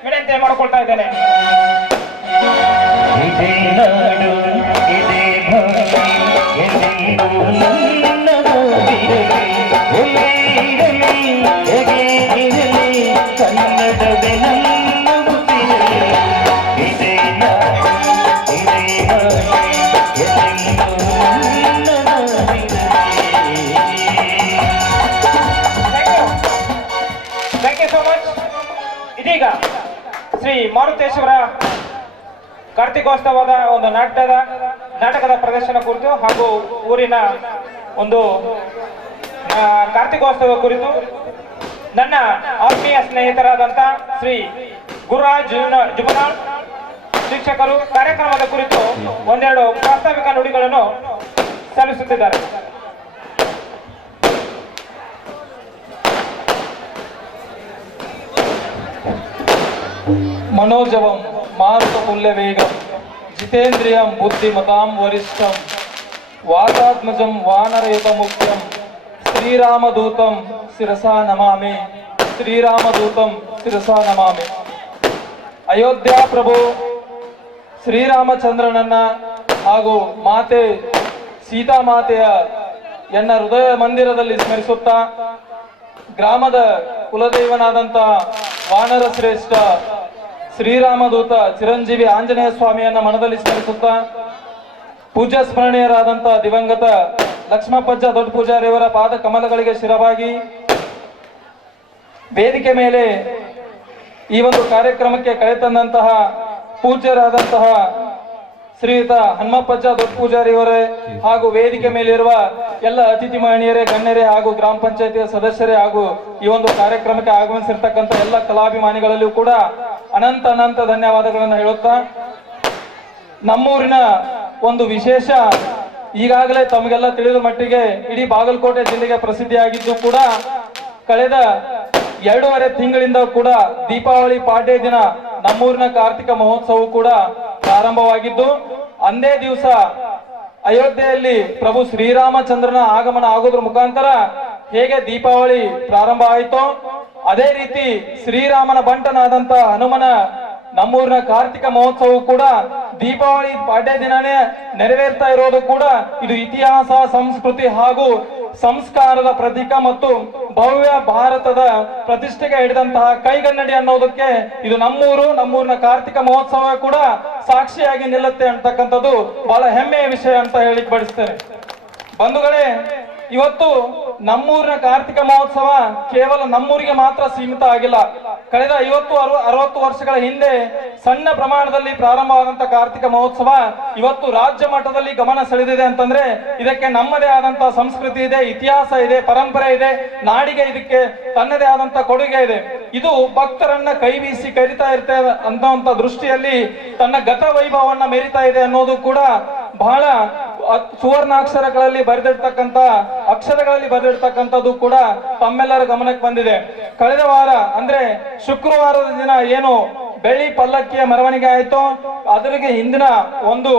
ವಿನಂತಿ ಮಾಡಿಕೊಳ್ತಾ ಇದ್ದೇನೆ. ಇದೀಗ ಶ್ರೀ ಮಾರುತೇಶ್ವರ ಕಾರ್ತಿಕೋತ್ಸವದ ಒಂದು ನಾಟಕದ ಪ್ರದರ್ಶನ ಕುರಿತು ಹಾಗೂ ಊರಿನ ಒಂದು ಕಾರ್ತಿಕೋತ್ಸವ ಕುರಿತು ನನ್ನ ಆತ್ಮೀಯ ಸ್ನೇಹಿತರಾದಂತ ಶ್ರೀ ಗುರುರಾಜ್ ಜುಮನಾಳ್ ಶಿಕ್ಷಕರು ಕಾರ್ಯಕ್ರಮದ ಕುರಿತು ಒಂದೆರಡು ಪ್ರಾಸ್ತಾವಿಕ ನುಡಿಗಳನ್ನು ಸಲ್ಲಿಸುತ್ತಿದ್ದಾರೆ. मनोजवं मारुततुल्य वेगं जितेन्द्रियं बुद्धिमतां वरिष्ठं वातात्मजं वानरयुतमुख्यं श्रीरामदूतं शिरसा नमामि श्रीरामदूतं शिरसा नमामि. ಅಯೋಧ್ಯ ಪ್ರಭು ಶ್ರೀರಾಮಚಂದ್ರನನ್ನ ಹಾಗೂ ಮಾತೆ ಸೀತಾಮಾತೆಯ ಎನ್ನ ಹೃದಯ ಮಂದಿರದಲ್ಲಿ ಸ್ಮರಿಸುತ್ತಾ ಗ್ರಾಮದ ಕುಲದೈವನಾದಂಥ ವಾನರ ಶ್ರೇಷ್ಠ ಶ್ರೀರಾಮದೂತ ಚಿರಂಜೀವಿ ಆಂಜನೇಯ ಸ್ವಾಮಿಯನ್ನ ಮನದಲ್ಲಿ ಸ್ಮರಿಸುತ್ತಾ ಪೂಜ್ಯ ಸ್ಮರಣೀಯರಾದಂಥ ದಿವಂಗತ ಲಕ್ಷ್ಮಪ್ಪಜ್ಜ ದೊಡ್ಡ ಪೂಜಾರಿಯವರ ಪಾದ ಕಮಲಗಳಿಗೆ ಶಿರವಾಗಿ ವೇದಿಕೆ ಮೇಲೆ ಈ ಒಂದು ಕಾರ್ಯಕ್ರಮಕ್ಕೆ ಕಳೆತಂದಂತಹ ಪೂಜ್ಯರಾದಂತಹ ಶ್ರೀಯುತ ಹನುಮಪ್ಪಜ್ಜ ದೊಡ್ಡ ಪೂಜಾರಿಯವರೇ ಹಾಗೂ ವೇದಿಕೆ ಮೇಲಿರುವ ಎಲ್ಲ ಅತಿಥಿ ಮಹನೀಯರೇ, ಗಣ್ಯರೇ ಹಾಗೂ ಗ್ರಾಮ ಪಂಚಾಯತಿಯ ಸದಸ್ಯರೇ ಹಾಗೂ ಈ ಒಂದು ಕಾರ್ಯಕ್ರಮಕ್ಕೆ ಆಗಮಿಸಿರ್ತಕ್ಕಂಥ ಎಲ್ಲ ಕಲಾಭಿಮಾನಿಗಳಲ್ಲಿಯೂ ಕೂಡ ಅನಂತ ಅನಂತ ಧನ್ಯವಾದಗಳನ್ನು ಹೇಳುತ್ತಾ, ನಮ್ಮೂರಿನ ಒಂದು ವಿಶೇಷ ಈಗಾಗಲೇ ತಮಗೆಲ್ಲ ತಿಳಿದ ಮಟ್ಟಿಗೆ ಇಡೀ ಬಾಗಲಕೋಟೆ ಜಿಲ್ಲೆಗೆ ಪ್ರಸಿದ್ಧಿಯಾಗಿದ್ದು ಕೂಡ ಕಳೆದ 2.5 ತಿಂಗಳಿಂದ ಕೂಡ ದೀಪಾವಳಿ ಪಾಡ್ಯ ದಿನ ನಮ್ಮೂರಿನ ಕಾರ್ತಿಕ ಮಹೋತ್ಸವ ಕೂಡ ಪ್ರಾರಂಭವಾಗಿದ್ದು, ಅಂದೇ ದಿವಸ ಅಯೋಧ್ಯೆಯಲ್ಲಿ ಪ್ರಭು ಶ್ರೀರಾಮಚಂದ್ರನ ಆಗಮನ ಆಗೋದ್ರ ಮುಖಾಂತರ ಹೇಗೆ ದೀಪಾವಳಿ ಪ್ರಾರಂಭ ಆಯಿತೋ ಅದೇ ರೀತಿ ಶ್ರೀರಾಮನ ಬಂಟನಾದಂತ ಹನುಮನ ನಮ್ಮೂರಿನ ಕಾರ್ತಿಕ ಮಹೋತ್ಸವ ಕೂಡ ದೀಪಾವಳಿ ಪಾಡ್ಯ ದಿನನೇ ನೆರವೇರ್ತಾ ಇರೋದು ಕೂಡ ಇದು ಇತಿಹಾಸ, ಸಂಸ್ಕೃತಿ ಹಾಗೂ ಸಂಸ್ಕಾರದ ಪ್ರತೀಕ ಮತ್ತು ಭವ್ಯ ಭಾರತದ ಪ್ರತಿಷ್ಠೆಗೆ ಹಿಡಿದಂತಹ ಕೈಗನ್ನಡಿ ಅನ್ನೋದಕ್ಕೆ ಇದು ನಮ್ಮೂರಿನ ಕಾರ್ತಿಕ ಮಹೋತ್ಸವ ಕೂಡ ಸಾಕ್ಷಿಯಾಗಿ ನಿಲ್ಲುತ್ತೆ ಅಂತಕ್ಕಂಥದ್ದು ಬಹಳ ಹೆಮ್ಮೆಯ ವಿಷಯ ಅಂತ ಹೇಳಿಕ್ ಬಡಿಸ್ತೇನೆ. ಬಂಧುಗಳೇ, ಇವತ್ತು ನಮ್ಮೂರಿನ ಕಾರ್ತಿಕ ಮಹೋತ್ಸವ ಕೇವಲ ನಮ್ಮೂರಿಗೆ ಮಾತ್ರ ಸೀಮಿತ ಆಗಿಲ್ಲ. ಕಳೆದ 50-60 ವರ್ಷಗಳ ಹಿಂದೆ ಸಣ್ಣ ಪ್ರಮಾಣದಲ್ಲಿ ಪ್ರಾರಂಭವಾದಂತ ಕಾರ್ತಿಕ ಮಹೋತ್ಸವ ಇವತ್ತು ರಾಜ್ಯ ಮಟ್ಟದಲ್ಲಿ ಗಮನ ಸೆಳೆದಿದೆ ಅಂತಂದ್ರೆ ಇದಕ್ಕೆ ನಮ್ಮದೇ ಆದಂತ ಸಂಸ್ಕೃತಿ ಇದೆ, ಇತಿಹಾಸ ಇದೆ, ಪರಂಪರೆ ಇದೆ, ನಾಡಿಗೆ ಇದಕ್ಕೆ ತನ್ನದೇ ಆದಂತ ಕೊಡುಗೆ ಇದೆ. ಇದು ಭಕ್ತರನ್ನ ಕೈ ಬೀಸಿ ಕರಿತಾ ಇರ್ತದೆ ಅನ್ನುವಂತ ದೃಷ್ಟಿಯಲ್ಲಿ ತನ್ನ ಗತ ವೈಭವವನ್ನ ಮೆರಿತಾ ಇದೆ ಅನ್ನೋದು ಕೂಡ ಬಹಳ ಸುವರ್ಣಾಕ್ಷರಗಳಲ್ಲಿ ಬರೆದಿರ್ತಕ್ಕಂಥ ಅಕ್ಷರಗಳಲ್ಲಿ ಬರೆದಿರ್ತಕ್ಕಂಥದ್ದು ಕೂಡ ತಮ್ಮೆಲ್ಲರ ಗಮನಕ್ಕೆ ಬಂದಿದೆ. ಕಳೆದ ವಾರ ಅಂದ್ರೆ ಶುಕ್ರವಾರದ ದಿನ ಏನು ಬೆಳ್ಳಿ ಪಲ್ಲಕ್ಕಿಯ ಮೆರವಣಿಗೆ ಆಯಿತು, ಅದರಿಗೆ ಹಿಂದಿನ ಒಂದು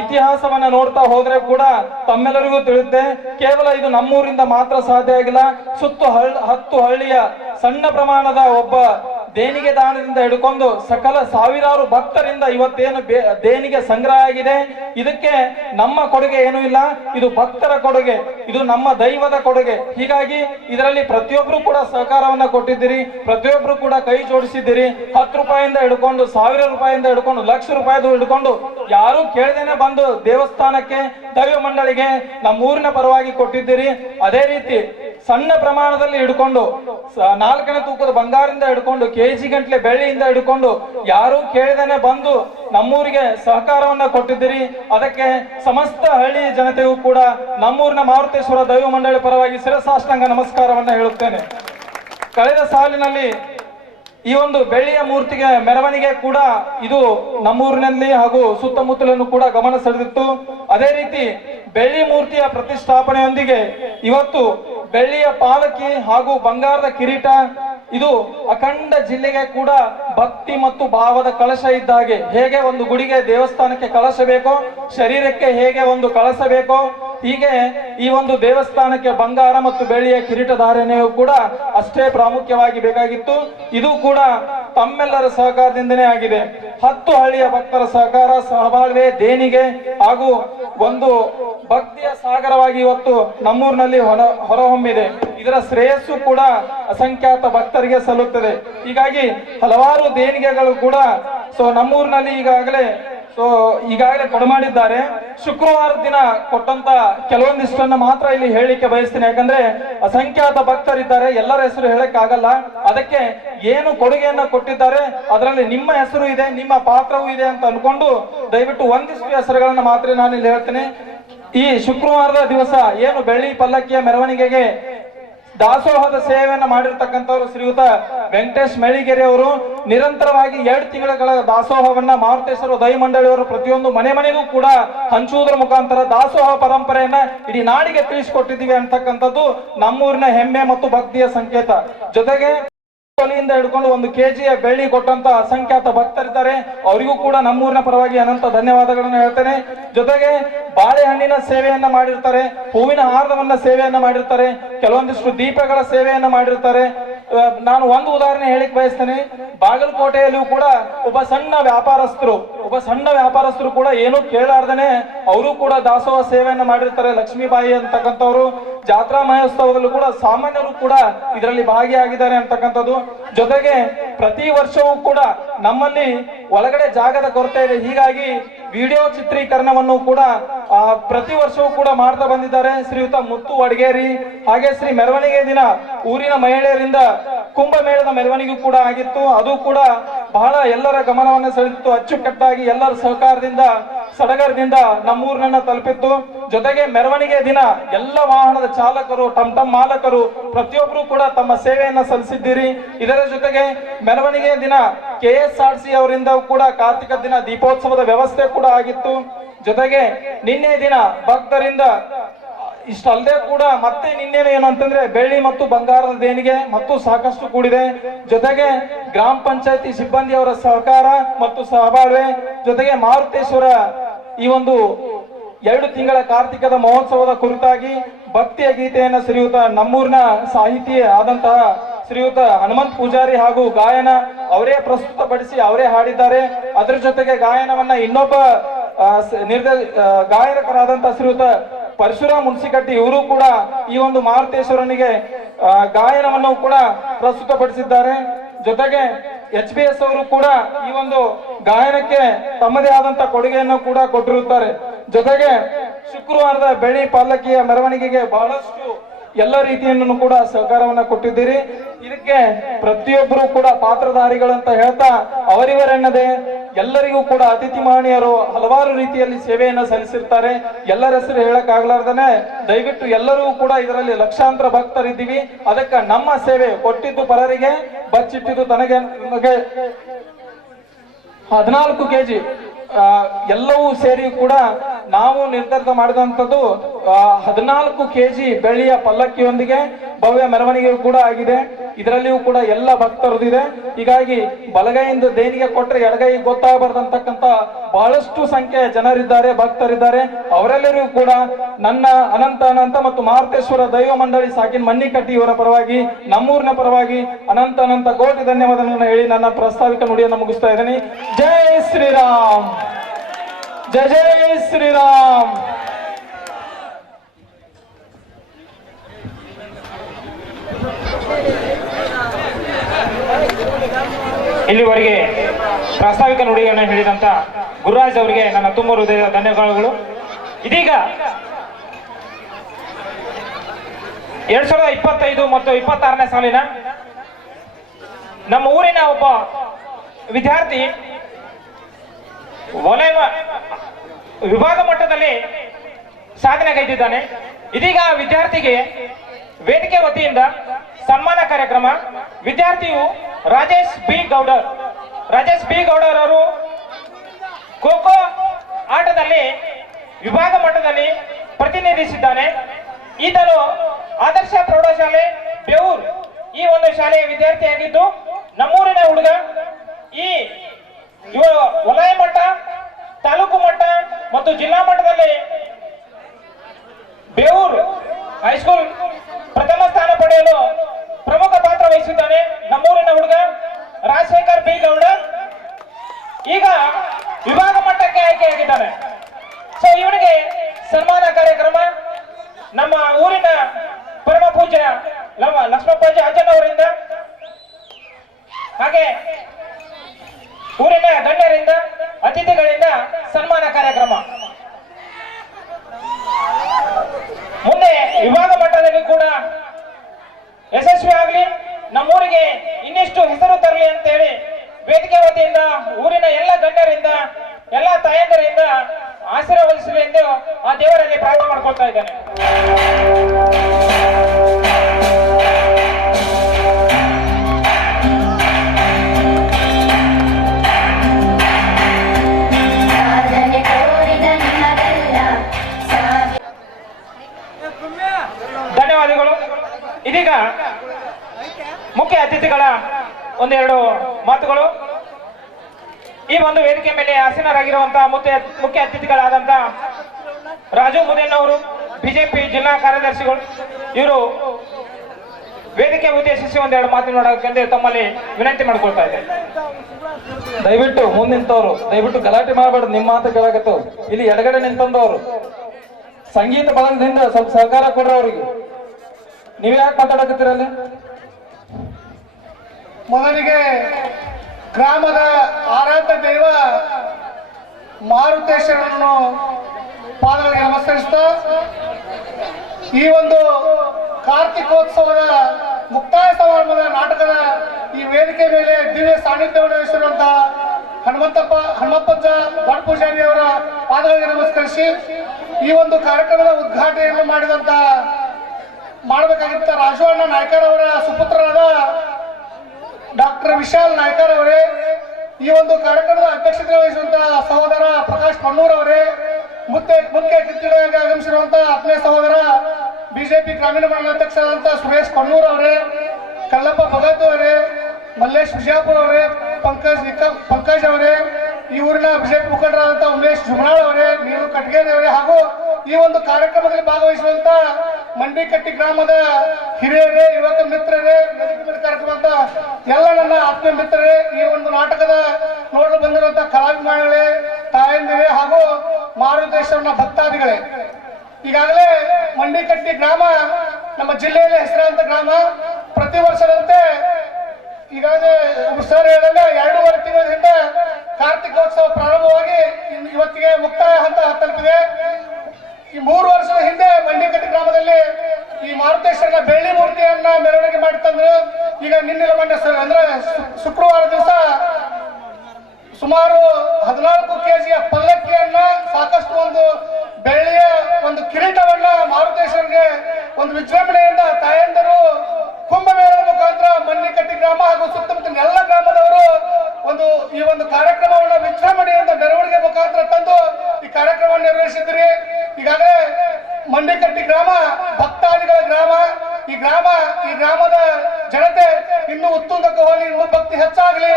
ಇತಿಹಾಸವನ್ನ ನೋಡ್ತಾ ಹೋದ್ರೆ ಕೂಡ ತಮ್ಮೆಲ್ಲರಿಗೂ ತಿಳಿಯುತ್ತೆ. ಕೇವಲ ಇದು ನಮ್ಮೂರಿಂದ ಮಾತ್ರ ಸಾಧ್ಯ ಆಗಿಲ್ಲ. 10 ಹಳ್ಳಿಯ ಸಣ್ಣ ಪ್ರಮಾಣದ ಒಬ್ಬ ದೇಣಿಗೆ ದಾನದಿಂದ ಹಿಡ್ಕೊಂಡು ಸಕಲ ಸಾವಿರಾರು ಭಕ್ತರಿಂದ ಇವತ್ತೇನು ದೇಣಿಗೆ ಸಂಗ್ರಹ ಆಗಿದೆ. ಇದಕ್ಕೆ ನಮ್ಮ ಕೊಡುಗೆ ಏನೂ ಇಲ್ಲ, ಇದು ಭಕ್ತರ ಕೊಡುಗೆ, ಇದು ನಮ್ಮ ದೈವದ ಕೊಡುಗೆ. ಹೀಗಾಗಿ ಇದರಲ್ಲಿ ಪ್ರತಿಯೊಬ್ರು ಕೂಡ ಸಹಕಾರವನ್ನ ಕೊಟ್ಟಿದ್ದೀರಿ, ಪ್ರತಿಯೊಬ್ರು ಕೂಡ ಕೈ ಜೋಡಿಸಿದ್ದೀರಿ. 10 ರೂಪಾಯಿಂದ ಹಿಡ್ಕೊಂಡು 1000 ರೂಪಾಯಿಂದ ಹಿಡ್ಕೊಂಡು 1,00,000 ರೂಪಾಯಿದು ಹಿಡ್ಕೊಂಡು ಯಾರು ಕೇಳದೇನೆ ಬಂದು ದೇವಸ್ಥಾನಕ್ಕೆ, ದೈವ ಮಂಡಳಿಗೆ ನಮ್ಮ ಊರಿನ ಪರವಾಗಿ ಕೊಟ್ಟಿದ್ದೀರಿ. ಅದೇ ರೀತಿ ಸಣ್ಣ ಪ್ರಮಾಣದಲ್ಲಿ ಹಿಡ್ಕೊಂಡು 4 ತೂಕದ ಬಂಗಾರದಿಂದ ಹಿಡ್ಕೊಂಡು ಕೆಜಿ ಗಂಟ್ಲೆ ಬೆಳ್ಳಿಯಿಂದ ಹಿಡ್ಕೊಂಡು ಯಾರು ಕೇಳಿದೇನೆ ಬಂದು ನಮ್ಮೂರಿಗೆ ಸಹಕಾರವನ್ನ ಕೊಟ್ಟಿದ್ದೀರಿ. ಅದಕ್ಕೆ ಸಮಸ್ತ ಹಳ್ಳಿ ಜನತೆಗೂ ಕೂಡ ನಮ್ಮೂರಿನ ಮಾರುತೇಶ್ವರ ದೈವ ಮಂಡಳಿ ಪರವಾಗಿ ಶಿರಸಾಷ್ಟಾಂಗ ನಮಸ್ಕಾರವನ್ನ ಹೇಳುತ್ತೇನೆ. ಕಳೆದ ಸಾಲಿನಲ್ಲಿ ಈ ಒಂದು ಬೆಳ್ಳಿಯ ಮೂರ್ತಿಗೆ ಮೆರವಣಿಗೆ ಕೂಡ ಇದು ನಮ್ಮೂರಿನಲ್ಲಿ ಹಾಗೂ ಸುತ್ತಮುತ್ತಲನ್ನು ಕೂಡ ಗಮನ ಸೆಳೆದಿತ್ತು. ಅದೇ ರೀತಿ ಬೆಳ್ಳಿ ಮೂರ್ತಿಯ ಪ್ರತಿಷ್ಠಾಪನೆಯೊಂದಿಗೆ ಇವತ್ತು ಬೆಳ್ಳಿಯ ಪಾಲಕಿ ಹಾಗೂ ಬಂಗಾರದ ಕಿರೀಟ ಇದು ಅಖಂಡ ಜಿಲ್ಲೆಗೆ ಕೂಡ ಭಕ್ತಿ ಮತ್ತು ಭಾವದ ಕಳಶ ಇದ್ದ ಹಾಗೆ. ಹೇಗೆ ಒಂದು ಗುಡಿಗೆ ದೇವಸ್ಥಾನಕ್ಕೆ ಕಳಶ ಬೇಕೋ, ಶರೀರಕ್ಕೆ ಹೇಗೆ ಒಂದು ಕಳಶ ಬೇಕೋ, ಹೀಗೆ ಈ ಒಂದು ದೇವಸ್ಥಾನಕ್ಕೆ ಬಂಗಾರ ಮತ್ತು ಬೆಳ್ಳಿಯ ಕಿರೀಟಧಾರಣೆಯು ಕೂಡ ಅಷ್ಟೇ ಪ್ರಾಮುಖ್ಯವಾಗಿ ಬೇಕಾಗಿತ್ತು. ಇದು ಕೂಡ ತಮ್ಮೆಲ್ಲರ ಸಹಕಾರದಿಂದನೇ ಆಗಿದೆ. 10 ಹಳ್ಳಿಯ ಭಕ್ತರ ಸಹಕಾರ, ಸಹಬಾಳ್ವೆ, ದೇಣಿಗೆ ಹಾಗೂ ಒಂದು ಭಕ್ತಿಯ ಸಾಗರವಾಗಿ ಇವತ್ತು ನಮ್ಮೂರಿನಲ್ಲಿ ಹೊರಹೊಮ್ಮಿದೆ. ಇದರ ಶ್ರೇಯಸ್ಸು ಕೂಡ ಅಸಂಖ್ಯಾತ ಭಕ್ತರಿಗೆ ಸಲ್ಲುತ್ತದೆ. ಹೀಗಾಗಿ ಹಲವಾರು ದೇಣಿಗೆಗಳು ಕೂಡ ನಮ್ಮೂರಿನಲ್ಲಿ ಈಗಾಗಲೇ ಕೊಡಮಾಡಿದ್ದಾರೆ. ಶುಕ್ರವಾರದ ದಿನ ಕೊಟ್ಟಂತ ಕೆಲವೊಂದಿಷ್ಟನ್ನು ಮಾತ್ರ ಇಲ್ಲಿ ಹೇಳಿಕೆ ಬಯಸ್ತೀನಿ. ಯಾಕಂದ್ರೆ ಅಸಂಖ್ಯಾತ ಭಕ್ತರಿದ್ದಾರೆ, ಎಲ್ಲರ ಹೆಸರು ಹೇಳಕ್ ಆಗಲ್ಲ. ಅದಕ್ಕೆ ಏನು ಕೊಡುಗೆಯನ್ನ ಕೊಟ್ಟಿದ್ದಾರೆ ಅದರಲ್ಲಿ ನಿಮ್ಮ ಹೆಸರು ಇದೆ, ನಿಮ್ಮ ಪಾತ್ರವೂ ಇದೆ ಅಂತ ಅನ್ಕೊಂಡು ದಯವಿಟ್ಟು ಒಂದಿಷ್ಟು ಹೆಸರುಗಳನ್ನ ಮಾತ್ರ ನಾನು ಇಲ್ಲಿ ಹೇಳ್ತೇನೆ. ಈ ಶುಕ್ರವಾರದ ದಿವಸ ಏನು ಬೆಳ್ಳಿ ಪಲ್ಲಕ್ಕಿಯ ಮೆರವಣಿಗೆಗೆ ದಾಸೋಹದ ಸೇವೆಯನ್ನು ಮಾಡಿರ್ತಕ್ಕಂಥವ್ರು ಶ್ರೀಯುತ ವೆಂಕಟೇಶ್ ಮೆಳಿಗೆರೆ ಅವರು ನಿರಂತರವಾಗಿ 2 ತಿಂಗಳ ದಾಸೋಹವನ್ನ ಮಾರುತೇಶ್ವರ ದೈವ ಮಂಡಳಿಯವರು ಪ್ರತಿಯೊಂದು ಮನೆಗೂ ಕೂಡ ಹಂಚುವುದರ ಮುಖಾಂತರ ದಾಸೋಹ ಪರಂಪರೆಯನ್ನ ಇಡೀ ನಾಡಿಗೆ ತಿಳಿಸಿಕೊಟ್ಟಿದ್ದೀವಿ ಅಂತಕ್ಕಂಥದ್ದು ನಮ್ಮೂರಿನ ಹೆಮ್ಮೆ ಮತ್ತು ಭಕ್ತಿಯ ಸಂಕೇತ. ಜೊತೆಗೆ ತೊಲಿಯಿಂದ ಹಿಡ್ಕೊಂಡು 1 ಕೆಜಿಯ ಬೆಳ್ಳಿ ಕೊಟ್ಟಂತ ಅಸಂಖ್ಯಾತ ಭಕ್ತರಿದ್ದಾರೆ. ಅವರಿಗೂ ಕೂಡ ನಮ್ಮೂರಿನ ಪರವಾಗಿ ಅನಂತ ಧನ್ಯವಾದಗಳನ್ನು ಹೇಳ್ತೇನೆ. ಜೊತೆಗೆ ಬಾಳೆಹಣ್ಣಿನ ಸೇವೆಯನ್ನ ಮಾಡಿರ್ತಾರೆ, ಹೂವಿನ ಹಾರವನ್ನ ಸೇವೆಯನ್ನ ಮಾಡಿರ್ತಾರೆ, ಕೆಲವೊಂದಿಷ್ಟು ದೀಪಗಳ ಸೇವೆಯನ್ನ ಮಾಡಿರ್ತಾರೆ. ನಾನು ಒಂದು ಉದಾಹರಣೆ ಹೇಳಿಕ್ ಬಯಸ್ತೇನೆ. ಬಾಗಲಕೋಟೆಯಲ್ಲಿಯೂ ಕೂಡ ಒಬ್ಬ ಸಣ್ಣ ವ್ಯಾಪಾರಸ್ಥರು ಕೂಡ ಏನು ಕೇಳಾರ್ದೇನೆ ಅವರು ಕೂಡ ದಾಸೋಹ ಸೇವೆಯನ್ನ ಮಾಡಿರ್ತಾರೆ. ಲಕ್ಷ್ಮೀಬಾಯಿ ಅಂತಕ್ಕಂಥವ್ರು ಜಾತ್ರಾ ಮಹೋತ್ಸವದಲ್ಲೂ ಕೂಡ ಸಾಮಾನ್ಯರು ಕೂಡ ಇದರಲ್ಲಿ ಭಾಗಿಯಾಗಿದ್ದಾರೆ ಅಂತಕ್ಕಂಥದ್ದು. ಜೊತೆಗೆ ಪ್ರತಿ ವರ್ಷವೂ ಕೂಡ ನಮ್ಮಲ್ಲಿ ಒಳಗಡೆ ಜಾಗದ ಕೊರತೆ ಇದೆ, ಹೀಗಾಗಿ ವಿಡಿಯೋ ಚಿತ್ರೀಕರಣವನ್ನು ಕೂಡ ಪ್ರತಿ ವರ್ಷವೂ ಕೂಡ ಮಾಡ್ತಾ ಬಂದಿದ್ದಾರೆ ಶ್ರೀಯುತ ಮುತ್ತು ವಡಗೇರಿ. ಹಾಗೆ ಶ್ರೀ ಮೆರವಣಿಗೆ ದಿನ ಊರಿನ ಮಹಿಳೆಯರಿಂದ ಕುಂಭಮೇಳದ ಮೆರವಣಿಗೆ ಕೂಡ ಆಗಿತ್ತು, ಅದು ಕೂಡ ಬಹಳ ಎಲ್ಲರ ಗಮನವನ್ನು ಸೆಳೆದಿತ್ತು. ಅಚ್ಚುಕಟ್ಟಾಗಿ ಎಲ್ಲರ ಸಹಕಾರದಿಂದ ಸಡಗರದಿಂದ ನಮ್ಮೂರನ್ನ ತಲುಪಿತ್ತು. ಜೊತೆಗೆ ಮೆರವಣಿಗೆ ದಿನ ಎಲ್ಲ ವಾಹನದ ಚಾಲಕರು, ಟಮ್ ಮಾಲಕರು ಪ್ರತಿಯೊಬ್ಬರು ಕೂಡ ತಮ್ಮ ಸೇವೆಯನ್ನ ಸಲ್ಲಿಸಿದ್ದೀರಿ. ಇದರ ಜೊತೆಗೆ ಮೆರವಣಿಗೆ ದಿನ KSRTC ಅವರಿಂದ ಕೂಡ ಕಾರ್ತಿಕ ದಿನ ದೀಪೋತ್ಸವದ ವ್ಯವಸ್ಥೆ ಕೂಡ ಆಗಿತ್ತು. ಜೊತೆಗೆ ನಿನ್ನೆ ದಿನ ಭಕ್ತರಿಂದ ಇಷ್ಟಲ್ಲದೆ ಕೂಡ ಮತ್ತೆ ನಿನ್ನೆ ಏನು ಅಂತಂದ್ರೆ ಬೆಳ್ಳಿ ಮತ್ತು ಬಂಗಾರದ ದೇಣಿಗೆ ಮತ್ತು ಸಾಕಷ್ಟು ಕೂಡಿದೆ. ಜೊತೆಗೆ ಗ್ರಾಮ ಪಂಚಾಯತಿ ಸಿಬ್ಬಂದಿಯವರ ಸಹಕಾರ ಮತ್ತು ಸಹಬಾಳ್ವೆ, ಜೊತೆಗೆ ಮಾರುತೇಶ್ವರ ಈ ಒಂದು 2 ತಿಂಗಳ ಕಾರ್ತಿಕದ ಮಹೋತ್ಸವದ ಕುರಿತಾಗಿ ಭಕ್ತಿಯ ಗೀತೆಯನ್ನು ಶ್ರೀಯುತ ನಮ್ಮೂರಿನ ಸಾಹಿತಿ ಆದಂತಹ ಶ್ರೀಯುತ ಹನುಮಂತ್ ಪೂಜಾರಿ ಹಾಗೂ ಗಾಯನ ಅವರೇ ಪ್ರಸ್ತುತಪಡಿಸಿ ಅವರೇ ಹಾಡಿದ್ದಾರೆ. ಅದರ ಜೊತೆಗೆ ಗಾಯನವನ್ನ ಇನ್ನೊಬ್ಬ ಗಾಯಕರಾದಂತಹ ಶ್ರೀಯುತ ಪರಶುರಾಮ್ ಮುನ್ಸಿಕಟ್ಟಿ ಇವರು ಕೂಡ ಈ ಒಂದು ಮಾರುತೇಶ್ವರನಿಗೆ ಗಾಯನವನ್ನು ಕೂಡ ಪ್ರಸ್ತುತಪಡಿಸಿದ್ದಾರೆ. ಜೊತೆಗೆ HBS ಅವರು ಕೂಡ ಈ ಒಂದು ಗಾಯನಕ್ಕೆ ತಮ್ಮದೇ ಆದಂತ ಕೊಡುಗೆಯನ್ನು ಕೂಡ ಕೊಟ್ಟಿರುತ್ತಾರೆ. ಜೊತೆಗೆ ಶುಕ್ರವಾರದ ಬೆಳ್ಳಿ ಪಲ್ಲಕ್ಕಿಯ ಮೆರವಣಿಗೆಗೆ ಬಹಳಷ್ಟು ಎಲ್ಲ ರೀತಿಯನ್ನು ಕೂಡ ಸಹಕಾರವನ್ನ ಕೊಟ್ಟಿದ್ದೀರಿ. ಇದಕ್ಕೆ ಪ್ರತಿಯೊಬ್ಬರು ಕೂಡ ಪಾತ್ರಧಾರಿಗಳಂತ ಹೇಳ್ತಾ ಅವರಿವರೆನ್ನದೆ ಎಲ್ಲರಿಗೂ ಕೂಡ ಅತಿಥಿ ಮಹನೀಯರು ಹಲವಾರು ರೀತಿಯಲ್ಲಿ ಸೇವೆಯನ್ನ ಸಲ್ಲಿಸಿರ್ತಾರೆ. ಎಲ್ಲರ ಹೆಸರು ಹೇಳಕ್ಕಾಗ್ಲಾರ್ದನೆ ದಯವಿಟ್ಟು ಎಲ್ಲರೂ ಕೂಡ ಇದರಲ್ಲಿ ಲಕ್ಷಾಂತರ ಭಕ್ತರಿದ್ದೀವಿ. ಅದಕ್ಕೆ ನಮ್ಮ ಸೇವೆ ಕೊಟ್ಟಿದ್ದು ಪರರಿಗೆ, ಬಚ್ಚಿಟ್ಟಿದ್ದು ತನಗೆ 14 kg ಎಲ್ಲವೂ ಸೇರಿ ಕೂಡ ನಾವು ನಿರ್ಧಾರ ಮಾಡಿದಂಥದ್ದು 14 kg ಬೆಳ್ಳಿಯ ಪಲ್ಲಕ್ಕಿಯೊಂದಿಗೆ ಭವ್ಯ ಮೆರವಣಿಗೆ ಕೂಡ ಆಗಿದೆ. ಇದರಲ್ಲಿಯೂ ಕೂಡ ಎಲ್ಲ ಭಕ್ತರದಿದೆ. ಹೀಗಾಗಿ ಬಲಗೈಯಿಂದ ದೇಣಿಗೆ ಕೊಟ್ಟರೆ ಎಡಗೈ ಗೊತ್ತಾಗಬಾರ್ದಂತಕ್ಕಂತ ಬಹಳಷ್ಟು ಸಂಖ್ಯೆಯ ಜನರಿದ್ದಾರೆ, ಭಕ್ತರಿದ್ದಾರೆ. ಅವರೆಲ್ಲರಿಗೂ ಕೂಡ ನನ್ನ ಅನಂತ ಮತ್ತು ಮಾರುತೇಶ್ವರ ದೈವ ಮಂಡಳಿ ಸಾಕಿನ್ ಮನ್ನಿಕಟ್ಟಿ ಇವರ ಪರವಾಗಿ, ನಮ್ಮೂರಿನ ಪರವಾಗಿ ಅನಂತ ಕೋಟಿ ಧನ್ಯವಾದಗಳನ್ನು ಹೇಳಿ ನನ್ನ ಪ್ರಾಸ್ತಾವಿಕ ನುಡಿಯನ್ನು ಮುಗಿಸ್ತಾ ಇದ್ದೀನಿ. ಜೈ ಶ್ರೀರಾಮ್, ಜೈ ಜೈ ಶ್ರೀರಾಮ್. ಇಲ್ಲಿವರೆಗೆ ಪ್ರಾಸ್ತಾವಿಕ ನುಡಿಯನ್ನು ಹೇಳಿದಂತ ಗುರುರಾಜ್ ಅವರಿಗೆ ನನ್ನ ತುಂಬ ಹೃದಯದ ಧನ್ಯವಾದಗಳು. ಇದೀಗ 2025 ಮತ್ತು 26ನೇ ಸಾಲಿನ ನಮ್ಮ ಊರಿನ ಒಬ್ಬ ವಿದ್ಯಾರ್ಥಿ ವಲಯ ವಿಭಾಗ ಮಟ್ಟದಲ್ಲಿ ಸಾಧನೆಗೈದಿದ್ದಾನೆ. ಇದೀಗ ವಿದ್ಯಾರ್ಥಿಗೆ ವೇದಿಕೆ ವತಿಯಿಂದ ಸನ್ಮಾನ ಕಾರ್ಯಕ್ರಮ. ವಿದ್ಯಾರ್ಥಿಯು ರಾಜೇಶ್ ಬಿ ಗೌಡರ್ ಅವರು ಖೋ ಆಟದಲ್ಲಿ ವಿಭಾಗ ಮಟ್ಟದಲ್ಲಿ ಪ್ರತಿನಿಧಿಸಿದ್ದಾನೆ. ಈತನು ಆದರ್ಶ ಪ್ರೌಢಶಾಲೆ ಬೇವೂರ್ ಈ ಒಂದು ಶಾಲೆಯ ವಿದ್ಯಾರ್ಥಿಯಾಗಿದ್ದು ನಮ್ಮೂರಿನ ಹುಡುಗ. ಈ ವಲಯ ಮಟ್ಟ, ತಾಲೂಕು ಮಟ್ಟ ಮತ್ತು ಜಿಲ್ಲಾ ಮಟ್ಟದಲ್ಲಿ ಬೇವೂರ್ ಹೈಸ್ಕೂಲ್ ಪ್ರಥಮ ಸ್ಥಾನ ಪಡೆಯಲು ಪ್ರಮುಖ ಪಾತ್ರ ವಹಿಸಿದ್ದಾನೆ ನಮ್ಮೂರಿನ ಹುಡುಗ ರಾಜಶೇಖರ್ ಬಿ ಗೌಡ. ಈಗ ವಿಭಾಗ ಮಟ್ಟಕ್ಕೆ ಆಯ್ಕೆಯಾಗಿದ್ದಾನೆ. ಸೊ ಇವನಿಗೆ ಸನ್ಮಾನ ಕಾರ್ಯಕ್ರಮ ನಮ್ಮ ಊರಿನ ಪರಮ ಪೂಜ್ಯ ಲಕ್ಷ್ಮಪ್ಪಾಜಿ ಅಜ್ಜನವರಿಂದ ಹಾಗೆ ಊರಿನ ಗಣ್ಯರಿಂದ ಅತಿಥಿಗಳಿಂದ ಸನ್ಮಾನ ಕಾರ್ಯಕ್ರಮ. ಮುಂದೆ ವಿಭಾಗ ಮಟ್ಟದಲ್ಲಿ ಕೂಡ ಯಶಸ್ವಿ ಆಗಲಿ, ನಮ್ಮೂರಿಗೆ ಇನ್ನಿಷ್ಟು ಹೆಸರು ತರಲಿ ಅಂತ ಹೇಳಿ ವೇದಿಕೆ ವತಿಯಿಂದ ಊರಿನ ಎಲ್ಲ ಗಣ್ಯರಿಂದ ಎಲ್ಲ ತಾಯಂದಿರಿಂದ ಆಶೀರ್ವದಿಸಲಿ ಎಂದು ಆ ದೇವರಲ್ಲಿ ಪ್ರಾರ್ಥನೆ ಮಾಡ್ಕೊಳ್ತಾ ಇದ್ದೇನೆ. ಧನ್ಯವಾದಗಳು. ಇದೀಗ ಮುಖ್ಯ ಅತಿಥಿಗಳ ಒಂದೆರಡು ಮಾತುಗಳು. ಈ ಒಂದು ವೇದಿಕೆ ಮೇಲೆ ಆಸೀನರಾಗಿರುವಂತಹ ಮುಖ್ಯ ಅತಿಥಿಗಳಾದಂತಹ ರಾಜು ಮುದೇನ್ ಅವರು, ಬಿಜೆಪಿ ಜಿಲ್ಲಾ ಕಾರ್ಯದರ್ಶಿಗಳು, ಇವರು ವೇದಿಕೆ ಉದ್ದೇಶಿಸಿ ಒಂದೆರಡು ಮಾತನಾಡೋಕೆಂದು ತಮ್ಮಲ್ಲಿ ವಿನಂತಿ ಮಾಡ್ಕೊಳ್ತಾ ಇದ್ದಾರೆ. ದಯವಿಟ್ಟು ಮುಂದೆ ನಿಂತವ್ರು ದಯವಿಟ್ಟು ಗಲಾಟೆ ಮಾಡಬೇಡ, ನಿಮ್ಮ ಮಾತು ಕೇಳಾಕತ್ತವ್ರು. ಇಲ್ಲಿ ಎಡಗಡೆ ನಿಂತಂದವರು ಸಂಗೀತ ಬಳಗದಿಂದ ಸ್ವಲ್ಪ ಸಹಕಾರ ಕೊಡ್ರ ಅವ್ರಿಗೆ. ನೀವ್ ಯಾಕೆ ಮಾತಾಡಕತ್ತೀರಲ್ಲಿ? ಮೊದಲಿಗೆ ಗ್ರಾಮದ ಆರಾಧ್ಯ ದೈವ ಮಾರುತೇಶ್ವರನನ್ನು ಪಾದಗಳಿಗೆ ನಮಸ್ಕರಿಸ್ತಾ ಈ ಒಂದು ಕಾರ್ತಿಕೋತ್ಸವದ ಮುಕ್ತಾಯ ಸಮಾರಂಭದ ನಾಟಕದ ಈ ವೇದಿಕೆ ಮೇಲೆ ದಿವ್ಯ ಸಾನ್ನಿಧ್ಯವನ್ನು ವಹಿಸಿರುವಂತಹ ಹನುಮಪ್ಪಜ್ಜ ದೊಡ್ಡ ಪೂಜಾರಿ ಅವರ ಪಾದಗಳಿಗೆ ನಮಸ್ಕರಿಸಿ ಈ ಒಂದು ಕಾರ್ಯಕ್ರಮದ ಉದ್ಘಾಟನೆಯನ್ನು ಮಾಡಬೇಕಾಗಿದ್ದ ರಾಜವಣ್ಣ ನಾಯ್ಕರ್ ಅವರ ಸುಪುತ್ರರಾದ ಡಾಕ್ಟರ್ ವಿಶಾಲ್ ನಾಯ್ಕರ್ ಅವರೇ, ಈ ಒಂದು ಕಾರ್ಯಕ್ರಮದ ಅಧ್ಯಕ್ಷತೆ ವಹಿಸುವಂತಹ ಸಹೋದರ ಪ್ರಕಾಶ್ ಕಣ್ಣೂರ್ ಅವರೇ, ಮುಖ್ಯ ಅತಿಥಿಗಳಾಗಿ ಆಗಮಿಸಿರುವಂತಹ ಆತ್ಮೀಯ ಸಹೋದರ ಬಿಜೆಪಿ ಗ್ರಾಮೀಣ ಮಂಡಲಾಧ್ಯಕ್ಷರಾದಂತಹ ಸುರೇಶ್ ಕಣ್ಣೂರ್ ಅವರೇ, ಕಲ್ಲಪ್ಪ ಭಗತ್ ಅವರೇ, ಮಲ್ಲೇಶ್ ವಿಜಯಪುರ ಅವರೇ, ಪಂಕಜ್ ಅವರೇ, ಈ ಊರಿನ ಬಿಜೆಪಿ ಮುಖಂಡರಾದಂತಹ ಉಮೇಶ್ ಜುಮ್ನಾಳ್ ಅವರೇ, ನೀರು ಕಟ್ಗೇರಿ ಅವರೇ ಹಾಗೂ ಈ ಒಂದು ಕಾರ್ಯಕ್ರಮದಲ್ಲಿ ಭಾಗವಹಿಸುವಂತ ಮಂಡಿಕಟ್ಟಿ ಗ್ರಾಮದ ಹಿರಿಯರೇ, ಯುವಕ ಮಿತ್ರರೇ, ಕಾರ್ಯಕ್ರಮ ಅಂತ ಎಲ್ಲ ನನ್ನ ಆತ್ಮೀಯ ಮಿತ್ರರೇ, ಈ ಒಂದು ನಾಟಕದ ನೋಡಲು ಬಂದಿರುವಂತಹ ಕಲಾಭಿಮಾನಿಗಳೇ, ತಾಯಂದಿರೇ ಹಾಗೂ ಮಾರುತೇಶ್ವರನ ಭಕ್ತಾದಿಗಳೇ, ಈಗಾಗಲೇ ಮಂಡಿಕಟ್ಟಿ ಗ್ರಾಮ ನಮ್ಮ ಜಿಲ್ಲೆಯಲ್ಲಿ ಹೆಸರಾಂತ ಗ್ರಾಮ. ಪ್ರತಿ ವರ್ಷದಂತೆ ಈಗಾಗಲೇ ಸರ್ ಹೇಳಿದಾಗ 2.5 ತಿಂಗಳ ಹಿಂದೆ ಕಾರ್ತಿಕೋತ್ಸವ ಪ್ರಾರಂಭವಾಗಿ ಇವತ್ತಿಗೆ ಮುಕ್ತಾಯ ಹಂತ ತಲುಪಿದೆ. ಈ 3 ವರ್ಷದ ಹಿಂದೆ ಮಂಡಿಕಟ್ಟಿ ಗ್ರಾಮದಲ್ಲಿ ಈ ಮಾರುತೇಶ್ವರನ ಬೆಳ್ಳಿ ಮೂರ್ತಿಯನ್ನ ಮೆರವಣಿಗೆ ಮಾಡಿ ತಂದ್ರು. ಈಗ ನಿನ್ನೆ ಮೊನ್ನೆ ಅಂದ್ರೆ ಶುಕ್ರವಾರ ದಿವಸ ಸುಮಾರು 14 ಕೆಜಿಯ ಪಲ್ಲಕ್ಕಿಯನ್ನ ಸಾಕಷ್ಟು ಒಂದು ಬೆಳ್ಳಿಯ ಒಂದು ಕಿರೀಟವನ್ನ ಮಾರುತೇಶ್ವರನಿಗೆ ಒಂದು ವಿಜೃಂಭಣೆಯಿಂದ ತಾಯಂದರು ಕುಂಭಮೇಳದ ಮುಖಾಂತರ ಮಂಡಿಕಟ್ಟಿ ಗ್ರಾಮ ಹಾಗೂ ಸುತ್ತಮುತ್ತಲಿನ ಎಲ್ಲ ಗ್ರಾಮದವರು ಈ ಒಂದು ಕಾರ್ಯಕ್ರಮವನ್ನು ವಿಜೃಂಭಣೆಯಿಂದ ಮೆರವಣಿಗೆ ಮುಖಾಂತರ ತಂದು ಈ ಕಾರ್ಯಕ್ರಮವನ್ನು ನಿರ್ವಹಿಸಿದ್ರಿ. ಈಗಾಗಲೇ ಮಂಡಿಕಟ್ಟಿ ಗ್ರಾಮ ಭಕ್ತಾದಿಗಳ ಗ್ರಾಮ. ಈ ಗ್ರಾಮದ ಜನತೆ ಇನ್ನೂ ಉತ್ತುಂಗಕ್ಕೆ ಹೋಗಲಿ, ಇನ್ನೂ ಭಕ್ತಿ ಹೆಚ್ಚಾಗಲಿ,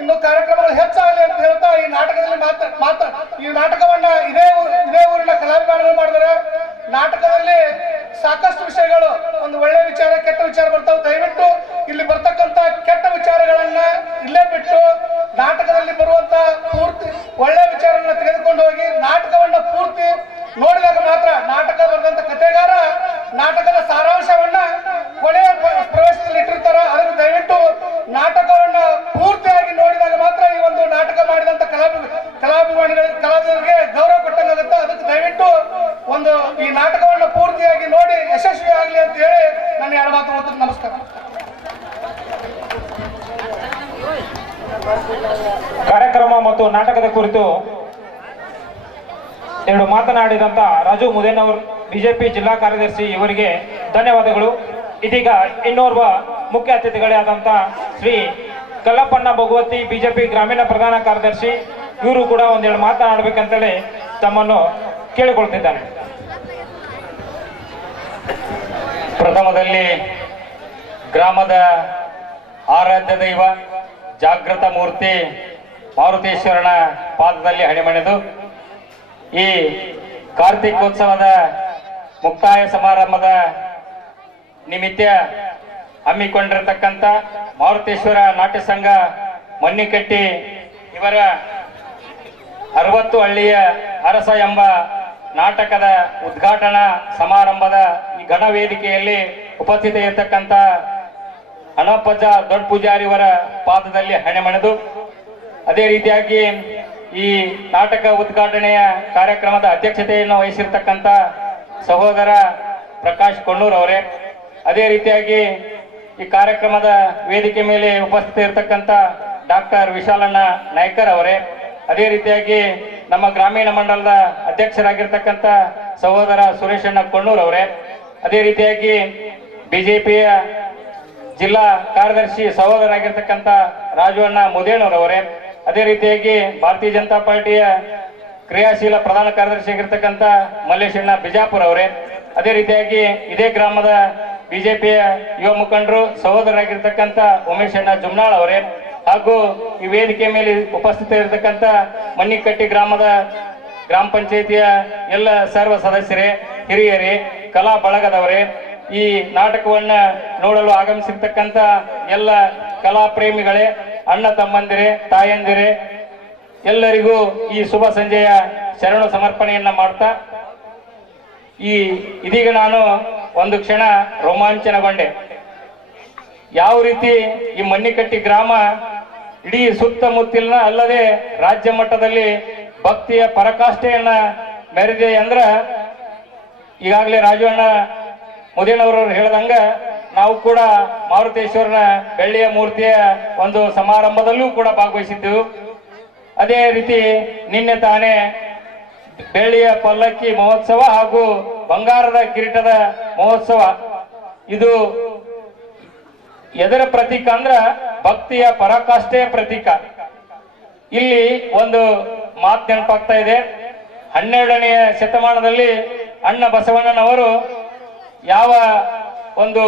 ಇನ್ನು ಕಾರ್ಯಕ್ರಮಗಳು ಹೆಚ್ಚಾಗಲಿ ಅಂತ ಹೇಳ್ತಾ ಈ ನಾಟಕದಲ್ಲಿ ಈ ನಾಟಕವನ್ನ ಇದೇ ಊರಿನ ಕಲಾವಿದರು ಮಾಡಿದರೆ ನಾಟಕದಲ್ಲಿ ಸಾಕಷ್ಟು ವಿಷಯಗಳು, ಒಂದು ಒಳ್ಳೆ ವಿಚಾರ, ಕೆಟ್ಟ ವಿಚಾರ ಬರ್ತಾವೆ. ದಯವಿಟ್ಟು ಇಲ್ಲಿ ಬರ್ತಕ್ಕಂತ ಕೆಟ್ಟ ವಿಚಾರಗಳನ್ನ ಇಲ್ಲೇ ಬಿಟ್ಟು ನಾಟಕದಲ್ಲಿ ಬರುವಂತ ಪೂರ್ತಿ ಒಳ್ಳೆ ವಿಚಾರಗಳನ್ನ ತೆಗೆದುಕೊಂಡು ಹೋಗಿ ನಾಟಕವನ್ನ ಪೂರ್ತಿ ನೋಡಿದಾಗ ಮಾತ್ರ ನಾಟಕ ಬರೆದಂತ ಕಥೆಗಾರ ನಾಟಕದ ಸಾರಾಂಶವನ್ನ ಕೊನೆಯ ಪ್ರವೇಶದಲ್ಲಿ ಇಟ್ಟಿರ್ತಾರ. ಅದನ್ನು ದಯವಿಟ್ಟು ನಾಟಕವನ್ನ ಪೂರ್ತಿಯಾಗಿ ನೋಡಿದಾಗ ಮಾತ್ರ ಈ ಒಂದು ನಾಟಕ ಮಾಡಿದಂತ ಕಲಾವಿದರಿಗೆ ಗೌರವ ಕೊಟ್ಟಂಗಾಗುತ್ತೆ. ಅದಕ್ಕೆ ದಯವಿಟ್ಟು ಈ ನಾಟಕವನ್ನ ಪೂರ್ತಿಯಾಗಿ ನೋಡಿ ಯಶಸ್ವಿ ಆಗಲಿ ಅಂತ ಹೇಳಿ ನಾನು 2 ಮಾತು ಹೇಳ್ತೀನಿ. ನಮಸ್ಕಾರ. ಕಾರ್ಯಕ್ರಮ ಮತ್ತು ನಾಟಕದ ಕುರಿತು 2 ಮಾತನಾಡಿದಂತ ರಾಜು ಮುದೇನವರ್, ಬಿಜೆಪಿ ಜಿಲ್ಲಾ ಕಾರ್ಯದರ್ಶಿ, ಇವರಿಗೆ ಧನ್ಯವಾದಗಳು. ಇದೀಗ ಇನ್ನೋರ್ವ ಮುಖ್ಯ ಅತಿಥಿಗಳೇ ಆದಂತ ಶ್ರೀ ಕಲ್ಲಪ್ಪಣ್ಣ ಭಗವತಿ, ಬಿಜೆಪಿ ಗ್ರಾಮೀಣ ಪ್ರಧಾನ ಕಾರ್ಯದರ್ಶಿ, ಇವರು ಕೂಡ 1-2 ಮಾತನಾಡಬೇಕಂತೇಳಿ ತಮ್ಮನ್ನು ಕೇಳಿಕೊಳ್ತಿದ್ದಾನೆ. ಪ್ರಥಮದಲ್ಲಿ ಗ್ರಾಮದ ಆರಾಧ್ಯ ದೈವ ಜಾಗೃತ ಮೂರ್ತಿ ಮಾರುತೇಶ್ವರನ ಪಾದದಲ್ಲಿ ಹಣಿಮಣಿದು ಈ ಕಾರ್ತಿಕೋತ್ಸವದ ಮುಕ್ತಾಯ ಸಮಾರಂಭದ ನಿಮಿತ್ತ ಹಮ್ಮಿಕೊಂಡಿರತಕ್ಕಂಥ ಮಾರುತೇಶ್ವರ ನಾಟ್ಯ ಸಂಘ ಮನ್ನಿಕಟ್ಟಿ ಇವರ 60 ಹಳ್ಳಿಯ ಅರಸ ಎಂಬ ನಾಟಕದ ಉದ್ಘಾಟನಾ ಸಮಾರಂಭದ ಈ ಘನ ವೇದಿಕೆಯಲ್ಲಿ ಉಪಸ್ಥಿತ ಇರತಕ್ಕಂಥ ಹನುಮಪ್ಪಜ್ಜ ದೊಡ್ಡ ಪೂಜಾರಿ ಅವರ ಪಾದದಲ್ಲಿ ಹಣೆಮಣೆದು, ಅದೇ ರೀತಿಯಾಗಿ ಈ ನಾಟಕ ಉದ್ಘಾಟನೆಯ ಕಾರ್ಯಕ್ರಮದ ಅಧ್ಯಕ್ಷತೆಯನ್ನು ವಹಿಸಿರ್ತಕ್ಕಂಥ ಸಹೋದರ ಪ್ರಕಾಶ್ ಕಣ್ಣೂರ್ ಅವರೇ, ಅದೇ ರೀತಿಯಾಗಿ ಈ ಕಾರ್ಯಕ್ರಮದ ವೇದಿಕೆ ಮೇಲೆ ಉಪಸ್ಥಿತ ಇರತಕ್ಕಂಥ ಡಾಕ್ಟರ್ ವಿಶಾಲಣ್ಣ ನಾಯ್ಕರ್ ಅವರೇ, ಅದೇ ರೀತಿಯಾಗಿ ನಮ್ಮ ಗ್ರಾಮೀಣ ಮಂಡಲದ ಅಧ್ಯಕ್ಷರಾಗಿರ್ತಕ್ಕಂಥ ಸಹೋದರ ಸುರೇಶಣ್ಣ ಕಣ್ಣೂರ್ ಅವರೇ, ಅದೇ ರೀತಿಯಾಗಿ ಬಿಜೆಪಿಯ ಜಿಲ್ಲಾ ಕಾರ್ಯದರ್ಶಿ ಸಹೋದರಾಗಿರ್ತಕ್ಕಂಥ ರಾಜವಣ್ಣ ಮುದೇನವರವರೇ, ಅದೇ ರೀತಿಯಾಗಿ ಭಾರತೀಯ ಜನತಾ ಪಾರ್ಟಿಯ ಕ್ರಿಯಾಶೀಲ ಪ್ರಧಾನ ಕಾರ್ಯದರ್ಶಿ ಆಗಿರ್ತಕ್ಕಂಥ ಮಲ್ಲೇಶಣ್ಣ ಬಿಜಾಪುರ ಅವರೇ, ಅದೇ ರೀತಿಯಾಗಿ ಇದೇ ಗ್ರಾಮದ ಬಿಜೆಪಿಯ ಯುವ ಮುಖಂಡರು ಸಹೋದರಾಗಿರ್ತಕ್ಕಂಥ ಉಮೇಶಣ್ಣ ಜುಮ್ನಾಳ್ ಅವರೇ, ಹಾಗೂ ಈ ವೇದಿಕೆ ಮೇಲೆ ಉಪಸ್ಥಿತ ಇರತಕ್ಕಂಥ ಮನ್ನಿಕಟ್ಟಿ ಗ್ರಾಮದ ಗ್ರಾಮ ಪಂಚಾಯಿತಿಯ ಎಲ್ಲ ಸರ್ವ ಸದಸ್ಯರೇ, ಹಿರಿಯರೇ, ಕಲಾ ಬಳಗದವರೇ, ಈ ನಾಟಕವನ್ನ ನೋಡಲು ಆಗಮಿಸಿರ್ತಕ್ಕಂಥ ಎಲ್ಲ ಕಲಾ ಪ್ರೇಮಿಗಳೇ, ಅಣ್ಣ ತಮ್ಮಂದಿರೇ, ತಾಯಂದಿರೇ, ಎಲ್ಲರಿಗೂ ಈ ಶುಭ ಸಂಜೆಯ ಶರಣ ಸಮರ್ಪಣೆಯನ್ನ ಮಾಡ್ತಾ ಇದೀಗ ನಾನು ಒಂದು ಕ್ಷಣ ರೋಮಾಂಚನಗೊಂಡೆ. ಯಾವ ರೀತಿ ಈ ಮಣ್ಣಿಕಟ್ಟಿ ಗ್ರಾಮ ಇಡೀ ಸುತ್ತಮುತ್ತಲಿನ ಅಲ್ಲದೆ ರಾಜ್ಯ ಮಟ್ಟದಲ್ಲಿ ಭಕ್ತಿಯ ಪರಾಕಾಷ್ಠೆಯನ್ನ ಮೆರೆದಿದೆ ಅಂದ್ರ, ಈಗಾಗಲೇ ರಾಜಣ್ಣ ಮುದೇನವರವರು ಹೇಳ್ದಂಗ ನಾವು ಕೂಡ ಮಾರುತೇಶ್ವರನ ಬೆಳ್ಳಿಯ ಮೂರ್ತಿಯ ಒಂದು ಸಮಾರಂಭದಲ್ಲೂ ಕೂಡ ಭಾಗವಹಿಸಿದ್ದೆವು. ಅದೇ ರೀತಿ ನಿನ್ನೆ ತಾನೇ ಬೆಳ್ಳಿಯ ಪಲ್ಲಕ್ಕಿ ಮಹೋತ್ಸವ ಹಾಗೂ ಬಂಗಾರದ ಕಿರೀಟದ ಮಹೋತ್ಸವ, ಇದು ಎದರ ಪ್ರತೀಕ ಅಂದ್ರ ಭಕ್ತಿಯ ಪರಾಕಾಷ್ಠೆಯ ಪ್ರತೀಕ. ಇಲ್ಲಿ ಒಂದು ಮಾತು ನೆನಪಾಗ್ತಾ ಇದೆ. 12ನೇ ಶತಮಾನದಲ್ಲಿ ಅಣ್ಣ ಬಸವಣ್ಣನವರು ಯಾವ ಒಂದು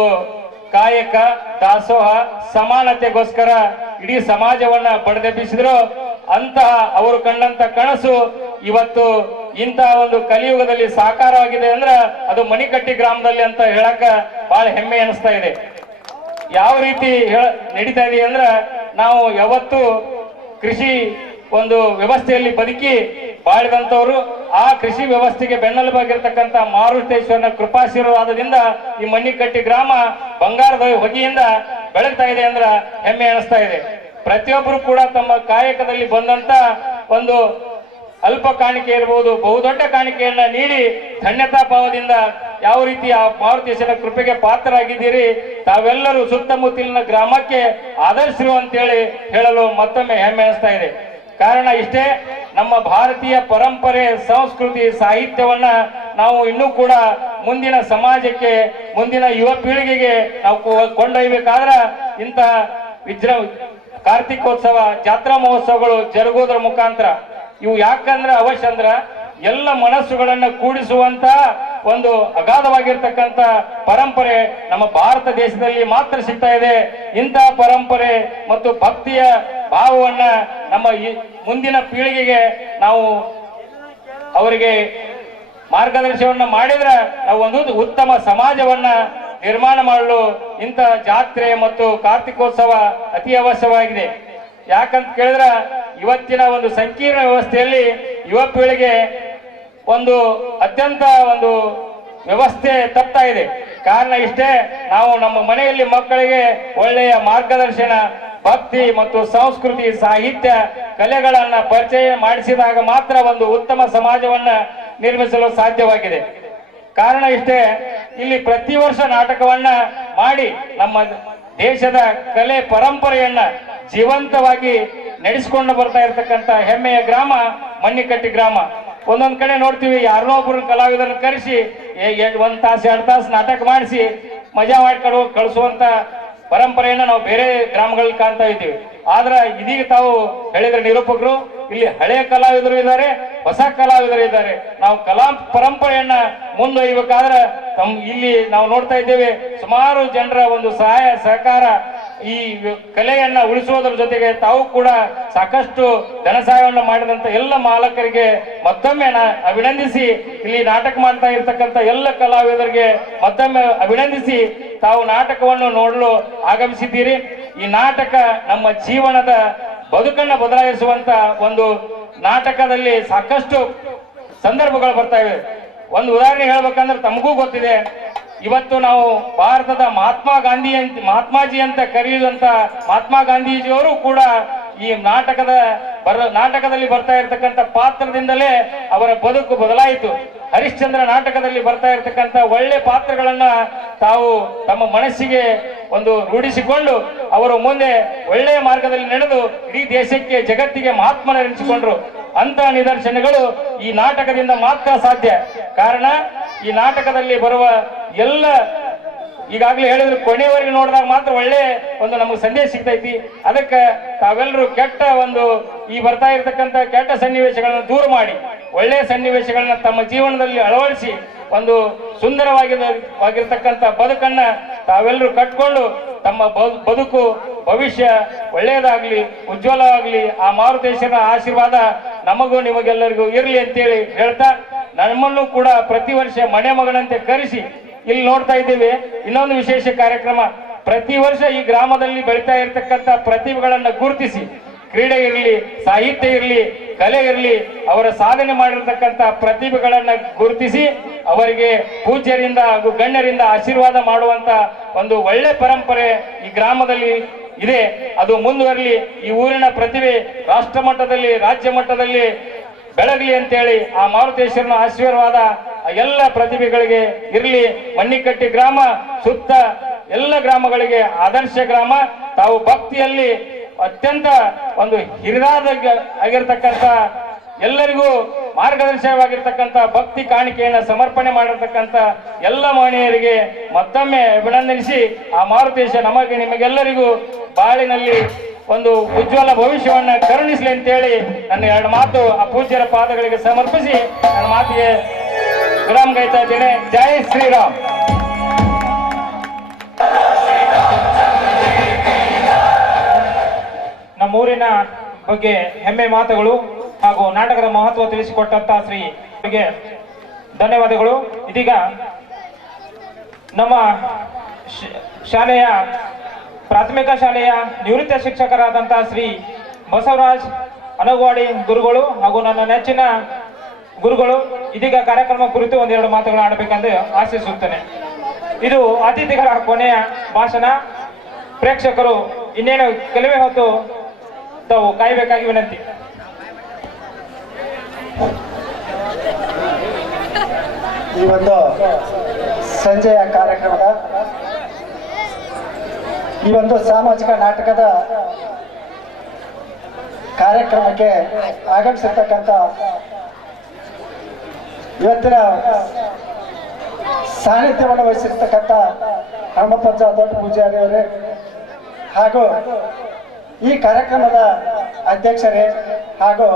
ಕಾಯಕ ದಾಸೋಹ ಸಮಾನತೆಗೋಸ್ಕರ ಇಡೀ ಸಮಾಜವನ್ನ ಬಡಿದೆಬ್ಬಿಸಿದ್ರು, ಅಂತಹ ಅವರು ಕಂಡಂತ ಕನಸು ಇವತ್ತು ಇಂತಹ ಒಂದು ಕಲಿಯುಗದಲ್ಲಿ ಸಾಕಾರವಾಗಿದೆ ಅಂದ್ರ ಅದು ಮಣಿಕಟ್ಟಿ ಗ್ರಾಮದಲ್ಲಿ ಅಂತ ಹೇಳಕ ಬಹಳ ಹೆಮ್ಮೆ ಅನಿಸ್ತಾ ಇದೆ. ಯಾವ ರೀತಿ ನಡೀತಾ ಇದೆ ಅಂದ್ರ, ನಾವು ಯಾವತ್ತು ಕೃಷಿ ಒಂದು ವ್ಯವಸ್ಥೆಯಲ್ಲಿ ಬದುಕಿ ಬಾಳಿದಂತವರು, ಆ ಕೃಷಿ ವ್ಯವಸ್ಥೆಗೆ ಬೆನ್ನೆಲುಬಾಗಿರ್ತಕ್ಕಂಥ ಮಾರುತೇಶ್ವರನ ಕೃಪಾಶೀರ್ವಾದದಿಂದ ಈ ಮಣ್ಣಿಕಟ್ಟಿ ಗ್ರಾಮ ಬಂಗಾರದ ಹೊಗೆಯಿಂದ ಬೆಳಗ್ತಾ ಇದೆ ಅಂದ್ರ ಹೆಮ್ಮೆ ಅನಿಸ್ತಾ ಇದೆ. ಪ್ರತಿಯೊಬ್ಬರು ಕೂಡ ತಮ್ಮ ಕಾಯಕದಲ್ಲಿ ಬಂದಂತ ಒಂದು ಅಲ್ಪ ಕಾಣಿಕೆ ಇರಬಹುದು, ಬಹುದೊಡ್ಡ ಕಾಣಿಕೆಯನ್ನ ನೀಡಿ ಧನ್ಯತಾ ಭಾವದಿಂದ ಯಾವ ರೀತಿ ಆ ಮಾರುತೇಶ್ವರ ಕೃಪೆಗೆ ಪಾತ್ರರಾಗಿದ್ದೀರಿ, ತಾವೆಲ್ಲರೂ ಸುತ್ತಮುತ್ತಲಿನ ಗ್ರಾಮಕ್ಕೆ ಆದರ್ಶರು ಅಂತೇಳಿ ಹೇಳಲು ಮತ್ತೊಮ್ಮೆ ಹೆಮ್ಮೆ ಅನಿಸ್ತಾ ಇದೆ. ಕಾರಣ ಇಷ್ಟೇ, ನಮ್ಮ ಭಾರತೀಯ ಪರಂಪರೆ ಸಂಸ್ಕೃತಿ ಸಾಹಿತ್ಯವನ್ನ ನಾವು ಇನ್ನೂ ಕೂಡ ಮುಂದಿನ ಸಮಾಜಕ್ಕೆ, ಮುಂದಿನ ಯುವ ಪೀಳಿಗೆಗೆ ನಾವು ಕೊಂಡೊಯ್ಯಬೇಕಾದ್ರ ಇಂತಹ ಕಾರ್ತಿಕೋತ್ಸವ ಜಾತ್ರಾ ಮಹೋತ್ಸವಗಳು ಜರುಗೋದ್ರ ಮುಖಾಂತರ ಇವು ಯಾಕಂದ್ರೆ ಅವಶ್ಯ ಅಂದ್ರ ಎಲ್ಲ ಮನಸ್ಸುಗಳನ್ನ ಕೂಡಿಸುವಂತ ಒಂದು ಅಗಾಧವಾಗಿರ್ತಕ್ಕಂಥ ಪರಂಪರೆ ನಮ್ಮ ಭಾರತ ದೇಶದಲ್ಲಿ ಮಾತ್ರ ಸಿಗ್ತಾ ಇದೆ. ಇಂತಹ ಪರಂಪರೆ ಮತ್ತು ಭಕ್ತಿಯ ಭಾವವನ್ನ ನಮ್ಮ ಮುಂದಿನ ಪೀಳಿಗೆಗೆ ನಾವು ಅವರಿಗೆ ಮಾರ್ಗದರ್ಶನವನ್ನ ಮಾಡಿದ್ರೆ ನಾವು ಒಂದು ಉತ್ತಮ ಸಮಾಜವನ್ನ ನಿರ್ಮಾಣ ಮಾಡಲು ಇಂಥ ಜಾತ್ರೆ ಮತ್ತು ಕಾರ್ತಿಕೋತ್ಸವ ಅತಿ ಅವಶ್ಯವಾಗಿದೆ. ಯಾಕಂತ ಕೇಳಿದ್ರೆ ಇವತ್ತಿನ ಒಂದು ಸಂಕೀರ್ಣ ವ್ಯವಸ್ಥೆಯಲ್ಲಿ ಯುವ ಪೀಳಿಗೆ ಒಂದು ಅತ್ಯಂತ ಒಂದು ವ್ಯವಸ್ಥೆ ತಪ್ತಾ ಇದೆ. ಕಾರಣ ಇಷ್ಟೇ, ನಾವು ನಮ್ಮ ಮನೆಯಲ್ಲಿ ಮಕ್ಕಳಿಗೆ ಒಳ್ಳೆಯ ಮಾರ್ಗದರ್ಶನ, ಭಕ್ತಿ ಮತ್ತು ಸಂಸ್ಕೃತಿ ಸಾಹಿತ್ಯ ಕಲೆಗಳನ್ನ ಪರಿಚಯ ಮಾಡಿಸಿದಾಗ ಮಾತ್ರ ಒಂದು ಉತ್ತಮ ಸಮಾಜವನ್ನ ನಿರ್ಮಿಸಲು ಸಾಧ್ಯವಾಗಿದೆ. ಕಾರಣ ಇಷ್ಟೇ, ಇಲ್ಲಿ ಪ್ರತಿ ವರ್ಷ ನಾಟಕವನ್ನ ಮಾಡಿ ನಮ್ಮ ದೇಶದ ಕಲೆ ಪರಂಪರೆಯನ್ನ ಜೀವಂತವಾಗಿ ನಡೆಸಿಕೊಂಡು ಬರ್ತಾ ಇರತಕ್ಕಂತ ಹೆಮ್ಮೆಯ ಗ್ರಾಮ ಮಣ್ಣಿಕಟ್ಟಿ ಗ್ರಾಮ. ಒಂದೊಂದ್ ಕಡೆ ನೋಡ್ತೀವಿ, ಯಾರನ್ನೋ ಒಬ್ರು ಕಲಾವಿದರನ್ನ ಕರೆಸಿ 1 ತಾಸು 2 ತಾಸು ನಾಟಕ ಮಾಡಿಸಿ ಮಜಾ ಮಾಡ್ಕೊಂಡು ಕಳಿಸುವಂತ ಪರಂಪರೆಯನ್ನ ನಾವು ಬೇರೆ ಗ್ರಾಮಗಳಲ್ಲಿ ಕಾಣ್ತಾ ಇದ್ದೀವಿ. ಆದ್ರೆ ಇದೀಗ ತಾವು ಹೇಳಿದ್ರೆ ನಿರೂಪಕರು, ಇಲ್ಲಿ ಹಳೆಯ ಕಲಾವಿದರು ಇದ್ದಾರೆ, ಹೊಸ ಕಲಾವಿದರು ಇದ್ದಾರೆ. ನಾವು ಕಲಾ ಪರಂಪರೆಯನ್ನ ಮುಂದೊಯ್ಯಬೇಕಾದ್ರೆ ಇಲ್ಲಿ ನಾವು ನೋಡ್ತಾ ಇದ್ದೇವೆ, ಸುಮಾರು ಜನರ ಒಂದು ಸಹಾಯ ಸಹಕಾರ ಈ ಕಲೆಯನ್ನ ಉಳಿಸುವುದರ ಜೊತೆಗೆ ತಾವು ಕೂಡ ಸಾಕಷ್ಟು ಧನ ಸಹಾಯವನ್ನು ಮಾಡಿದಂತ ಎಲ್ಲ ಮಾಲಕರಿಗೆ ಮತ್ತೊಮ್ಮೆ ಅಭಿನಂದಿಸಿ, ಇಲ್ಲಿ ನಾಟಕ ಮಾಡ್ತಾ ಇರ್ತಕ್ಕಂಥ ಎಲ್ಲ ಕಲಾವಿದರಿಗೆ ಮತ್ತೊಮ್ಮೆ ಅಭಿನಂದಿಸಿ ತಾವು ನಾಟಕವನ್ನು ನೋಡಲು ಆಗಮಿಸಿದ್ದೀರಿ. ಈ ನಾಟಕ ನಮ್ಮ ಜೀವನದ ಬದುಕನ್ನ ಬದಲಾಯಿಸುವಂತ ಒಂದು ನಾಟಕದಲ್ಲಿ ಸಾಕಷ್ಟು ಸಂದರ್ಭಗಳು ಬರ್ತಾ ಇವೆ. ಒಂದು ಉದಾಹರಣೆ ಹೇಳ್ಬೇಕಂದ್ರೆ ತಮಗೂ ಗೊತ್ತಿದೆ, ಇವತ್ತು ನಾವು ಭಾರತದ ಮಹಾತ್ಮಾಜಿ ಅಂತ ಕರೆಯುವಂತ ಮಹಾತ್ಮ ಗಾಂಧೀಜಿಯವರು ಕೂಡ ಈ ನಾಟಕದಲ್ಲಿ ಬರ್ತಾ ಇರ್ತಕ್ಕಂಥ ಪಾತ್ರದಿಂದಲೇ ಅವರ ಬದುಕು ಬದಲಾಯಿತು. ಹರಿಶ್ಚಂದ್ರ ನಾಟಕದಲ್ಲಿ ಬರ್ತಾ ಇರ್ತಕ್ಕಂಥ ಒಳ್ಳೆ ಪಾತ್ರಗಳನ್ನ ತಾವು ತಮ್ಮ ಮನಸ್ಸಿಗೆ ಒಂದು ರೂಢಿಸಿಕೊಂಡು ಅವರು ಮುಂದೆ ಒಳ್ಳೆಯ ಮಾರ್ಗದಲ್ಲಿ ನಡೆದು ಇಡೀ ದೇಶಕ್ಕೆ ಜಗತ್ತಿಗೆ ಮಹಾತ್ಮನೆನಿಸಿಕೊಂಡ್ರು. ಅಂತ ನಿದರ್ಶನಗಳು ಈ ನಾಟಕದಿಂದ ಮಾತ್ರ ಸಾಧ್ಯ. ಕಾರಣ ಈ ನಾಟಕದಲ್ಲಿ ಬರುವ ಎಲ್ಲ ಈಗಾಗಲೇ ಹೇಳಿದ್ರು, ಕೊನೆಯವರೆಗೆ ನೋಡಿದಾಗ ಮಾತ್ರ ಒಳ್ಳೆ ಒಂದು ನಮಗೆ ಸಂದೇಶ ಸಿಗ್ತೈತಿ. ಅದಕ್ಕೆ ತಾವೆಲ್ಲರೂ ಕೆಟ್ಟ ಒಂದು ಈ ಬರ್ತಾ ಇರತಕ್ಕಂಥ ಕೆಟ್ಟ ಸನ್ನಿವೇಶಗಳನ್ನ ದೂರ ಮಾಡಿ ಒಳ್ಳೆಯ ಸನ್ನಿವೇಶಗಳನ್ನ ತಮ್ಮ ಜೀವನದಲ್ಲಿ ಅಳವಡಿಸಿ ಒಂದು ಸುಂದರವಾಗಿರ್ತಕ್ಕಂಥ ಬದುಕನ್ನ ತಾವೆಲ್ಲರೂ ಕಟ್ಕೊಂಡು ತಮ್ಮ ಬದುಕು ಭವಿಷ್ಯ ಒಳ್ಳೆಯದಾಗ್ಲಿ, ಉಜ್ವಲವಾಗ್ಲಿ, ಆ ಮಾರುತೇಶ್ವರನ ಆಶೀರ್ವಾದ ನಮಗೂ ನಿಮಗೆಲ್ಲರಿಗೂ ಇರಲಿ ಅಂತೇಳಿ ಹೇಳ್ತಾ, ನಮ್ಮನ್ನು ಕೂಡ ಪ್ರತಿ ವರ್ಷ ಮನೆ ಮಗನಂತೆ ಕರೆಸಿ ಇಲ್ಲಿ ನೋಡ್ತಾ ಇದ್ದೇವೆ. ಇನ್ನೊಂದು ವಿಶೇಷ ಕಾರ್ಯಕ್ರಮ, ಪ್ರತಿ ವರ್ಷ ಈ ಗ್ರಾಮದಲ್ಲಿ ಬೆಳೀತಾ ಇರತಕ್ಕಂಥ ಪ್ರತಿಭೆಗಳನ್ನ ಗುರುತಿಸಿ, ಕ್ರೀಡೆ ಇರಲಿ, ಸಾಹಿತ್ಯ ಇರಲಿ, ಕಲೆ ಇರಲಿ, ಅವರ ಸಾಧನೆ ಮಾಡಿರ್ತಕ್ಕಂಥ ಪ್ರತಿಭೆಗಳನ್ನ ಗುರುತಿಸಿ ಅವರಿಗೆ ಪೂಜ್ಯರಿಂದ ಹಾಗೂ ಗಣ್ಯರಿಂದ ಆಶೀರ್ವಾದ ಮಾಡುವಂತ ಒಂದು ಒಳ್ಳೆ ಪರಂಪರೆ ಈ ಗ್ರಾಮದಲ್ಲಿ ಇದೆ. ಅದು ಮುಂದುವರಲಿ. ಈ ಊರಿನ ಪ್ರತಿಭೆ ರಾಷ್ಟ್ರ ಮಟ್ಟದಲ್ಲಿ, ರಾಜ್ಯ ಮಟ್ಟದಲ್ಲಿ ಬೆಳಗಲಿ ಅಂತೇಳಿ ಆ ಮಾರುತೇಶ್ವರನ ಆಶೀರ್ವಾದ ಎಲ್ಲ ಪ್ರತಿಭೆಗಳಿಗೆ ಇರಲಿ. ಮಣ್ಣಿಕಟ್ಟಿ ಗ್ರಾಮ ಸುತ್ತ ಎಲ್ಲ ಗ್ರಾಮಗಳಿಗೆ ಆದರ್ಶ ಗ್ರಾಮ. ತಾವು ಭಕ್ತಿಯಲ್ಲಿ ಅತ್ಯಂತ ಒಂದು ಹಿರಿದಾದ ಆಗಿರ್ತಕ್ಕಂಥ, ಎಲ್ಲರಿಗೂ ಮಾರ್ಗದರ್ಶಕವಾಗಿರ್ತಕ್ಕಂಥ ಭಕ್ತಿ ಕಾಣಿಕೆಯನ್ನು ಸಮರ್ಪಣೆ ಮಾಡಿರ್ತಕ್ಕಂಥ ಎಲ್ಲ ಮಹನೀಯರಿಗೆ ಮತ್ತೊಮ್ಮೆ ಅಭಿನಂದಿಸಿ, ಆ ಮಾರುತೇಶ ನಮಗೆ ನಿಮಗೆಲ್ಲರಿಗೂ ಬಾಳಿನಲ್ಲಿ ಒಂದು ಉಜ್ವಲ ಭವಿಷ್ಯವನ್ನ ಕರುಣಿಸಲಿ ಅಂತೇಳಿ ನನ್ನ ಎರಡು ಮಾತು ಆ ಪೂಜ್ಯರ ಪಾದಗಳಿಗೆ ಸಮರ್ಪಿಸಿ ನನ್ನ ಮಾತಿಗೆ ವಿರಾಮ ಗೈತಾ ಇದ್ದೇನೆ. ಜೈ ಶ್ರೀರಾಮ್. ನಮ್ಮೂರಿನ ಬಗ್ಗೆ ಹೆಮ್ಮೆ ಮಾತುಗಳು ಹಾಗೂ ನಾಟಕದ ಮಹತ್ವ ತಿಳಿಸಿಕೊಟ್ಟಂತ ಶ್ರೀಗೆ ಧನ್ಯವಾದಗಳು. ಇದೀಗ ನಮ್ಮ ಶಾಲೆಯ ಪ್ರಾಥಮಿಕ ಶಾಲೆಯ ನಿವೃತ್ತ ಶಿಕ್ಷಕರಾದಂತಹ ಶ್ರೀ ಬಸವರಾಜ್ ಅನಗವಾಡಿ ಗುರುಗಳು ಹಾಗೂ ನನ್ನ ನೆಚ್ಚಿನ ಗುರುಗಳು ಇದೀಗ ಕಾರ್ಯಕ್ರಮ ಕುರಿತು ಒಂದೆರಡು ಮಾತುಗಳು ಆಡಬೇಕೆಂದು ಆಶಿಸುತ್ತೇನೆ. ಇದು ಅತಿಥಿಗಳ ಕೊನೆಯ ಭಾಷಣ. ಪ್ರೇಕ್ಷಕರು ಇನ್ನೇನು ಕೆಲವೇ ಹೊತ್ತು ತಾವು ಕಾಯಬೇಕಾಗಿ ವಿನಂತಿ. ಈ ಒಂದು ಸಂಜೆಯ ಕಾರ್ಯಕ್ರಮದ ಈ ಒಂದು ಸಾಮಾಜಿಕ ನಾಟಕದ ಕಾರ್ಯಕ್ರಮಕ್ಕೆ ಆಗಮಿಸಿರ್ತಕ್ಕಂಥ ಇವತ್ತಿನ ಸಾನ್ನಿಧ್ಯವನ್ನು ವಹಿಸಿರ್ತಕ್ಕಂಥ ಹನುಮಪ್ಪಜ್ಜ ದೊಡ್ಡ ಪೂಜಾರಿ ಅವರೇ ಹಾಗೂ ಈ ಕಾರ್ಯಕ್ರಮದ ಅಧ್ಯಕ್ಷರೇ ಹಾಗೂ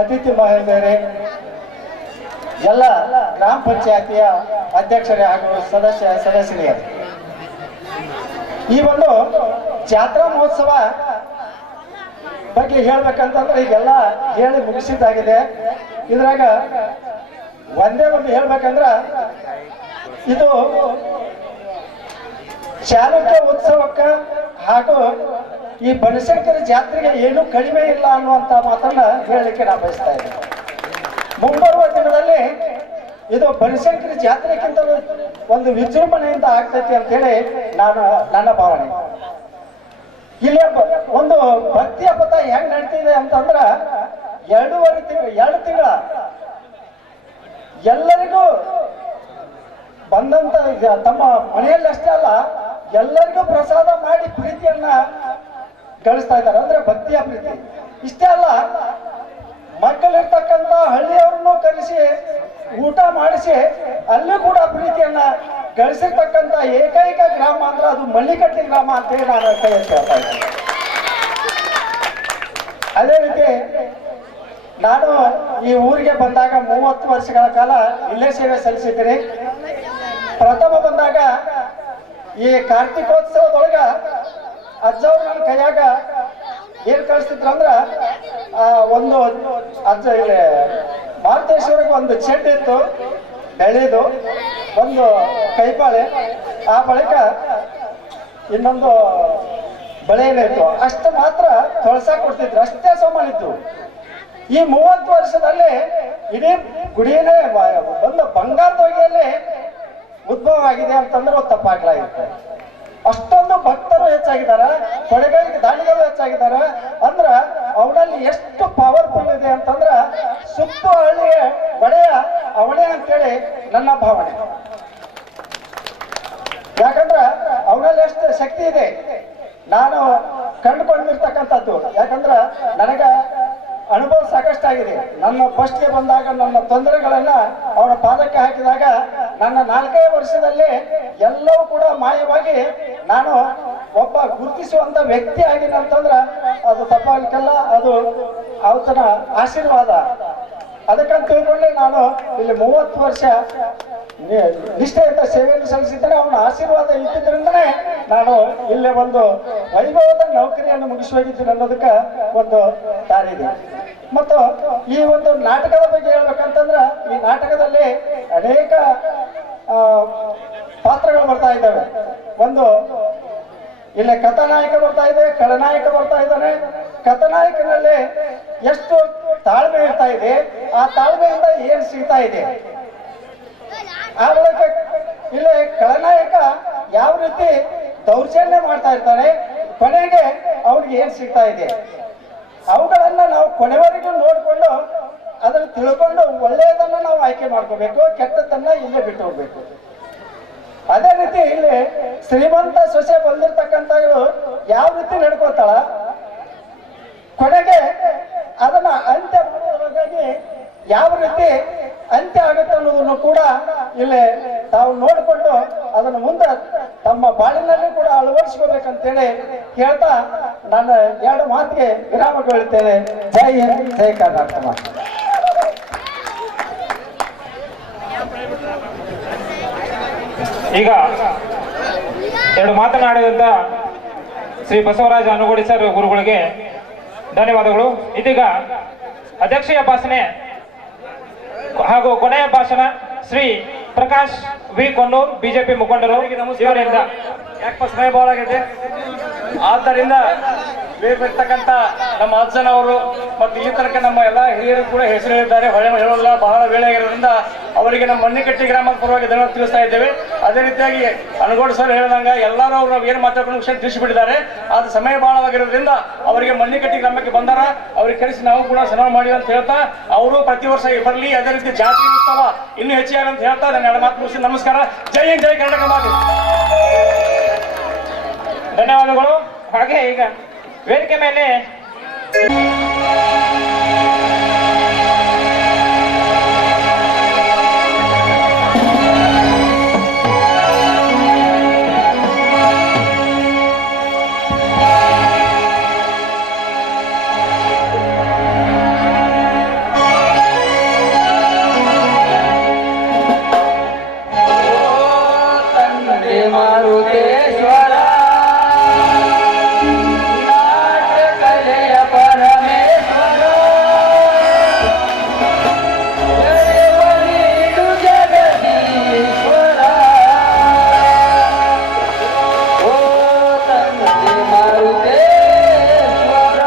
ಅತಿಥಿ ಮಹೋದಯರೇ, ಎಲ್ಲ ಗ್ರಾಮ ಪಂಚಾಯತಿಯ ಅಧ್ಯಕ್ಷರೇ ಹಾಗೂ ಸದಸ್ಯರೇ, ಈ ಒಂದು ಜಾತ್ರಾ ಮಹೋತ್ಸವ ಬಗ್ಗೆ ಹೇಳ್ಬೇಕಂತಂದ್ರೆ ಈಗೆಲ್ಲ ಹೇಳಿ ಮುಗಿಸಿದ್ದಾಗಿದೆ. ಇದ್ರಾಗ ಒಂದೇ ಒಂದು ಹೇಳ್ಬೇಕಂದ್ರ ಇದು ಚಾಲುಕ್ಯ ಉತ್ಸವಕ್ಕೆ ಹಾಗೂ ಈ ಬನಶಂಕರಿ ಜಾತ್ರೆಗೆ ಏನೂ ಕಡಿಮೆ ಇಲ್ಲ ಅನ್ನುವಂಥ ಮಾತನ್ನ ಹೇಳಲಿಕ್ಕೆ ನಾನು ಬಯಸ್ತಾ ಇದ್ದೀನಿ. ಮುಂಬರುವ ದಿನದಲ್ಲಿ ಇದು ಬನಶಂಕರಿ ಜಾತ್ರೆಗಿಂತ ಒಂದು ವಿಜೃಂಭಣೆಯಿಂದ ಆಗ್ತೈತಿ ಅಂತ ಹೇಳಿ ನನ್ನ ಭಾವನೆ. ಇಲ್ಲಿ ಒಂದು ಭಕ್ತಿಯ ಪಥ ಹೆಂಗ್ ನಡೀತಿದೆ ಅಂತಂದ್ರ 2 ತಿಂಗಳ ಎಲ್ಲರಿಗೂ ಬಂದಂತ ತಮ್ಮ ಮನೆಯಲ್ಲಿ ಅಷ್ಟೇ ಅಲ್ಲ, ಎಲ್ಲರಿಗೂ ಪ್ರಸಾದ ಮಾಡಿ ಪ್ರೀತಿಯನ್ನ ಗಳಿಸ್ತಾ ಇದ್ದಾರೆ. ಅಂದ್ರೆ ಭಕ್ತಿಯ ಪ್ರೀತಿ. ಇಷ್ಟೇ ಅಲ್ಲ, ಮಕ್ಕಳಿರ್ತಕ್ಕಂಥ ಹಳ್ಳಿಯವ್ರನ್ನು ಕರೆಸಿ ಊಟ ಮಾಡಿಸಿ ಅಲ್ಲೂ ಕೂಡ ಪ್ರೀತಿಯನ್ನ ಗಳಿಸಿರ್ತಕ್ಕಂಥ ಏಕೈಕ ಗ್ರಾಮ ಅಂದ್ರೆ ಅದು ಮಣ್ಣಿಕಟ್ಟಿ ಗ್ರಾಮ ಅಂತೇಳಿ ನಾನು ಕೈ ಹೇಳ್ತಾ ಇದ್ದೀನಿ. ಅದೇ ರೀತಿ ನಾನು ಈ ಊರಿಗೆ ಬಂದಾಗ 30 ವರ್ಷಗಳ ಕಾಲ ಇಲ್ಲೇ ಸೇವೆ ಸಲ್ಲಿಸಿದ್ದೀನಿ. ಪ್ರಥಮ ಬಂದಾಗ ಈ ಕಾರ್ತಿಕೋತ್ಸವದೊಳಗ ಅಜ್ಜವ್ರು ನನ್ನ ಕೈಯಾಗ ಏನ್ ಕಳಿಸ್ತಿದ್ರಂದ್ರ ಒಂದು ಅಜ್ಜ ಇಲ್ಲಿ ಮಾರುತೇಶ್ವರಿಗೆ ಒಂದು ಚೆಡ್ ಇತ್ತು ಬೆಳೆದು, ಒಂದು ಕೈಪಾಳೆ, ಆ ಬಳಿಕ ಇನ್ನೊಂದು ಬಳೆ ಏನಿತ್ತು ಅಷ್ಟು ಮಾತ್ರ ತೊಳಸಾಕ್ ಕೊಡ್ತಿದ್ರು. ಅಷ್ಟೇ ಸಾಮಾನಿತ್ತು. ಈ 30 ವರ್ಷದಲ್ಲಿ ಇಡೀ ಗುಡಿಯೇ ಒಂದು ಬಂಗಾರದ ಬಗೆಯಲ್ಲಿ ಉದ್ಭವ ಆಗಿದೆ ಅಂತಂದ್ರೆ ತಪ್ಪಾಗ್ಲಾಗಿರುತ್ತೆ. ಅಷ್ಟೊಂದು ಭಕ್ತರು ಹೆಚ್ಚಾಗಿದ್ದಾರೆ, ಕೊಳೆಗಳಿಗೆ ದಾನಿಗಳು ಹೆಚ್ಚಾಗಿದ್ದಾರೆ. ಅಂದ್ರ ಅವನಲ್ಲಿ ಎಷ್ಟು ಪವರ್ಫುಲ್ ಇದೆ ಅಂತಂದ್ರ ಸುತ್ತು ಹಳ್ಳಿಯ ಒಡೆಯ ಅವನೇ ಅಂತೇಳಿ ನನ್ನ ಭಾವನೆ. ಯಾಕಂದ್ರ ಅವನಲ್ಲಿ ಎಷ್ಟು ಶಕ್ತಿ ಇದೆ ನಾನು ಕಂಡುಕೊಂಡಿರ್ತಕ್ಕಂಥದ್ದು. ಯಾಕಂದ್ರ ನನಗ ಅನುಭವ ಸಾಕಷ್ಟಾಗಿದೆ. ನನ್ನ ಫಸ್ಟ್ಗೆ ಬಂದಾಗ ನನ್ನ ತೊಂದರೆಗಳನ್ನ ಅವನ ಪಾದಕ್ಕೆ ಹಾಕಿದಾಗ ನನ್ನ 4 ವರ್ಷದಲ್ಲಿ ಎಲ್ಲವೂ ಕೂಡ ಮಾಯವಾಗಿ ನಾನು ಒಬ್ಬ ಗುರುತಿಸುವಂತ ವ್ಯಕ್ತಿ ಆಗಿನ ಅಂತಂದ್ರ ಅದು ತಪ್ಪಾಗಲಿಕ್ಕೆಲ್ಲ, ಅದು ಆತನ ಆಶೀರ್ವಾದ. ಅದಕ್ಕಂತ ತಿಳ್ಕೊಂಡೆ ನಾನು ಇಲ್ಲಿ 30 ವರ್ಷ ನಿಷ್ಠೆಯಿಂದ ಸೇವೆಯನ್ನು ಸಲ್ಲಿಸಿದ್ದೇನೆ. ಅವನ ಆಶೀರ್ವಾದ ಇದ್ದಿದ್ರಿಂದನೇ ನಾನು ಇಲ್ಲೇ ಒಂದು ವೈಭವದ ನೌಕರಿಯನ್ನು ಮುಗಿಸಿ ಹೋಗಿದ್ದೀನಿ ಅನ್ನೋದಕ್ಕೆ ಒಂದು ದಾರಿದೆ. ಮತ್ತು ಈ ಒಂದು ನಾಟಕದ ಬಗ್ಗೆ ಹೇಳ್ಬೇಕಂತಂದ್ರ ಈ ನಾಟಕದಲ್ಲಿ ಅನೇಕ ಪಾತ್ರಗಳು ಬರ್ತಾ ಇದ್ದಾವೆ. ಒಂದು ಇಲ್ಲಿ ಕಥಾನಾಯಕ ಬರ್ತಾ ಇದೆ, ಖಳನಾಯಕ ಬರ್ತಾ ಇದ್ದಾನೆ. ಕಥಾನಾಯಕನಲ್ಲಿ ಎಷ್ಟು ತಾಳ್ಮೆ ಇರ್ತಾ ಇದೆ, ಆ ತಾಳ್ಮೆಯಿಂದ ಏನ್ ಸಿಗ್ತಾ ಇದೆ. ಆ ಬಳಿಕ ಇಲ್ಲಿ ಖಳನಾಯಕ ಯಾವ ರೀತಿ ದೌರ್ಜನ್ಯ ಮಾಡ್ತಾ ಇರ್ತಾನೆ, ಕೊನೆಗೆ ಅವ್ರಿಗೆ ಏನ್ ಸಿಗ್ತಾ ಇದೆ, ಅವುಗಳನ್ನ ನಾವು ಕೊನೆವರೆಗೂ ನೋಡಿಕೊಂಡು ಅದನ್ನು ತಿಳ್ಕೊಂಡು ಒಳ್ಳೆಯದನ್ನ ನಾವು ಆಯ್ಕೆ ಮಾಡ್ಕೋಬೇಕು, ಕೆಟ್ಟದನ್ನ ಇಲ್ಲೇ ಬಿಟ್ಟು ಹೋಗ್ಬೇಕು. ಅದೇ ರೀತಿ ಇಲ್ಲಿ ಶ್ರೀಮಂತ ಸೊಸೆ ಬಂದಿರ್ತಕ್ಕಂಥವ್ರು ಯಾವ ರೀತಿ ನಡ್ಕೋತಾಳ, ಕೊನೆಗೆ ಅದನ್ನ ಅಂತ್ಯ ಮಾಡುವುದಕ್ಕಾಗಿ ಯಾವ ರೀತಿ ಅಂತ್ಯ ಆಗುತ್ತೆ ಅನ್ನೋದನ್ನು ಕೂಡ ಇಲ್ಲಿ ತಾವು ನೋಡಿಕೊಂಡು ಅದನ್ನು ಮುಂದೆ ತಮ್ಮ ಬಾಳಿನಲ್ಲಿ ಕೂಡ ಅಳವಡಿಸ್ಕೋಬೇಕಂತೇಳಿ ಹೇಳ್ತಾ ನಾನು 2 ಮಾತಿಗೆ ವಿರಾಮಗೊಳ್ಳುತ್ತೇನೆ. ಜೈ ಹಿಂದ್, ಜೈ ಕರ್ನಾಟಕ. ಈಗ 2 ಮಾತನಾಡಿದಂತ ಶ್ರೀ ಬಸವರಾಜ ಅನುಗೋಡಿ ಸರ್ ಗುರುಗಳಿಗೆ ಧನ್ಯವಾದಗಳು. ಇದೀಗ ಅಧ್ಯಕ್ಷೀಯ ಭಾಷಣ ಹಾಗೂ ಕೊನೆಯ ಭಾಷಣ ಶ್ರೀ ಪ್ರಕಾಶ್ ವಿ ಕೊನ್ನೂರ್, ಬಿಜೆಪಿ ಮುಖಂಡರು ಇವರಿಂದ. ಯಾಕೆ ಸಮಯ ಬಹಳ ಆಗಿದೆ, ಆದ್ದರಿಂದ ಬೇರ್ಬಿರ್ತಕ್ಕಂಥ ನಮ್ಮ ಅಜ್ಜನವರು ಮತ್ತು ಈ ತನಕ ನಮ್ಮ ಎಲ್ಲ ಹಿರಿಯರು ಕೂಡ ಹೆಸರು ಹೇಳಿದ್ದಾರೆ. ಹೊಳೆ ಹೇಳೋದಿಲ್ಲ, ಬಹಳ ವೇಳೆ ಆಗಿರೋದ್ರಿಂದ ಅವರಿಗೆ ನಮ್ಮ ಮಣ್ಣಿಕಟ್ಟಿ ಗ್ರಾಮದ ಪರವಾಗಿ ಧನ್ಯವಾದ ತಿಳಿಸ್ತಾ ಇದ್ದೇವೆ. ಅದೇ ರೀತಿಯಾಗಿ ಅನಗೋಡು ಸರ್ ಹೇಳಿದಂಗ ಎಲ್ಲರೂ ಅವರು ಏನು ಮಾತಾಡೋ ವಿಷಯ ತಿಳಿಸಿಬಿಟ್ಟಿದ್ದಾರೆ. ಅದು ಸಮಯ ಬಹಳವಾಗಿರೋದ್ರಿಂದ ಅವರಿಗೆ ಮಣ್ಣಿಕಟ್ಟಿ ಗ್ರಾಮಕ್ಕೆ ಬಂದಾರ, ಅವ್ರಿಗೆ ಕರೆಸಿ ನಾವು ಕೂಡ ಸನ್ಮಾನ ಮಾಡಿ ಅಂತ ಹೇಳ್ತಾ ಅವರು ಪ್ರತಿ ವರ್ಷ ಬರಲಿ. ಅದೇ ರೀತಿ ಜಾತಿ ಉತ್ಸವ ಇನ್ನೂ ಹೆಚ್ಚಿಗೆ ಅಂತ ಹೇಳ್ತಾ ನಾನು 2 ಮಾತು ಮುಗಿಸಿ ನಮಸ್ಕಾರ. ಜೈ ಹಿಂದ್, ಜೈ ಕರ್ನಾಟಕ ಮಾತು. ಧನ್ಯವಾದಗಳು. ಹಾಗೆ ಈಗ ವೇದಿಕೆ ಮೇಲೆ ಮಾರುತೇಶ್ವರ ನಾಟಕಲೆಯ ಪರಮೇಶ್ವರ ಜಯವನಿಡು ಜಗದೀಶ್ವರ ಓ ತಂದೆ ಮಾರುತೇಶ್ವರ.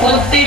ಒತ್ತಿ